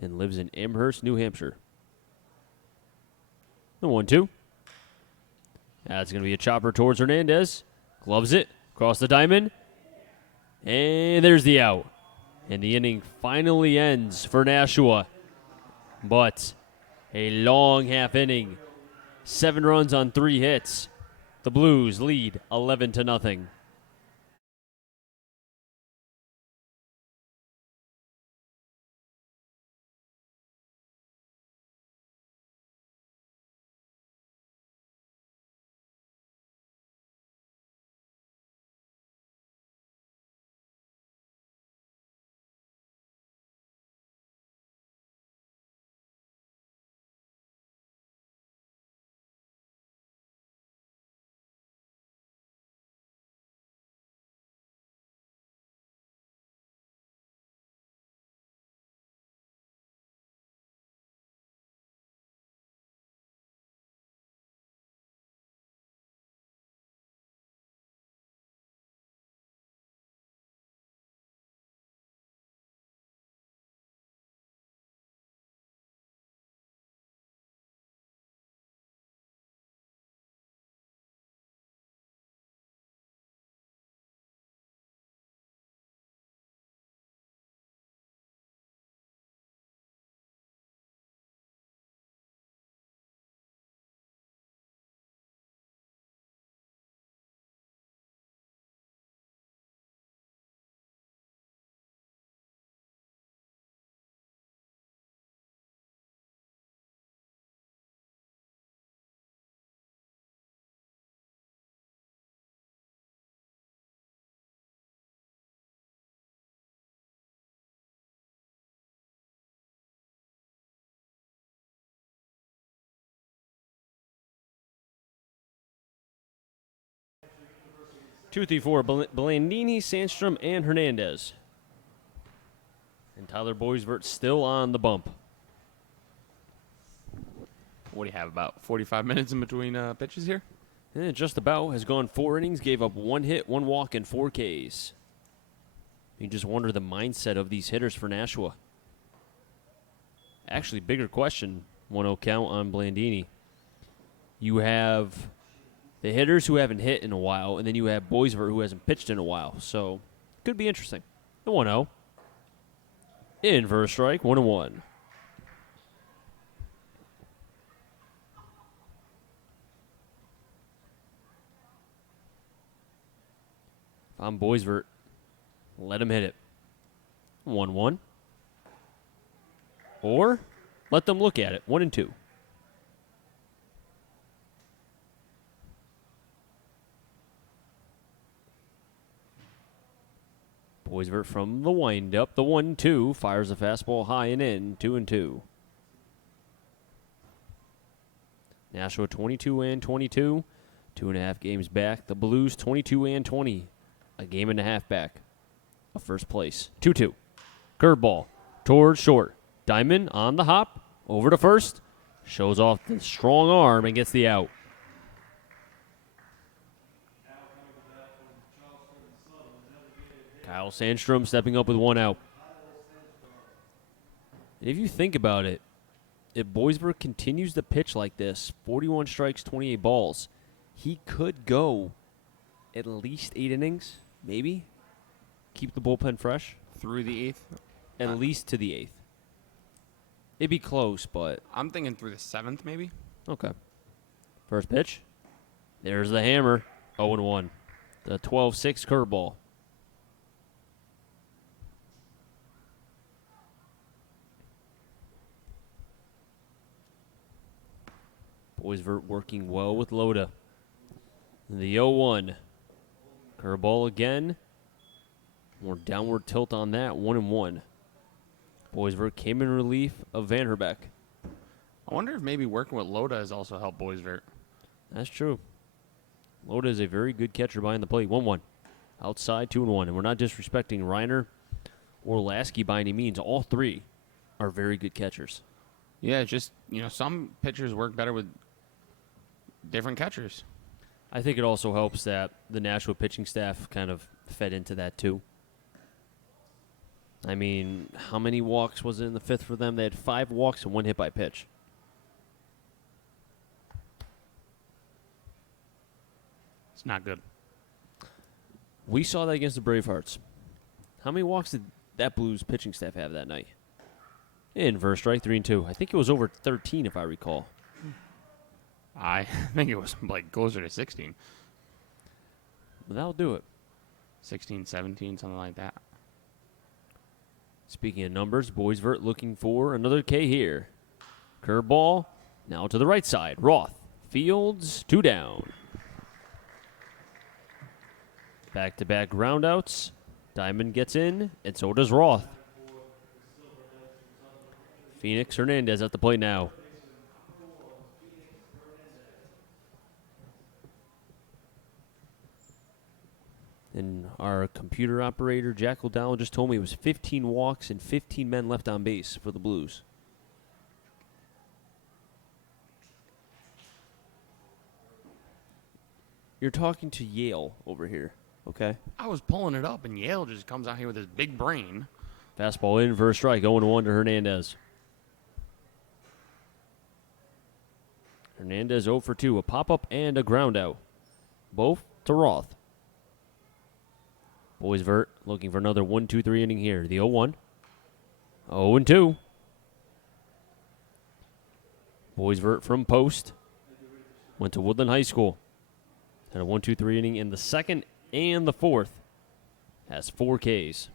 and lives in Amherst, New Hampshire. The 1-2. That's going to be a chopper towards Hernandez. Gloves it. Across the diamond. And there's the out. And the inning finally ends for Nashua. But a long half inning. 7 runs on 3 hits. The Blues lead 11-0. 2-3-4, Blandini, Sandstrom, and Hernandez. And Tyler Boisvert still on the bump. What do you have, about 45 minutes in between pitches here? Just about. Has gone 4 innings, gave up 1 hit, 1 walk, and 4 Ks. You just wonder the mindset of these hitters for Nashua. Actually, bigger question, 1-0 count on Blandini. You have the hitters who haven't hit in a while, and then you have Boisvert who hasn't pitched in a while. So, could be interesting. The 1-0. In for a strike, 1-1. If I'm Boisvert, let him hit it. 1-1. Or let them look at it. 1-2. Boisvert from the windup. The 1-2 fires a fastball high and in. 2-2. Nashua 22-22. 2.5 games back. The Blues 22-20. A game and a half back of first place. 2-2. Curveball towards short. Diamond on the hop. Over to first. Shows off the strong arm and gets the out. Kyle Sandstrom stepping up with 1 out. And if you think about it, if Boisvert continues to pitch like this, 41 strikes, 28 balls, he could go at least 8 innings, maybe. Keep the bullpen fresh. Through the 8th? At least to the 8th. It'd be close, but... I'm thinking through the 7th, maybe. Okay. First pitch. There's the hammer. 0-1. The 12-6 curveball. Boisvert working well with Loda. The 0-1. Curveball again. More downward tilt on that. 1-1. Boisvert came in relief of Vanderbeck. I wonder if maybe working with Loda has also helped Boisvert. That's true. Loda is a very good catcher behind the plate. 1-1. Outside, 2-1. And we're not disrespecting Reiner or Lasky by any means. All three are very good catchers. Yeah, it's just, some pitchers work better with different catchers. I think it also helps that the Nashua pitching staff kind of fed into that too. I mean, how many walks was it in the 5th for them? They had 5 walks and 1 hit by pitch. It's not good. We saw that against the Bravehearts. How many walks did that Blues pitching staff have that night? In for a strike, 3-2. I think it was over 13, if I recall. I think it was closer to 16. But that'll do it. 16, 17, something like that. Speaking of numbers, Boisvert looking for another K here. Curveball, now to the right side. Roth, Fields, 2 down. Back-to-back groundouts. Diamond gets in, and so does Roth. Phoenix Hernandez at the plate now. And our computer operator, Jack O'Donnell, just told me it was 15 walks and 15 men left on base for the Blues. You're talking to Yale over here, okay? I was pulling it up, and Yale just comes out here with his big brain. Fastball in for a strike, 0-1 to Hernandez. Hernandez 0 for 2, a pop-up and a ground-out. Both to Roth. Boisvert looking for another 1-2-3 inning here. The 0-1. 0-2. Boisvert from post. Went to Woodland High School. Had a 1-2-3 inning in the 2nd and the 4th. Has 4 Ks.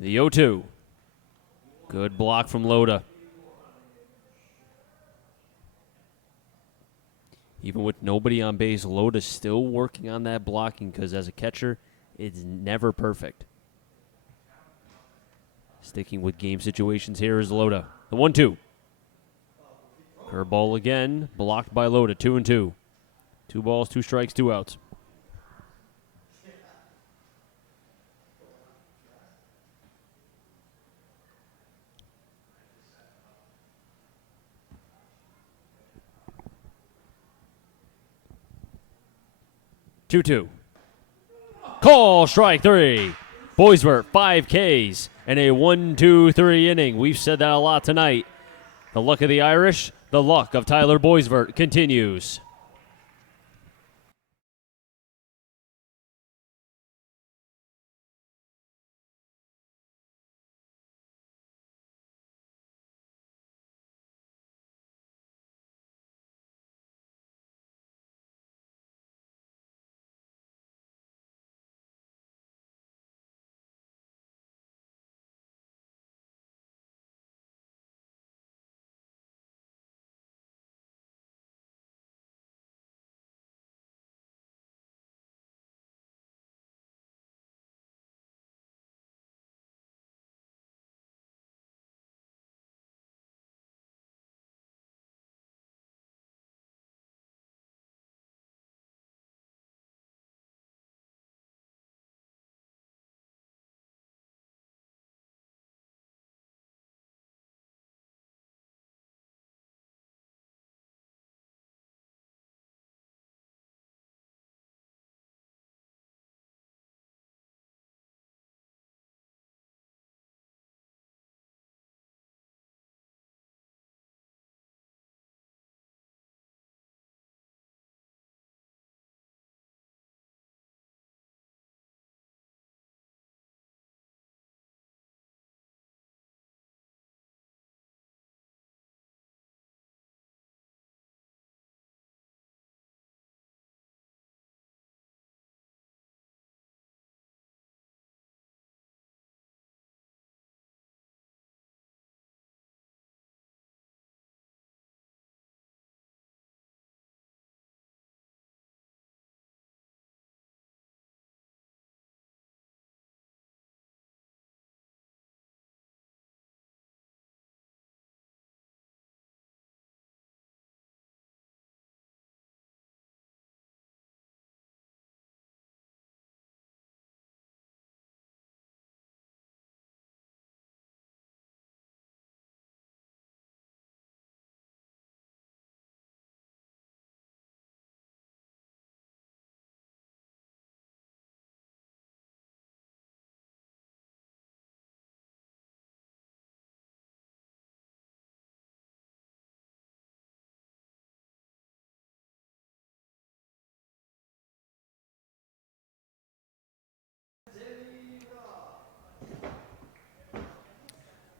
The 0-2. Good block from Loda. Even with nobody on base, Loda's still working on that blocking because as a catcher, it's never perfect. Sticking with game situations here is Loda. The 1-2. Curveball again, blocked by Loda, 2-2. 2 balls, 2 strikes, 2 outs. Two. Call strike 3. Boisvert 5 Ks and a 1-2-3 inning. We've said that a lot tonight. The luck of the Irish, the luck of Tyler Boisvert continues.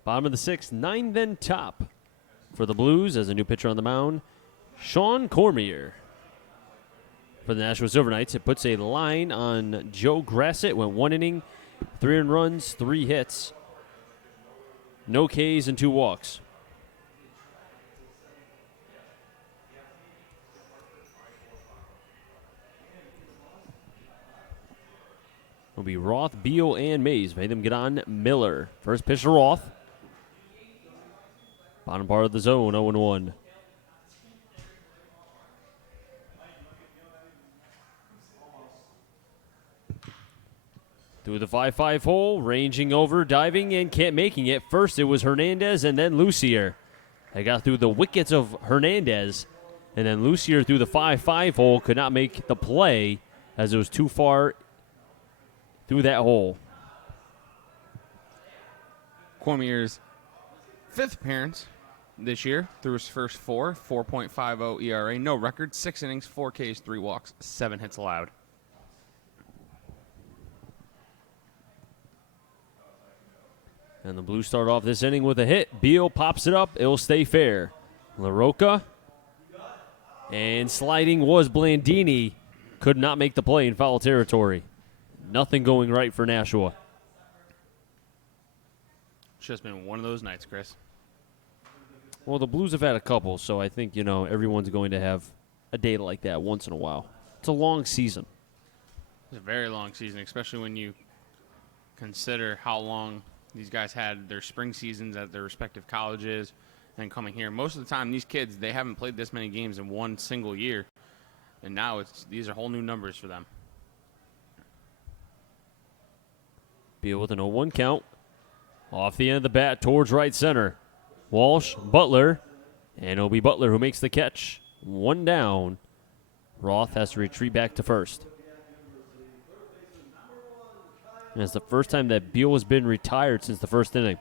Bottom of the 6th, 9 then top for the Blues as a new pitcher on the mound, Sean Cormier. For the Nashua Silver Knights, it puts a line on Joe Grassett. Went 1 inning, 3 earned runs, 3 hits, no Ks and 2 walks. It'll be Roth, Beal, and Mays. Made them get on Miller. First pitch to Roth. Bottom part of the zone, 0-1. Through the 5-5 hole, ranging over, diving, and can't making it. First it was Hernandez and then Lucier. They got through the wickets of Hernandez, and then Lucier through the 5-5 hole could not make the play as it was too far through that hole. Cormier's 5th appearance this year through his first 4, 4.50 ERA, no record, 6 innings, 4 Ks, 3 walks, 7 hits allowed. And the Blues start off this inning with a hit. Beal pops it up. It'll stay fair. LaRocca. And sliding was Blandini. Could not make the play in foul territory. Nothing going right for Nashua. It's just been one of those nights, Chris. Well, the Blues have had a couple, so I think, everyone's going to have a day like that once in a while. It's a long season. It's a very long season, especially when you consider how long These guys had their spring seasons at their respective colleges and coming here. Most of the time, these kids, they haven't played this many games in one single year. And now these are whole new numbers for them. Beal with an 0-1 count. Off the end of the bat towards right center. Walsh, Butler, and it'll be Butler who makes the catch. One down. Roth has to retreat back to first. And it's the first time that Beal has been retired since the first inning.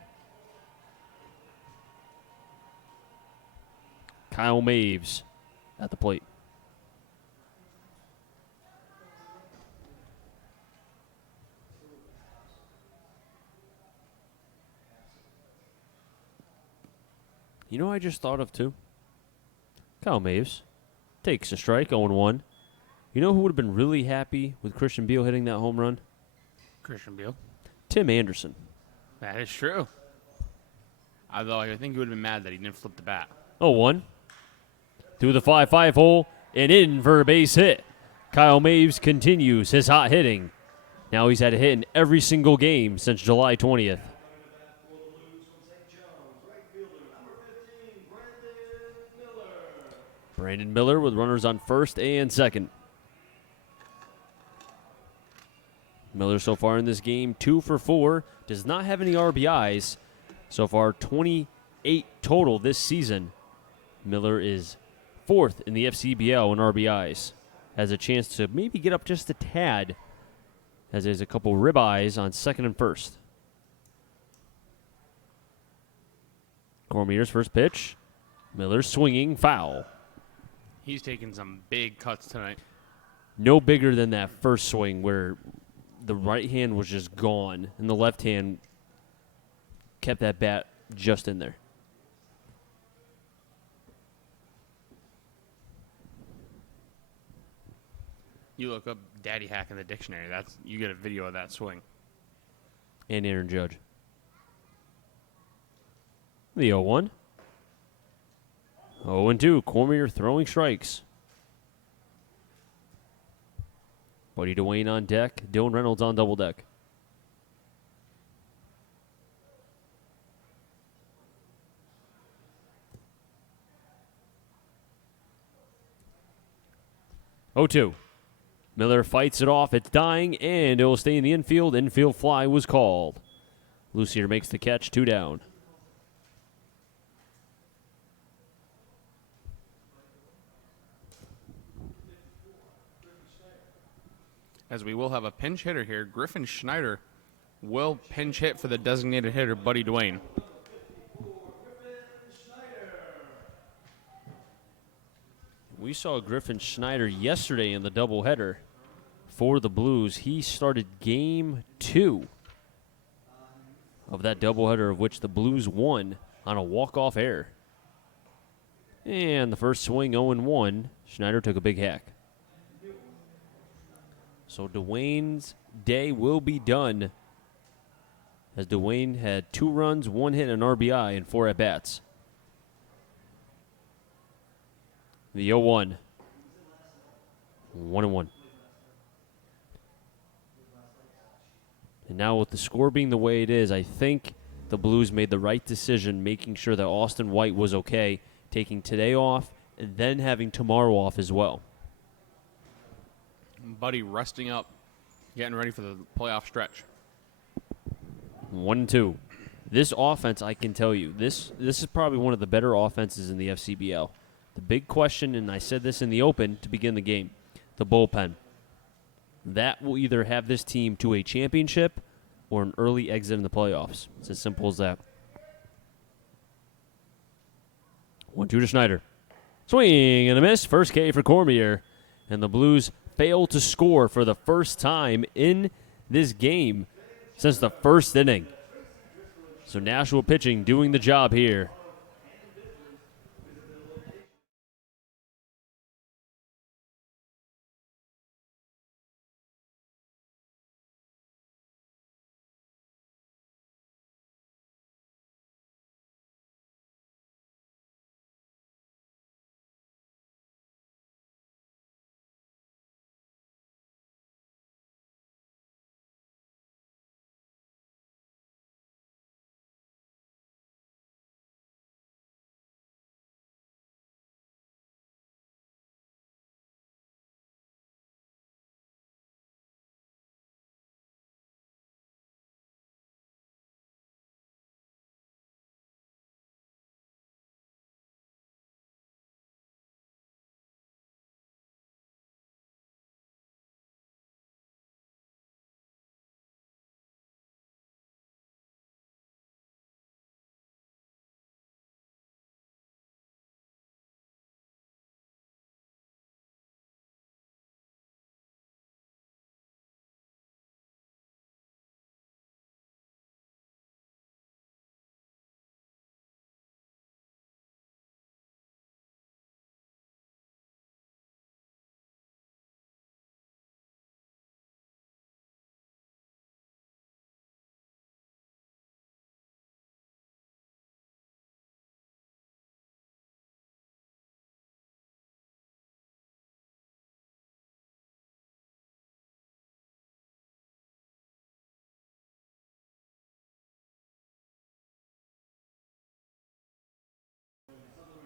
Kyle Maves at the plate. You know what I just thought of, too? Kyle Maves takes a strike, 0-1. You know who would have been really happy with Christian Beal hitting that home run? Christian Beal. Tim Anderson. That is true. Although I think he would have been mad that he didn't flip the bat. 0-1. Through the 5-5 hole and in for a base hit. Kyle Maves continues his hot hitting. Now he's had a hit in every single game since July 20th. Brandon Miller with runners on first and second. Miller so far in this game, 2 for 4. Does not have any RBIs. So far, 28 total this season. Miller is 4th in the FCBL in RBIs. Has a chance to maybe get up just a tad, as there's a couple ribeyes on second and first. Cormier's first pitch. Miller swinging, foul. He's taking some big cuts tonight. No bigger than that first swing where the right hand was just gone and the left hand kept that bat just in there. You look up Daddy Hack in the dictionary. You get a video of that swing. And Aaron Judge. The 0-1. 0-2. Cormier throwing strikes. Buddy Dwayne on deck. Dylan Reynolds on double deck. Oh, 2. Miller fights it off. It's dying, and it will stay in the infield. Infield fly was called. Lucier makes the catch. 2 down. As we will have a pinch hitter here, Griffin Schneider will pinch hit for the designated hitter, Buddy Dwayne. We saw Griffin Schneider yesterday in the doubleheader for the Blues. He started game 2 of that doubleheader, of which the Blues won on a walk-off error. And the first swing, 0-1. Schneider took a big hack. So Dwayne's day will be done, as Dwayne had 2 runs, 1 hit, and an RBI, and 4 at-bats. The 0-1. 1-1. And now with the score being the way it is, I think the Blues made the right decision, making sure that Austin White was okay, taking today off and then having tomorrow off as well. Buddy resting up, getting ready for the playoff stretch. 1-2. This offense, I can tell you, this is probably one of the better offenses in the FCBL. The big question, and I said this in the open to begin the game, the bullpen. That will either have this team to a championship or an early exit in the playoffs. It's as simple as that. 1-2 to Schneider. Swing and a miss. First K for Cormier. And the Blues fail to score for the first time in this game since the first inning. So Nashua pitching doing the job here.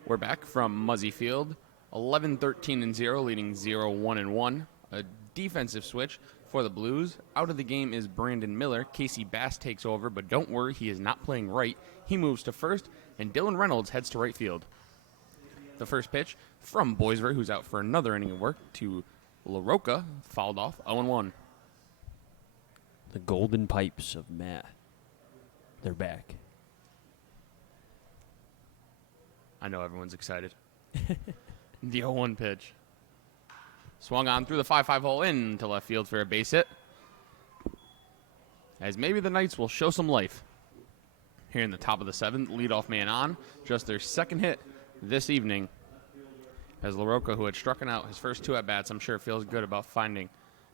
We're back from Muzzy Field, 11-13-0, leading 0-1-1. A defensive switch for the Blues. Out of the game is Brandon Miller. Casey Bass takes over, but don't worry, he is not playing right. He moves to first, and Dylan Reynolds heads to right field. The first pitch from Boisvert, who's out for another inning of work, to LaRocca, fouled off, 0-1. The Golden Pipes of Matt. They're back. I know everyone's excited. The 0-1 pitch. Swung on through the 5-5 hole into left field for a base hit. As maybe the Knights will show some life. Here in the top of the seventh, leadoff man on. Just their second hit this evening. As LaRocca, who had struck out his first two at-bats, I'm sure feels good about finding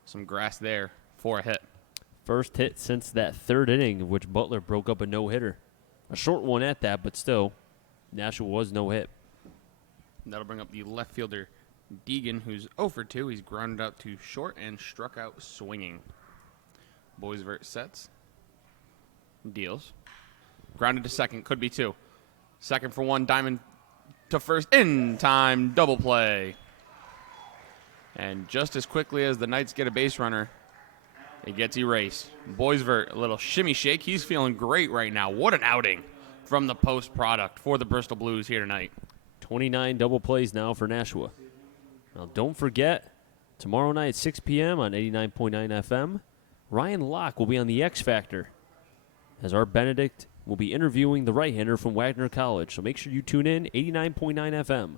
some grass there for a hit. First hit since that third inning, which Butler broke up a no-hitter. A short one at that, but still, Nashua was no hit. That'll bring up the left fielder, Deegan, who's 0 for 2. He's grounded out to short and struck out swinging. Boisvert sets. Deals. Grounded to second. Could be two. Second for one. Diamond to first. In time. Double play. And just as quickly as the Knights get a base runner, it gets erased. Boisvert, a little shimmy shake. He's feeling great right now. What an outing from the post product for the Bristol Blues here tonight. 29 double plays now for Nashua. Now, don't forget, tomorrow night, 6 p.m. on 89.9 FM, Ryan Locke will be on the X Factor, as Art Benedict will be interviewing the right-hander from Wagner College. So make sure you tune in, 89.9 FM.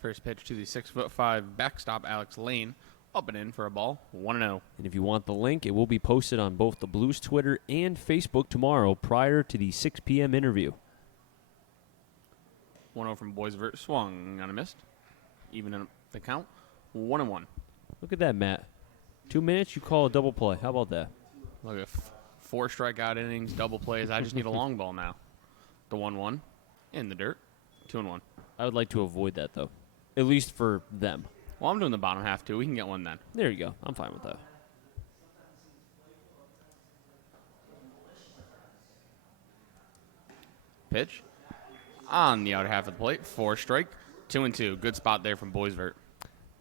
First pitch to the 6'5" backstop Alex Lane. Up and in for a ball, 1-0. And if you want the link, it will be posted on both the Blues Twitter and Facebook tomorrow prior to the 6 p.m. interview. 1-0 from Boisvert. Swung on a missed. Even in the count, 1-1. Look at that, Matt. 2 minutes, you call a double play. How about that? Look at 4 strikeout innings, double plays. I just need a long ball now. The 1-1 in the dirt, 2-1. I would like to avoid that, though, at least for them. Well, I'm doing the bottom half, too. We can get one then. There you go. I'm fine with that. Pitch on the outer half of the plate. 4 strike, 2-2. Good spot there from Boisvert.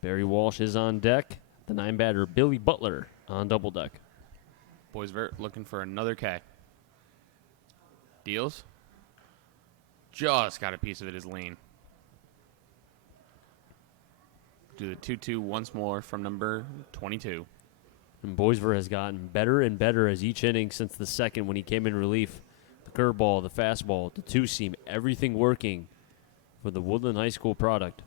Barry Walsh is on deck. The 9-batter, Billy Butler, on double deck. Boisvert looking for another K. Deals. Just got a piece of it as Lane. Do the 2-2 once more from number 22. And Boisvert has gotten better and better as each inning since the second when he came in relief. The curveball, the fastball, the two-seam, everything working for the Woodland High School product.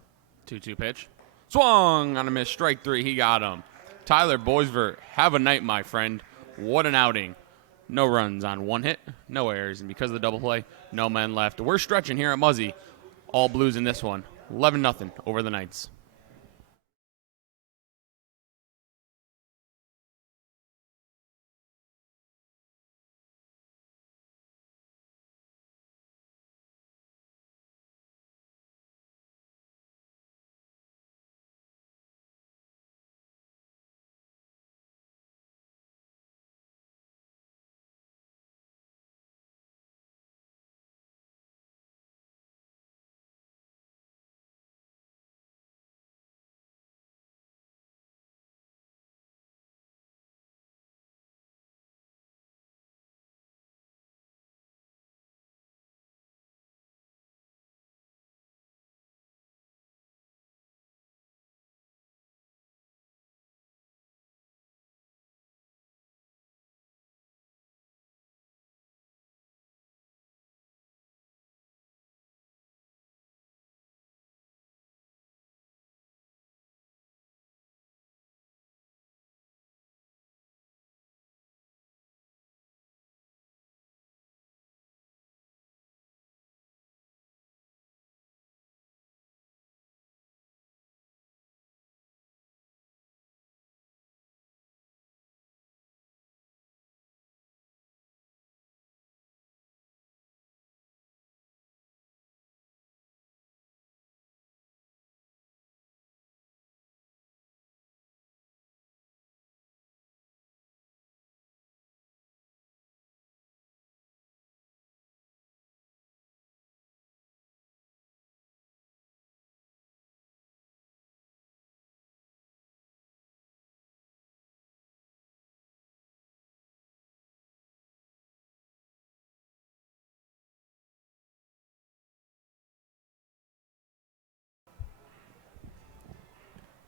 2-2 pitch. Swung on a miss. Strike 3. He got him. Tyler Boisvert, have a night, my friend. What an outing. No runs on 1 hit, no errors, and because of the double play, no men left. We're stretching here at Muzzy. All Blues in this one. 11-0 over the Knights.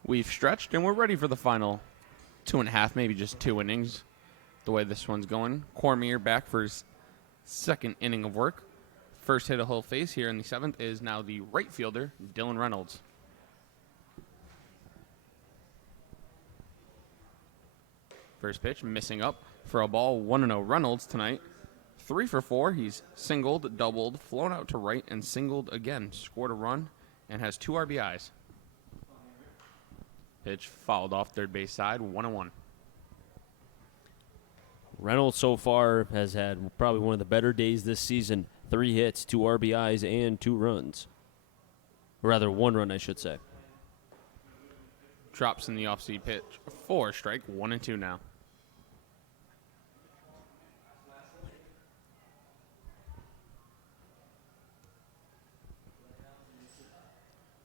We've stretched, and we're ready for the final 2.5, maybe just 2 innings, the way this one's going. Cormier back for his second inning of work. First hit he'll face here in the 7th is now the right fielder, Dylan Reynolds. First pitch, missing up for a ball, 1-0. Reynolds tonight, 3 for 4. He's singled, doubled, flown out to right, and singled again. Scored a run and has 2 RBIs. Pitch fouled off third base side, 1-1. Reynolds so far has had probably one of the better days this season. 3 hits, 2 RBIs, and 2 runs. Or rather, 1 run, I should say. Drops in the off-speed pitch for a strike, 1-2 now.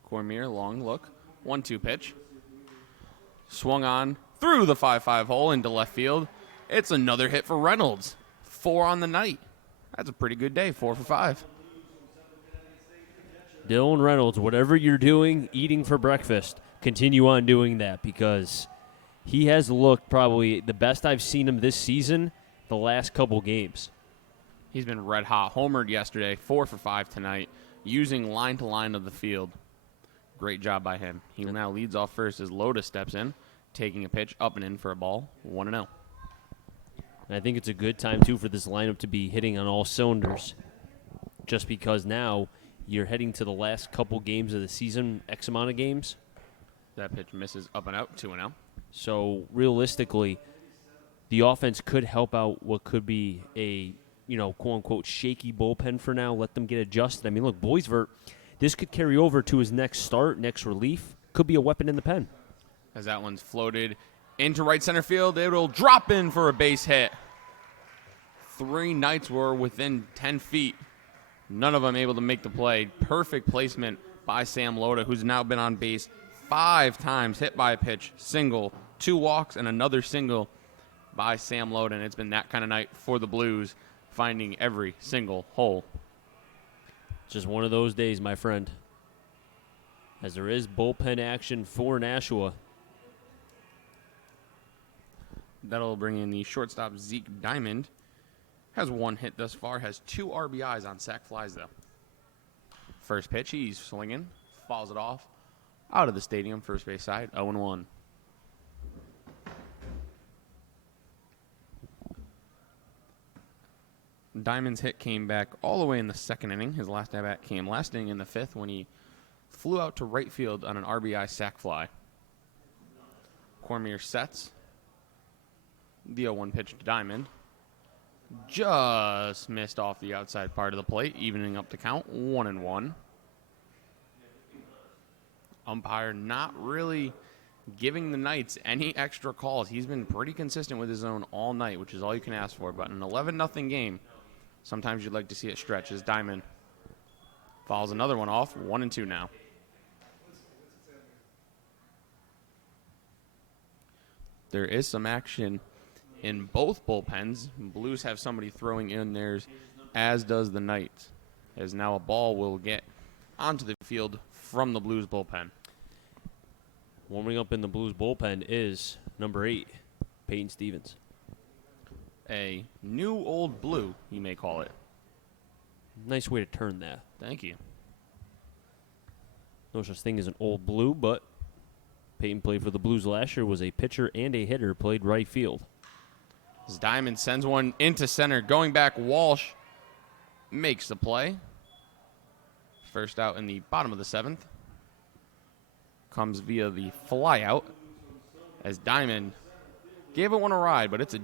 Cormier, long look, 1-2 pitch. Swung on through the 5-5 hole into left field. It's another hit for Reynolds. 4 on the night. That's a pretty good day, 4 for 5. Dylan Reynolds, whatever you're doing, eating for breakfast, continue on doing that because he has looked probably the best I've seen him this season the last couple games. He's been red hot. Homered yesterday, 4 for 5 tonight, using line to line of the field. Great job by him. He now leads off first as Loda steps in, taking a pitch up and in for a ball, 1-0. And I think it's a good time, too, for this lineup to be hitting on all cylinders just because now you're heading to the last couple games of the season, X amount of games. That pitch misses up and out, 2-0. So realistically, the offense could help out what could be a, quote-unquote shaky bullpen for now. Let them get adjusted. I mean, look, Boisvert, this could carry over to his next start, next relief. Could be a weapon in the pen. As that one's floated into right center field, it will drop in for a base hit. 3 Knights were within 10 feet. None of them able to make the play. Perfect placement by Sam Loda, who's now been on base 5 times, hit by a pitch, single, 2 walks, and another single by Sam Loda. And it's been that kind of night for the Blues, finding every single hole. Just one of those days, my friend. As there is bullpen action for Nashua. That'll bring in the shortstop, Zeke Diamond. Has 1 hit thus far, has 2 RBIs on sac flies, though. First pitch, he's swinging, fouls it off. Out of the stadium, first base side, 0-1. Diamond's hit came back all the way in the 2nd inning. His last at-bat came last inning in the 5th when he flew out to right field on an RBI sac fly. Cormier sets. The 0-1 pitch to Diamond. Just missed off the outside part of the plate, evening up the count, 1-1. Umpire not really giving the Knights any extra calls. He's been pretty consistent with his zone all night, which is all you can ask for. But in an 11-0 game, sometimes you'd like to see it stretch as Diamond fouls another one off, 1-2 now. There is some action in both bullpens. Blues have somebody throwing in theirs, as does the Knights, as now a ball will get onto the field from the Blues bullpen. Warming up in the Blues bullpen is number 8, Peyton Stevens. A new old blue, you may call it. Nice way to turn that. Thank you. No such thing as an old blue, but Peyton played for the Blues last year, was a pitcher and a hitter, played right field. As Diamond sends one into center, going back, Walsh makes the play. First out in the bottom of the 7th. Comes via the flyout as Diamond gave it one a ride, but it's a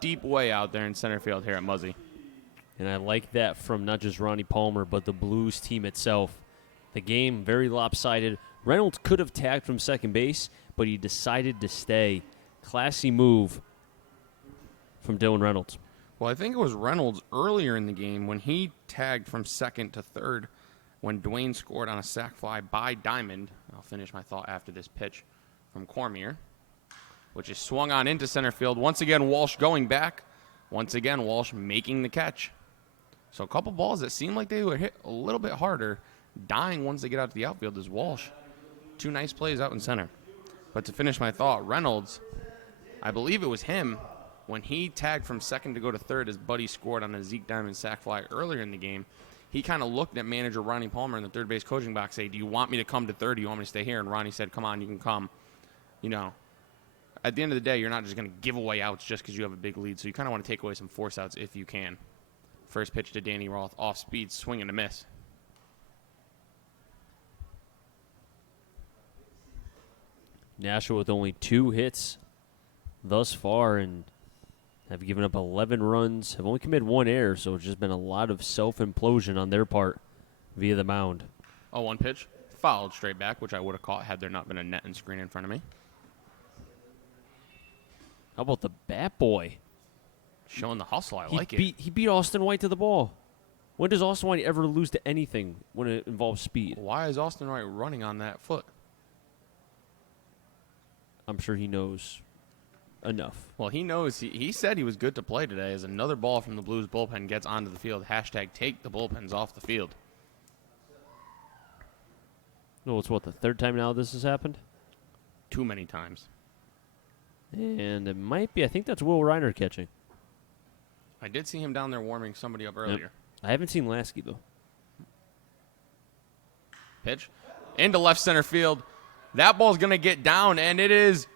deep way out there in center field here at Muzzy. And I like that from not just Ronnie Palmer, but the Blues team itself. The game, very lopsided. Reynolds could have tagged from second base, but he decided to stay. Classy move from Dylan Reynolds. Well, I think it was Reynolds earlier in the game when he tagged from second to third when Dwayne scored on a sac fly by Diamond. I'll finish my thought after this pitch from Cormier, which is swung on into center field. Once again, Walsh going back. Once again, Walsh making the catch. So a couple balls that seemed like they would hit a little bit harder, dying once they get out to the outfield is Walsh. 2 nice plays out in center. But to finish my thought, Reynolds, I believe it was him, when he tagged from second to go to third as Buddy scored on a Zeke Diamond sac fly earlier in the game, he kind of looked at manager Ronnie Palmer in the third base coaching box, say, do you want me to come to third? Do you want me to stay here? And Ronnie said, come on, you can come. You know, at the end of the day, you're not just going to give away outs just because you have a big lead. So you kind of want to take away some force outs if you can. First pitch to Danny Roth, off speed, swing and a miss. Nashua with only 2 hits thus far and have given up 11 runs, have only committed 1 error, so it's just been a lot of self-implosion on their part via the mound. 0-1 pitch, fouled straight back, which I would have caught had there not been a net and screen in front of me. How about the bat boy? Showing the hustle, I like it. He beat Austin White to the ball. When does Austin White ever lose to anything when it involves speed? Why is Austin White running on that foot? I'm sure he knows enough. Well, he knows. He said he was good to play today as another ball from the Blues bullpen gets onto the field. Hashtag take the bullpens off the field. No, it's what, the 3rd time now this has happened? Too many times. And it might be, I think that's Will Reiner catching. I did see him down there warming somebody up earlier. Yep. I haven't seen Lasky, though. Pitch into left center field. That ball's going to get down, and it is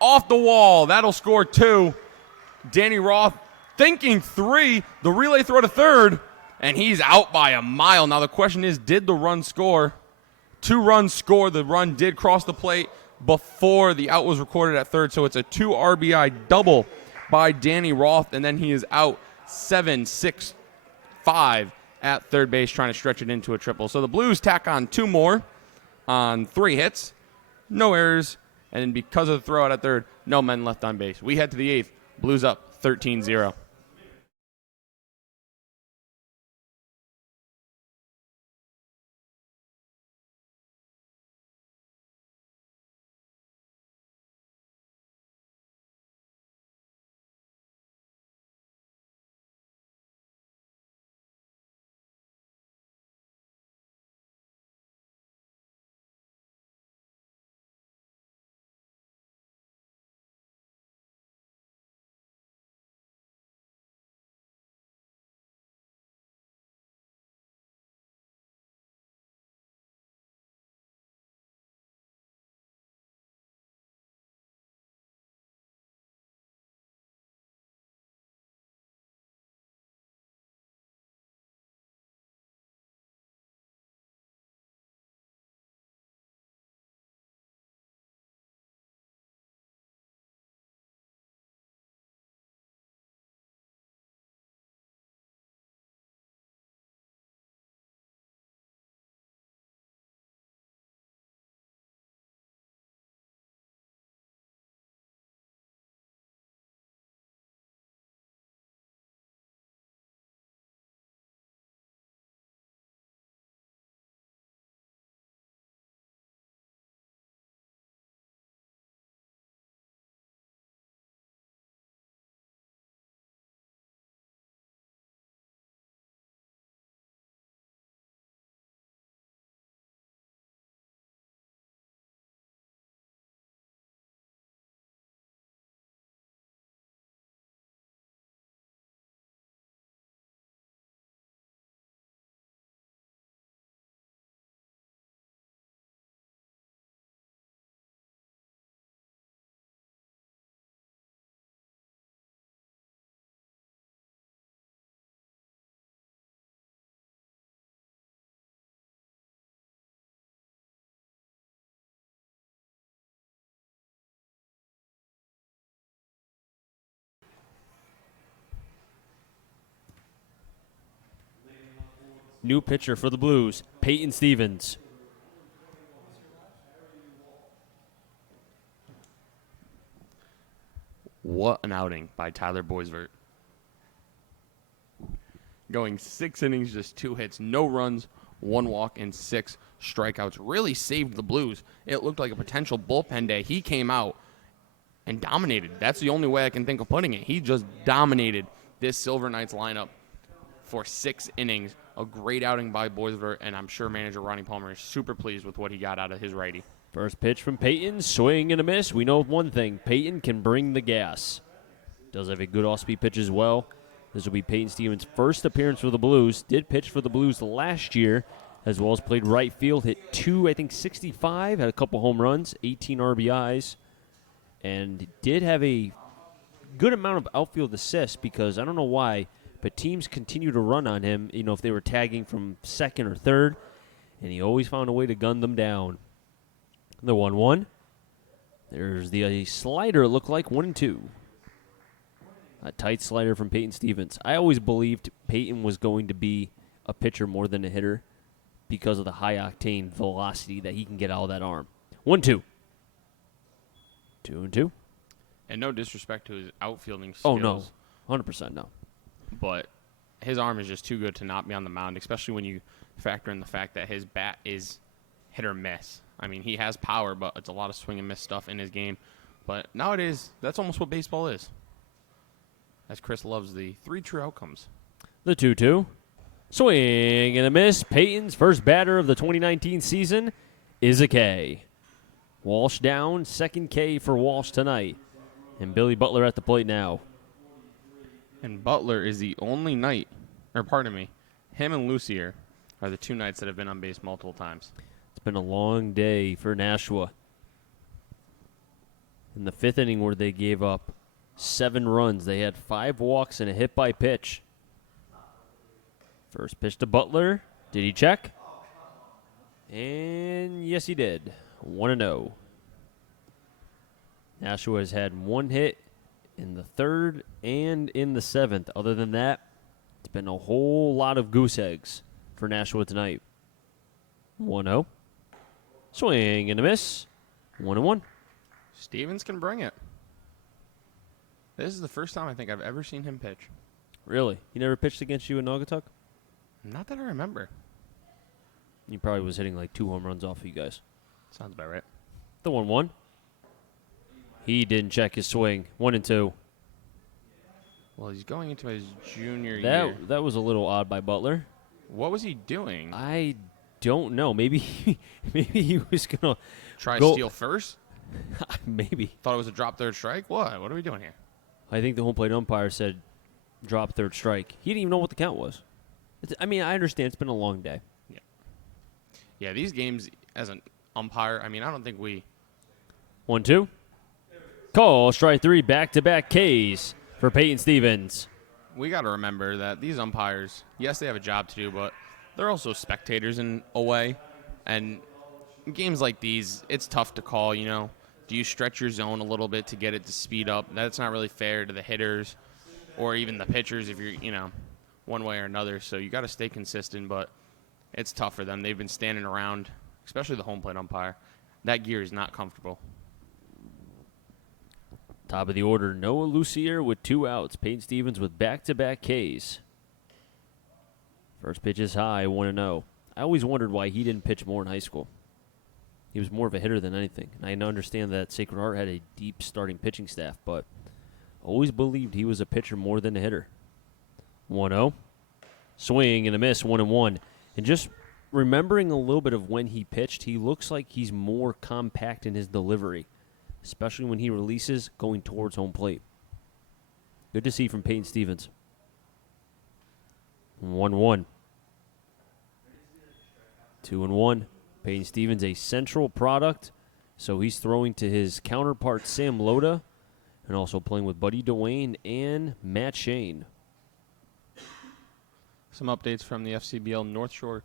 off the wall. That'll score 2. Danny Roth thinking 3. The relay throw to third, and he's out by a mile. Now the question is, did the run score? 2 runs score. The run did cross the plate before the out was recorded at third, so it's a 2 RBI double by Danny Roth, and then he is out 7-6-5 at third base, trying to stretch it into a triple. So the Blues tack on 2 more on 3 hits, no errors, and then because of the throw out at third, no men left on base. We head to the 8th, Blues up 13-0. New pitcher for the Blues, Peyton Stevens. What an outing by Tyler Boisvert. Going 6 innings, just 2 hits, no runs, 1 walk, and 6 strikeouts. Really saved the Blues. It looked like a potential bullpen day. He came out and dominated. That's the only way I can think of putting it. He just dominated this Silver Knights lineup for 6 innings. A great outing by Boisvert, and I'm sure manager Ronnie Palmer is super pleased with what he got out of his righty. First pitch from Peyton, swing and a miss. We know one thing, Peyton can bring the gas. Does have a good off-speed pitch as well. This will be Peyton Stevens' first appearance for the Blues. Did pitch for the Blues last year, as well as played right field. Hit 265, had a couple home runs, 18 RBIs, and did have a good amount of outfield assists because I don't know why, but teams continue to run on him, if they were tagging from second or third, and he always found a way to gun them down. The 1-1. There's the slider, it looked like, 1-2. A tight slider from Peyton Stevens. I always believed Peyton was going to be a pitcher more than a hitter because of the high-octane velocity that he can get out of that arm. 1-2. 2-2. And no disrespect to his outfielding skills. Oh, no. 100% no. But his arm is just too good to not be on the mound, especially when you factor in the fact that his bat is hit or miss. I mean, he has power, but it's a lot of swing and miss stuff in his game. But nowadays, that's almost what baseball is. As Chris loves the 3 true outcomes. The 2-2. Swing and a miss. Peyton's first batter of the 2019 season is a K. Walsh down. Second K for Walsh tonight. And Billy Butler at the plate now. And Butler is the only him and Lucier are the 2 Knights that have been on base multiple times. It's been a long day for Nashua. In the 5th inning where they gave up 7 runs, they had 5 walks and a hit by pitch. First pitch to Butler. Did he check? And yes, he did. 1-0. Nashua has had 1 hit in the 3rd and in the 7th. Other than that, it's been a whole lot of goose eggs for Nashua tonight. 1-0. Swing and a miss. 1-1. Stevens can bring it. This is the first time I think I've ever seen him pitch. Really? He never pitched against you in Naugatuck? Not that I remember. He probably was hitting like 2 home runs off of you guys. Sounds about right. The 1-1. He didn't check his swing. 1-2. Well, he's going into his junior year. That was a little odd by Butler. What was he doing? I don't know. Maybe he was gonna Try go steal first? Maybe. Thought it was a drop third strike? What? What are we doing here? I think the home plate umpire said drop 3rd strike. He didn't even know what the count was. I understand it's been a long day. Yeah, these games as an umpire, I don't think we... 1-2. Call strike 3, back-to-back Ks for Peyton Stevens. We got to remember that these umpires, yes, they have a job to do, but they're also spectators in a way. And games like these, it's tough to call, Do you stretch your zone a little bit to get it to speed up? That's not really fair to the hitters or even the pitchers if you're, one way or another. So you got to stay consistent, but it's tough for them. They've been standing around, especially the home plate umpire. That gear is not comfortable. Top of the order, Noah Lucier with 2 outs. Peyton Stevens with back-to-back Ks. First pitch is high, 1-0. I always wondered why he didn't pitch more in high school. He was more of a hitter than anything. And I understand that Sacred Heart had a deep starting pitching staff, but always believed he was a pitcher more than a hitter. 1-0. Swing and a miss, 1-1. And just remembering a little bit of when he pitched, he looks like he's more compact in his delivery, especially when he releases going towards home plate. Good to see from Peyton Stevens. 1-1. 2-1. Peyton Stevens, a Central product, so he's throwing to his counterpart Sam Loda, and also playing with Buddy Dwayne and Matt Shane. Some updates from the FCBL. North Shore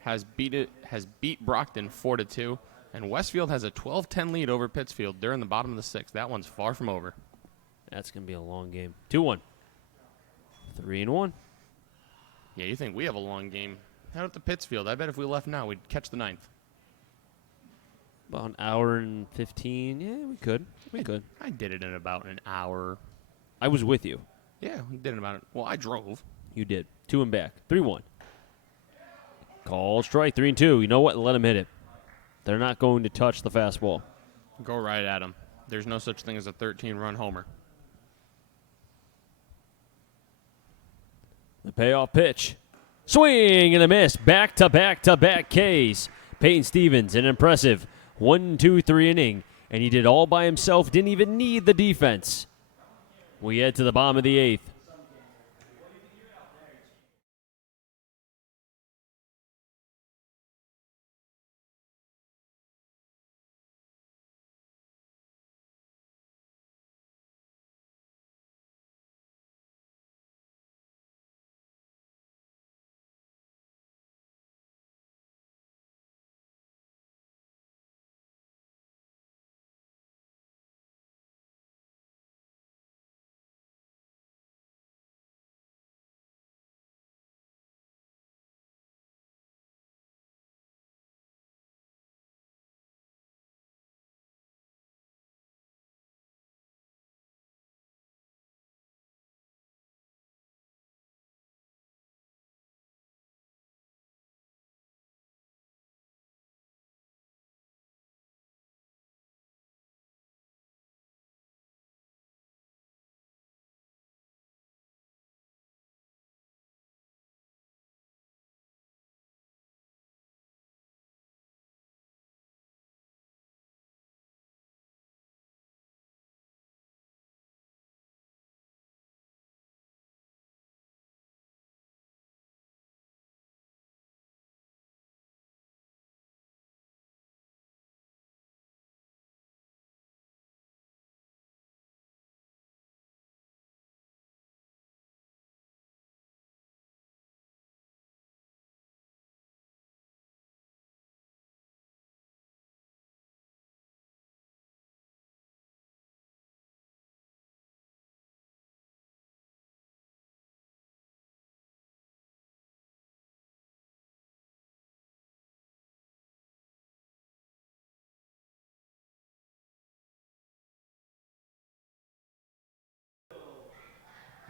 has beat Brockton 4-2, and Westfield has a 12-10 lead over Pittsfield. They're in the bottom of the 6th. That one's far from over. That's going to be a long game. 2-1. 3-1. Yeah, you think we have a long game. Head up to Pittsfield. I bet if we left now, we'd catch the 9th. About an hour and 15. Yeah, we could. We could. I did it in about an hour. I was with you. Yeah, we did it about it. Well, I drove. You did. 2 and back. 3-1. Call strike 3-2. You know what? Let him hit it. They're not going to touch the fastball. Go right at him. There's no such thing as a 13-run homer. The payoff pitch. Swing and a miss. Back-to-back-to-back Ks. Peyton Stevens, an impressive 1-2-3 inning, and he did all by himself, didn't even need the defense. We head to the bottom of the 8th.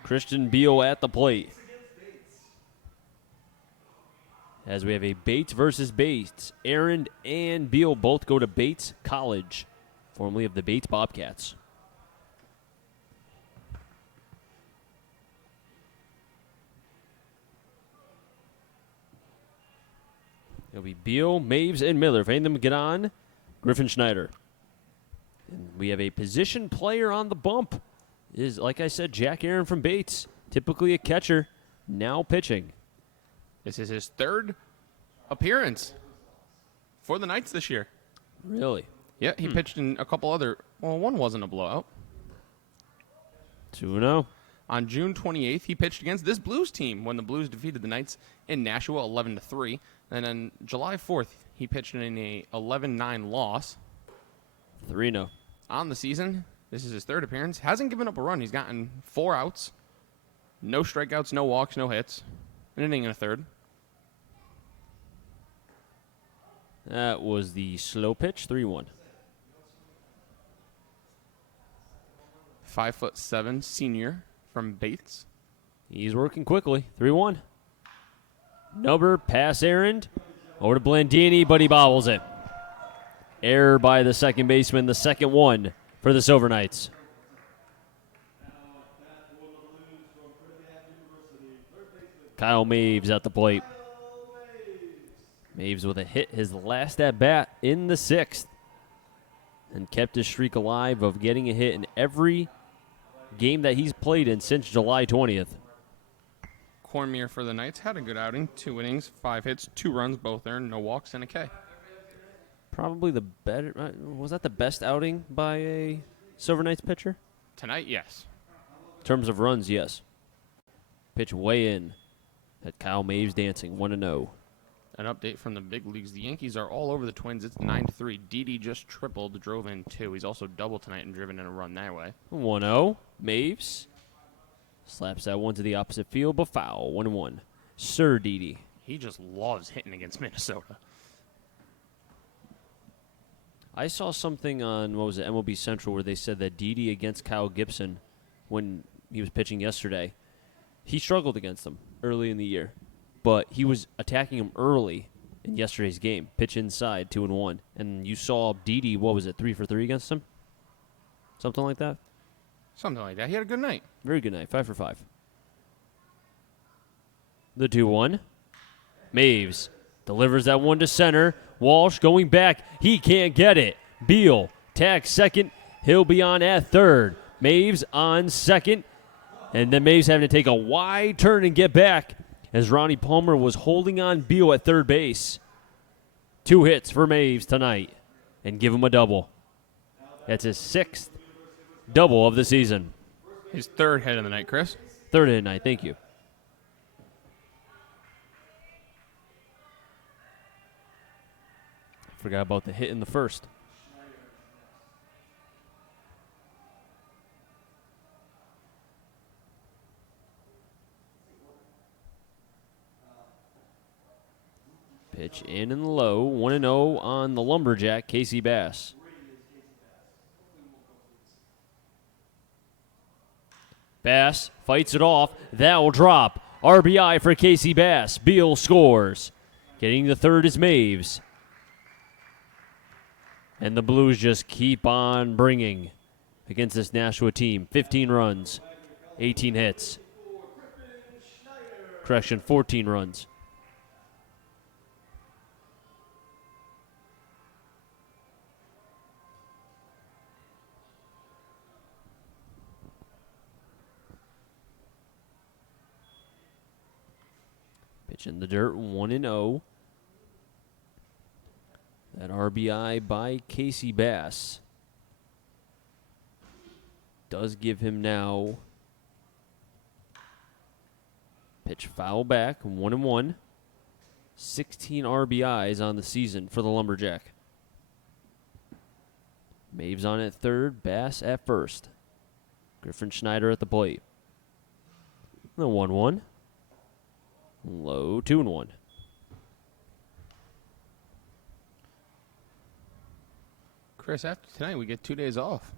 Christian Beal at the plate. As we have a Bates versus Bates. Aaron and Beal both go to Bates College, formerly of the Bates Bobcats. It'll be Beal, Maves, and Miller. If any of them get on, Griffin Schneider. And we have a position player on the bump. Is, like I said, Jack Aaron from Bates. Typically a catcher, now pitching. This is his 3rd appearance for the Knights this year. Really? Yeah, he pitched in a couple other. Well, one wasn't a blowout. 2-0. On June 28th, he pitched against this Blues team when the Blues defeated the Knights in Nashua 11-3. And then July 4th, he pitched in a 11-9 loss. 3-0. On the season, this is his 3rd appearance. Hasn't given up a run. He's gotten 4 outs. No strikeouts, no walks, no hits. An inning and a 3rd. That was the slow pitch, 3-1. 5'7" senior from Bates. He's working quickly, 3-1. Number pass errand over to Blandini, but he bobbles it. Error by the second baseman, the second one for the Silver Knights. Kyle Maves at the plate. Maves with a hit, his last at bat in the 6th, and kept his streak alive of getting a hit in every game that he's played in since July 20th. Cormier for the Knights had a good outing. 2 innings, 5 hits, 2 runs, both earned, no walks, and a K. Probably the better. Was that the best outing by a Silver Knights pitcher? Tonight, yes. In terms of runs, yes. Pitch way in. That Kyle Maves dancing, 1-0. An update from the big leagues. The Yankees are all over the Twins. It's 9-3. Didi just tripled, drove in 2. He's also doubled tonight and driven in a run that way. 1-0. Maves slaps that one to the opposite field, but foul. 1-1. Sir Didi. He just loves hitting against Minnesota. I saw something on, what was it, MLB Central, where they said that Didi against Kyle Gibson, when he was pitching yesterday, he struggled against him early in the year. But he was attacking him early in yesterday's game. Pitch inside, 2-1. And you saw Didi, what was it, 3 for 3 against him? Something like that? Something like that. He had a good night. Very good night, 5 for 5. The 2-1. Maves delivers that one to center. Walsh going back. He can't get it. Beal tags second. He'll be on at third. Maves on second. And then Maves having to take a wide turn and get back as Ronnie Palmer was holding on Beal at third base. 2 hits for Maves tonight and give him a double. That's his 6th double of the season. His 3rd hit of the night, Chris. 3rd of the night, thank you. Forgot about the hit in the first. Pitch in and low. 1-0 on the Lumberjack, Casey Bass. Bass fights it off. That will drop. RBI for Casey Bass. Beal scores. Getting the 3rd is Maves. And the Blues just keep on bringing against this Nashua team. 15 runs, 18 hits. Correction, 14 runs. Pitch in the dirt, 1-0. That RBI by Casey Bass does give him now. Pitch foul back, 1-1. 16 RBIs on the season for the Lumberjack. Maves on at third, Bass at first. Griffin Schneider at the plate. The 1-1. Low, 2-1. Chris, after tonight, we get 2 days off.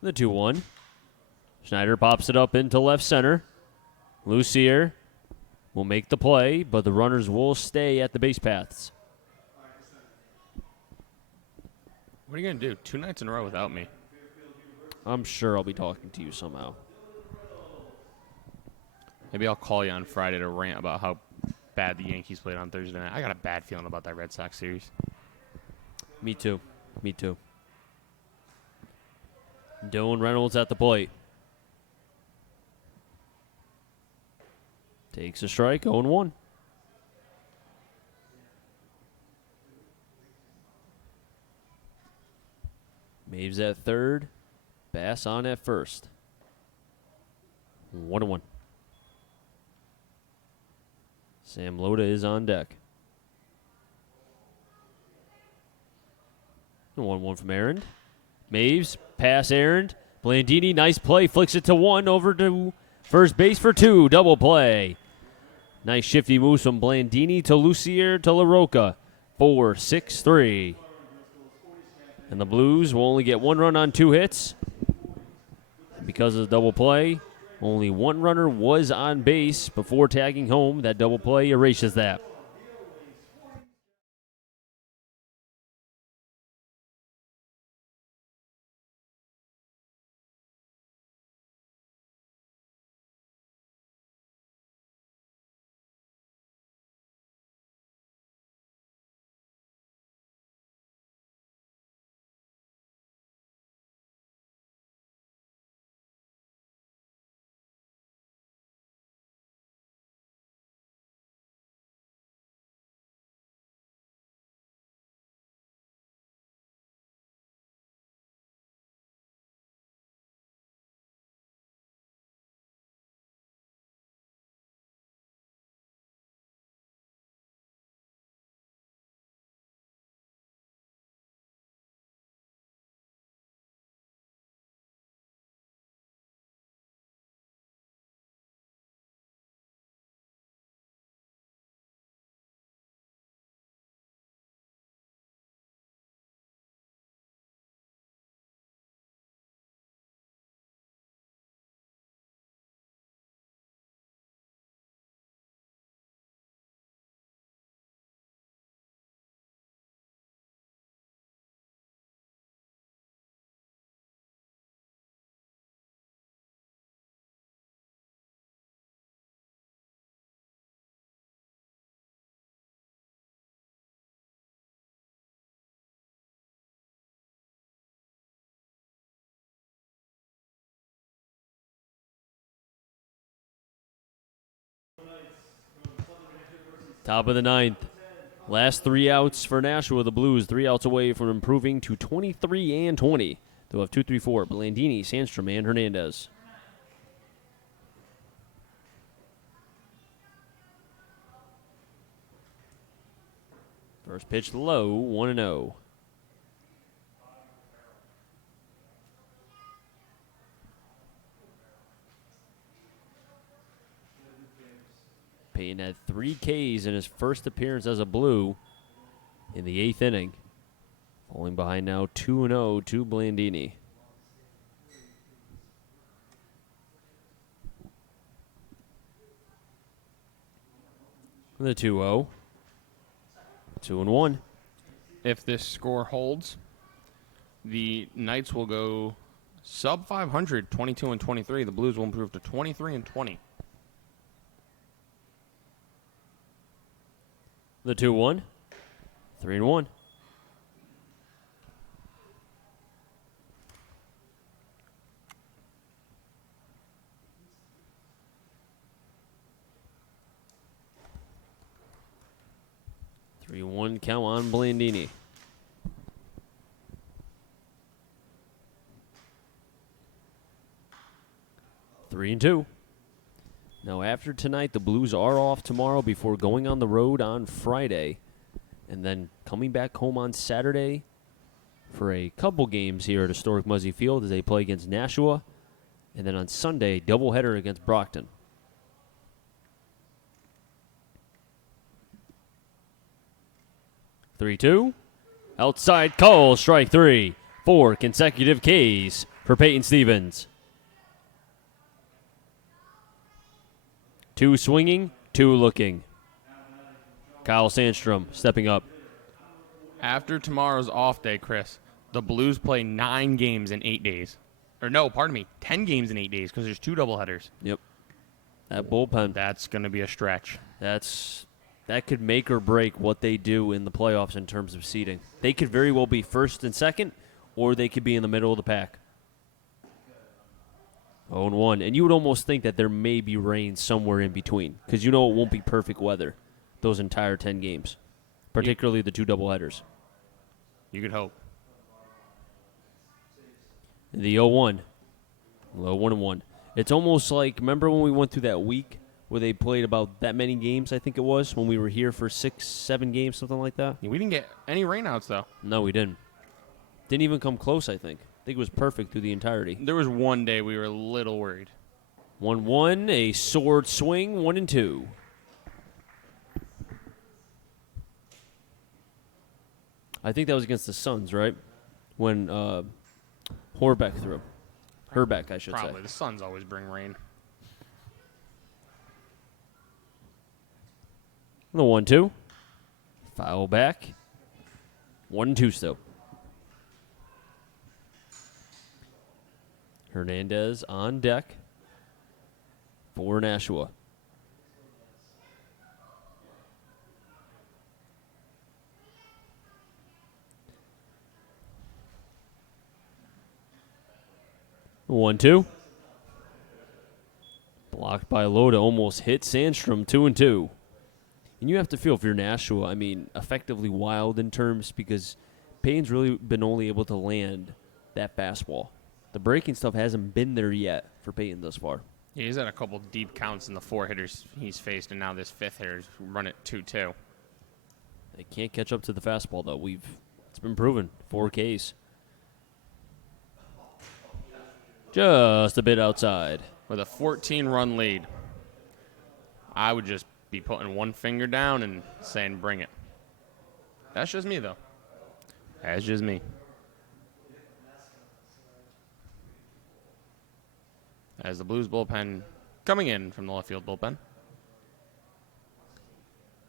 The 2-1. Schneider pops it up into left center. Lucier will make the play, but the runners will stay at the base paths. What are you going to do? 2 nights in a row without me? I'm sure I'll be talking to you somehow. Maybe I'll call you on Friday to rant about how bad the Yankees played on Thursday night. I got a bad feeling about that Red Sox series. Me too. Me too. Dylan Reynolds at the plate. Takes a strike, 0-1. Maves at third. Bass on at first. 1-1. Sam Loda is on deck. 1-1 from Aaron. Maves, pass Aaron. Blandini, nice play. Flicks it to 1, over to first base for 2. Double play. Nice shifty moves from Blandini to Lucier to LaRocca. 4-6-3. And the Blues will only get 1 run on 2 hits. Because of the double play, only 1 runner was on base before tagging home. That double play erases that. Top of the ninth. Last 3 outs for Nashua. The Blues 3 outs away from improving to 23 and 20. They'll have 2, 3, 4. Blandini, Sandstrom, and Hernandez. First pitch low, 1-0. Payne had 3 Ks in his first appearance as a Blue in the 8th inning. Falling behind now 2-0 to Blandini. The 2-0. 2-1. If this score holds, the Knights will go sub 500, 22 and 23. The Blues will improve to 23 and 20. The 2-1. 3-1. One count on Blandini. Three and two. Now after tonight, the Blues are off tomorrow before going on the road on Friday, and then coming back home on Saturday for a couple games here at historic Muzzy Field as they play against Nashua, and then on Sunday, doubleheader against Brockton. 3-2. Outside call, strike 3. 4 consecutive Ks for Peyton Stevens. 2 swinging, 2 looking. Kyle Sandstrom stepping up. After tomorrow's off day, Chris, the Blues play 9 games in 8 days. Or no, pardon me, 10 games in 8 days because there's 2 doubleheaders. Yep. That bullpen. That's going to be a stretch. That could make or break what they do in the playoffs in terms of seeding. They could very well be first and second, or they could be in the middle of the pack. 0-1. And you would almost think that there may be rain somewhere in between, because you know it won't be perfect weather those entire 10 games, particularly the 2 doubleheaders. You could hope. The 0-1. Low 1-1. It's almost like, remember when we went through that week where they played about that many games, I think it was, when we were here for 6, 7 games, something like that? We didn't get any rainouts, though. No, we didn't. Didn't even come close, I think. I think it was perfect through the entirety. There was one day we were a little worried. 1-1, a sword swing, 1-2. I think that was against the Suns, right? When Horbeck threw. Herbeck, I should say. Probably. The Suns always bring rain. The 1-2. Foul back. 1-2 still. Hernandez on deck for Nashua. The 1-2. Blocked by Loda. Almost hit Sandstrom. 2-2. And you have to feel, if you're Nashua, I mean, effectively wild in terms, because Payne's really been only able to land that fastball. The breaking stuff hasn't been there yet for Payton thus far. Yeah, he's had a couple deep counts in the 4 hitters he's faced, and now this 5th hitter's run it 2-2. They can't catch up to the fastball, though. It's been proven. 4 Ks. Just a bit outside. With a 14-run lead, I would just be putting one finger down and saying, bring it. That's just me, though. That's just me. As the Blues bullpen coming in from the left field bullpen.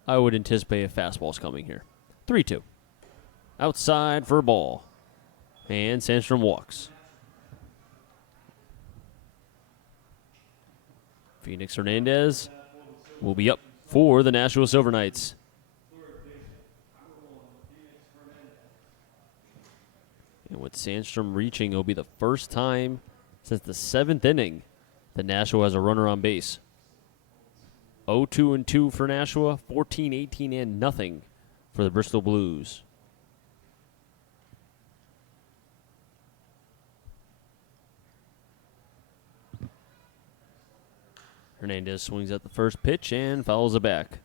I would anticipate a fastball's coming here. 3-2. Outside for a ball. And Sandstrom walks. Phoenix Hernandez will be up for the Nashua Silver Knights. And with Sandstrom reaching, it'll be the first time since the 7th inning that Nashua has a runner on base. 0-2 for Nashua, 14-18 and nothing for the Bristol Blues. Hernandez swings at the first pitch and fouls it back.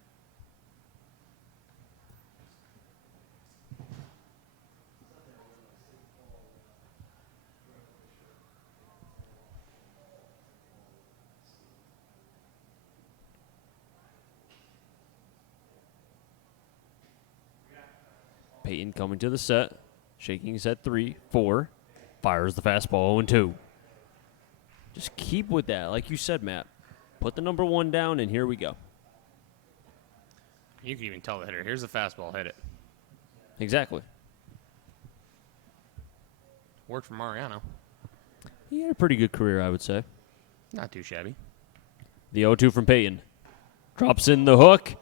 Peyton coming to the set, shaking his head 3-4, fires the fastball 0-2. Just keep with that, like you said, Matt. Put the number 1 down, and here we go. You can even tell the hitter, here's the fastball, hit it. Exactly. Worked for Mariano. He had a pretty good career, I would say. Not too shabby. The 0-2 from Peyton. Drops in the hook,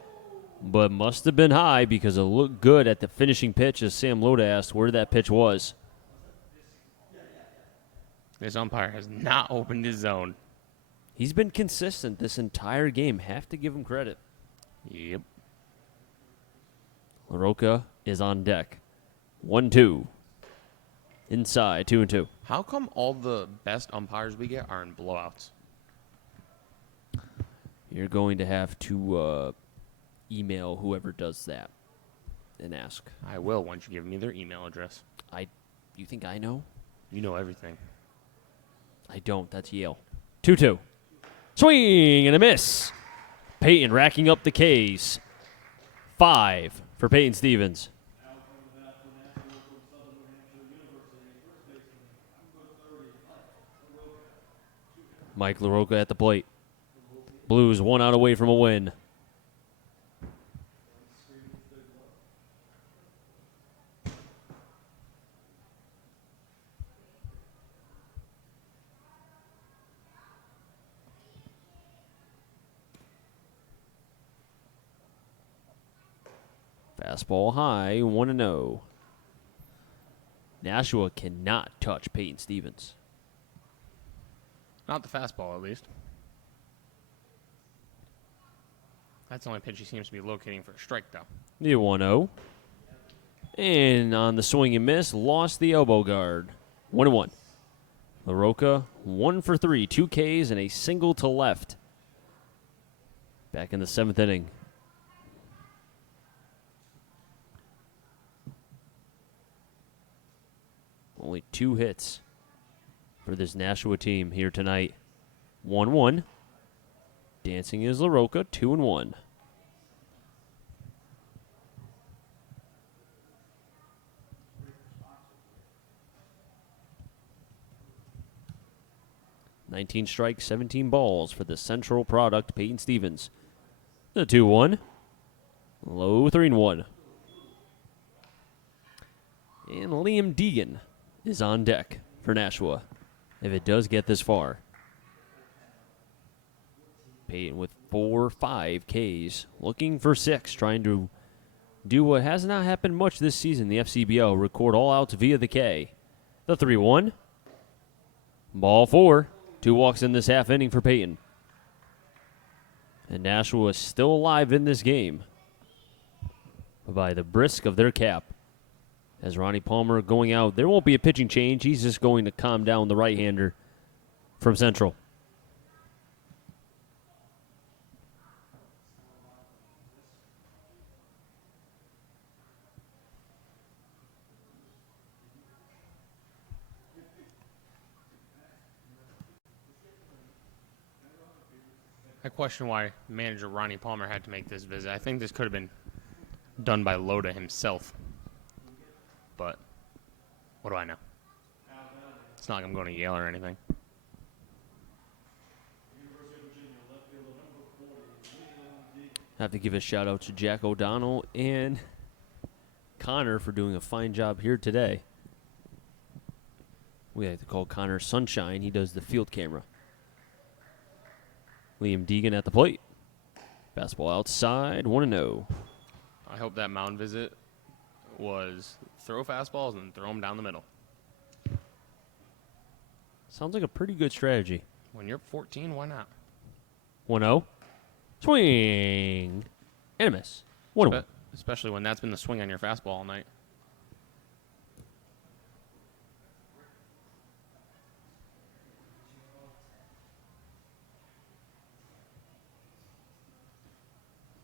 but must have been high because it looked good at the finishing pitch as Sam Loda asked where that pitch was. This umpire has not opened his zone. He's been consistent this entire game. Have to give him credit. Yep. LaRocca is on deck. 1-2. Inside, 2-2. How come all the best umpires we get are in blowouts? You're going to have to email whoever does that and ask. I will once you give me their email address. You think I know? You know everything. I don't. That's Yale. 2-2. Swing and a miss. Peyton racking up the Ks. 5 for Peyton Stevens. Mike LaRocca at the plate. Blues 1 out away from a win. Fastball high, 1-0. Nashua cannot touch Peyton Stevens. Not the fastball, at least. That's the only pitch he seems to be locating for a strike, though. The 1-0. And on the swing and miss, lost the elbow guard. 1-1. LaRocca, 1 for 3, 2 Ks and a single to left. Back in the 7th inning. Only 2 hits for this Nashua team here tonight. 1-1. Dancing is LaRocca, 2-1. "19 strikes, 17 balls for the Central product, Peyton Stevens. The 2-1. Low 3-1. And Liam Deegan is on deck for Nashua, if it does get this far. Peyton with 4-5 Ks, looking for 6, trying to do what has not happened much this season, the FCBO, record all outs via the K. The 3-1. Ball 4. 2 walks in this half inning for Peyton. And Nashua is still alive in this game by the brisk of their cap. As Ronnie Palmer going out, there won't be a pitching change. He's just going to calm down the right-hander from Central. I question why manager Ronnie Palmer had to make this visit. I think this could have been done by Loda himself. But what do I know? It's not like I'm going to Yale or anything. I have to give a shout out to Jack O'Donnell and Connor for doing a fine job here today. We like to call Connor Sunshine. He does the field camera. Liam Deegan at the plate. Fastball outside, 1-0. I hope that mound visit was throw fastballs and throw them down the middle. Sounds like a pretty good strategy. When you're 14, why not? 1-0. Swing. And a miss. 1-1. Especially when that's been the swing on your fastball all night.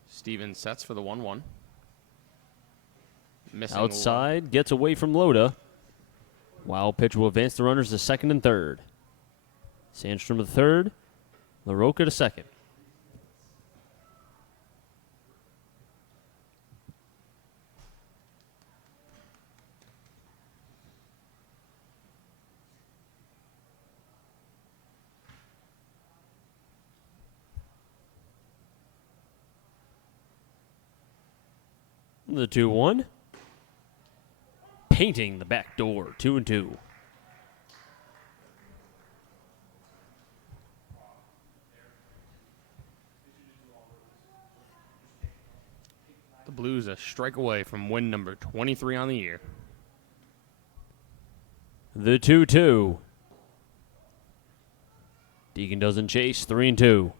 Stevens sets for the 1-1. Missing Outside, gets away from Loda. Wild pitch will advance the runners to second and third. Sandstrom to third. LaRocca to second. The 2-1. Painting the back door. 2-2. The Blues a strike away from win number 23 on the year. The 2-2. Deegan doesn't chase. 3-2.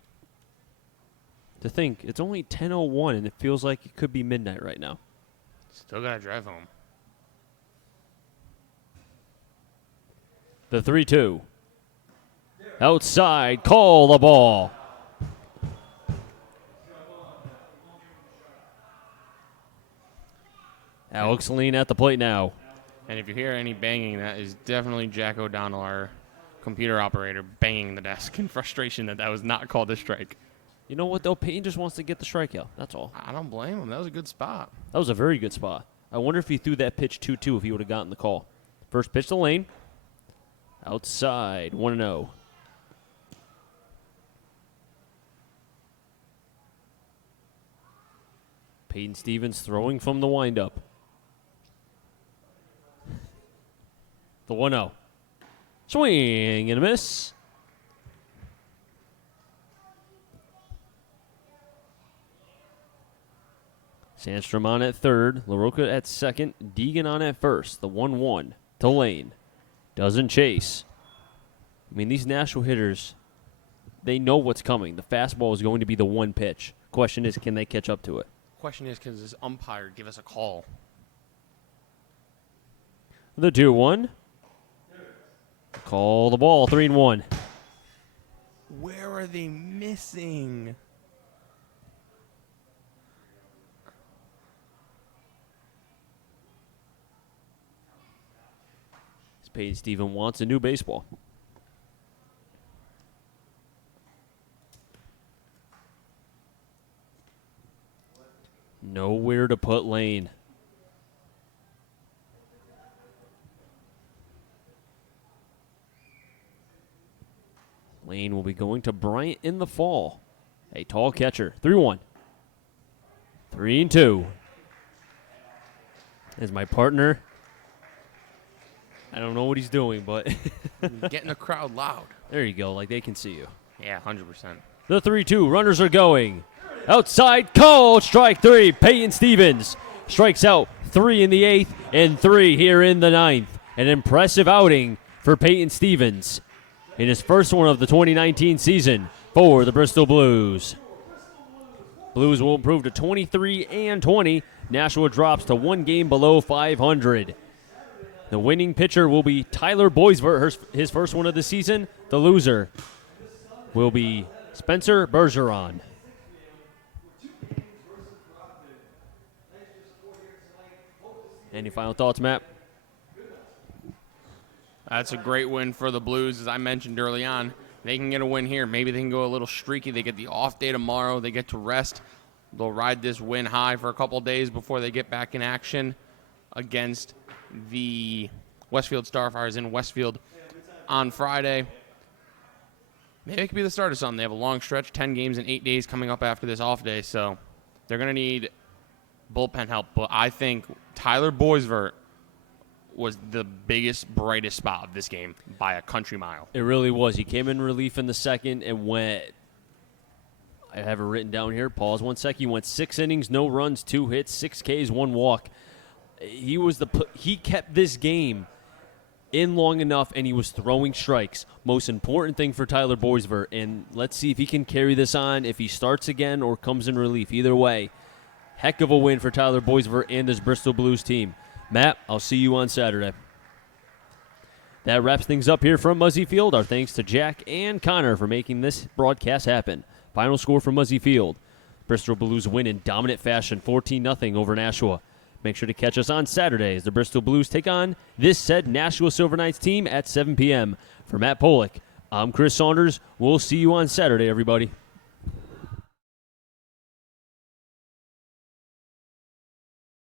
To think, it's only 10:01 and it feels like it could be midnight right now. Still got to drive home. The 3-2. Outside, call the ball. Alex Lean at the plate now. And if you hear any banging, that is definitely Jack O'Donnell, our computer operator, banging the desk in frustration that was not called a strike. You know what, though? Payton just wants to get the strikeout. That's all. I don't blame him. That was a good spot. That was a very good spot. I wonder if he threw that pitch 2-2 if he would have gotten the call. First pitch to Lane. Outside, 1-0. Peyton Stevens throwing from the windup. The 1-0. Swing and a miss. Sandstrom on at third. LaRocca at second. Deegan on at first. The 1-1 to Lane. Doesn't chase. I mean, these Nashua hitters, they know what's coming. The fastball is going to be the one pitch. Question is, can they catch up to it? Question is, can this umpire give us a call? The 2-1. Call the ball. 3-1. Where are they missing? Peyton Steven wants a new baseball. Nowhere to put Lane. Lane will be going to Bryant in the fall. A tall catcher. 3-1. 3-2. As my partner, I don't know what he's doing, but Getting the crowd loud. there you go, like they can see you. Yeah, 100%. The 3-2, runners are going. Outside, called, strike three. Peyton Stevens strikes out 3 in the 8th and 3 here in the 9th. An impressive outing for Peyton Stevens in his first one of the 2019 season for the Bristol Blues. Blues will improve to 23-20. Nashua drops to 1 game below 500. The winning pitcher will be Tyler Boisvert, his first one of the season. The loser will be Spencer Bergeron. Any final thoughts, Matt? That's a great win for the Blues. As I mentioned early on, they can get a win here. Maybe they can go a little streaky. They get the off day tomorrow. They get to rest. They'll ride this win high for a couple days before they get back in action against the Westfield Starfires in Westfield on Friday. Maybe it could be the start of something. They have a long stretch, 10 games in 8 days coming up after this off day, so they're going to need bullpen help. But I think Tyler Boisvert was the biggest, brightest spot of this game by a country mile. It really was. He came in relief in the second and went, I have it written down here, pause 1 sec. He went 6 innings, no runs, 2 hits, 6 Ks, 1 walk. He kept this game in long enough, and he was throwing strikes. Most important thing for Tyler Boisvert, and let's see if he can carry this on, if he starts again or comes in relief. Either way, heck of a win for Tyler Boisvert and his Bristol Blues team. Matt, I'll see you on Saturday. That wraps things up here from Muzzy Field. Our thanks to Jack and Connor for making this broadcast happen. Final score from Muzzy Field. Bristol Blues win in dominant fashion, 14-0 over Nashua. Make sure to catch us on Saturday as the Bristol Blues take on this said Nashua Silver Knights team at 7 p.m. For Matt Polick, I'm Chris Saunders. We'll see you on Saturday, everybody.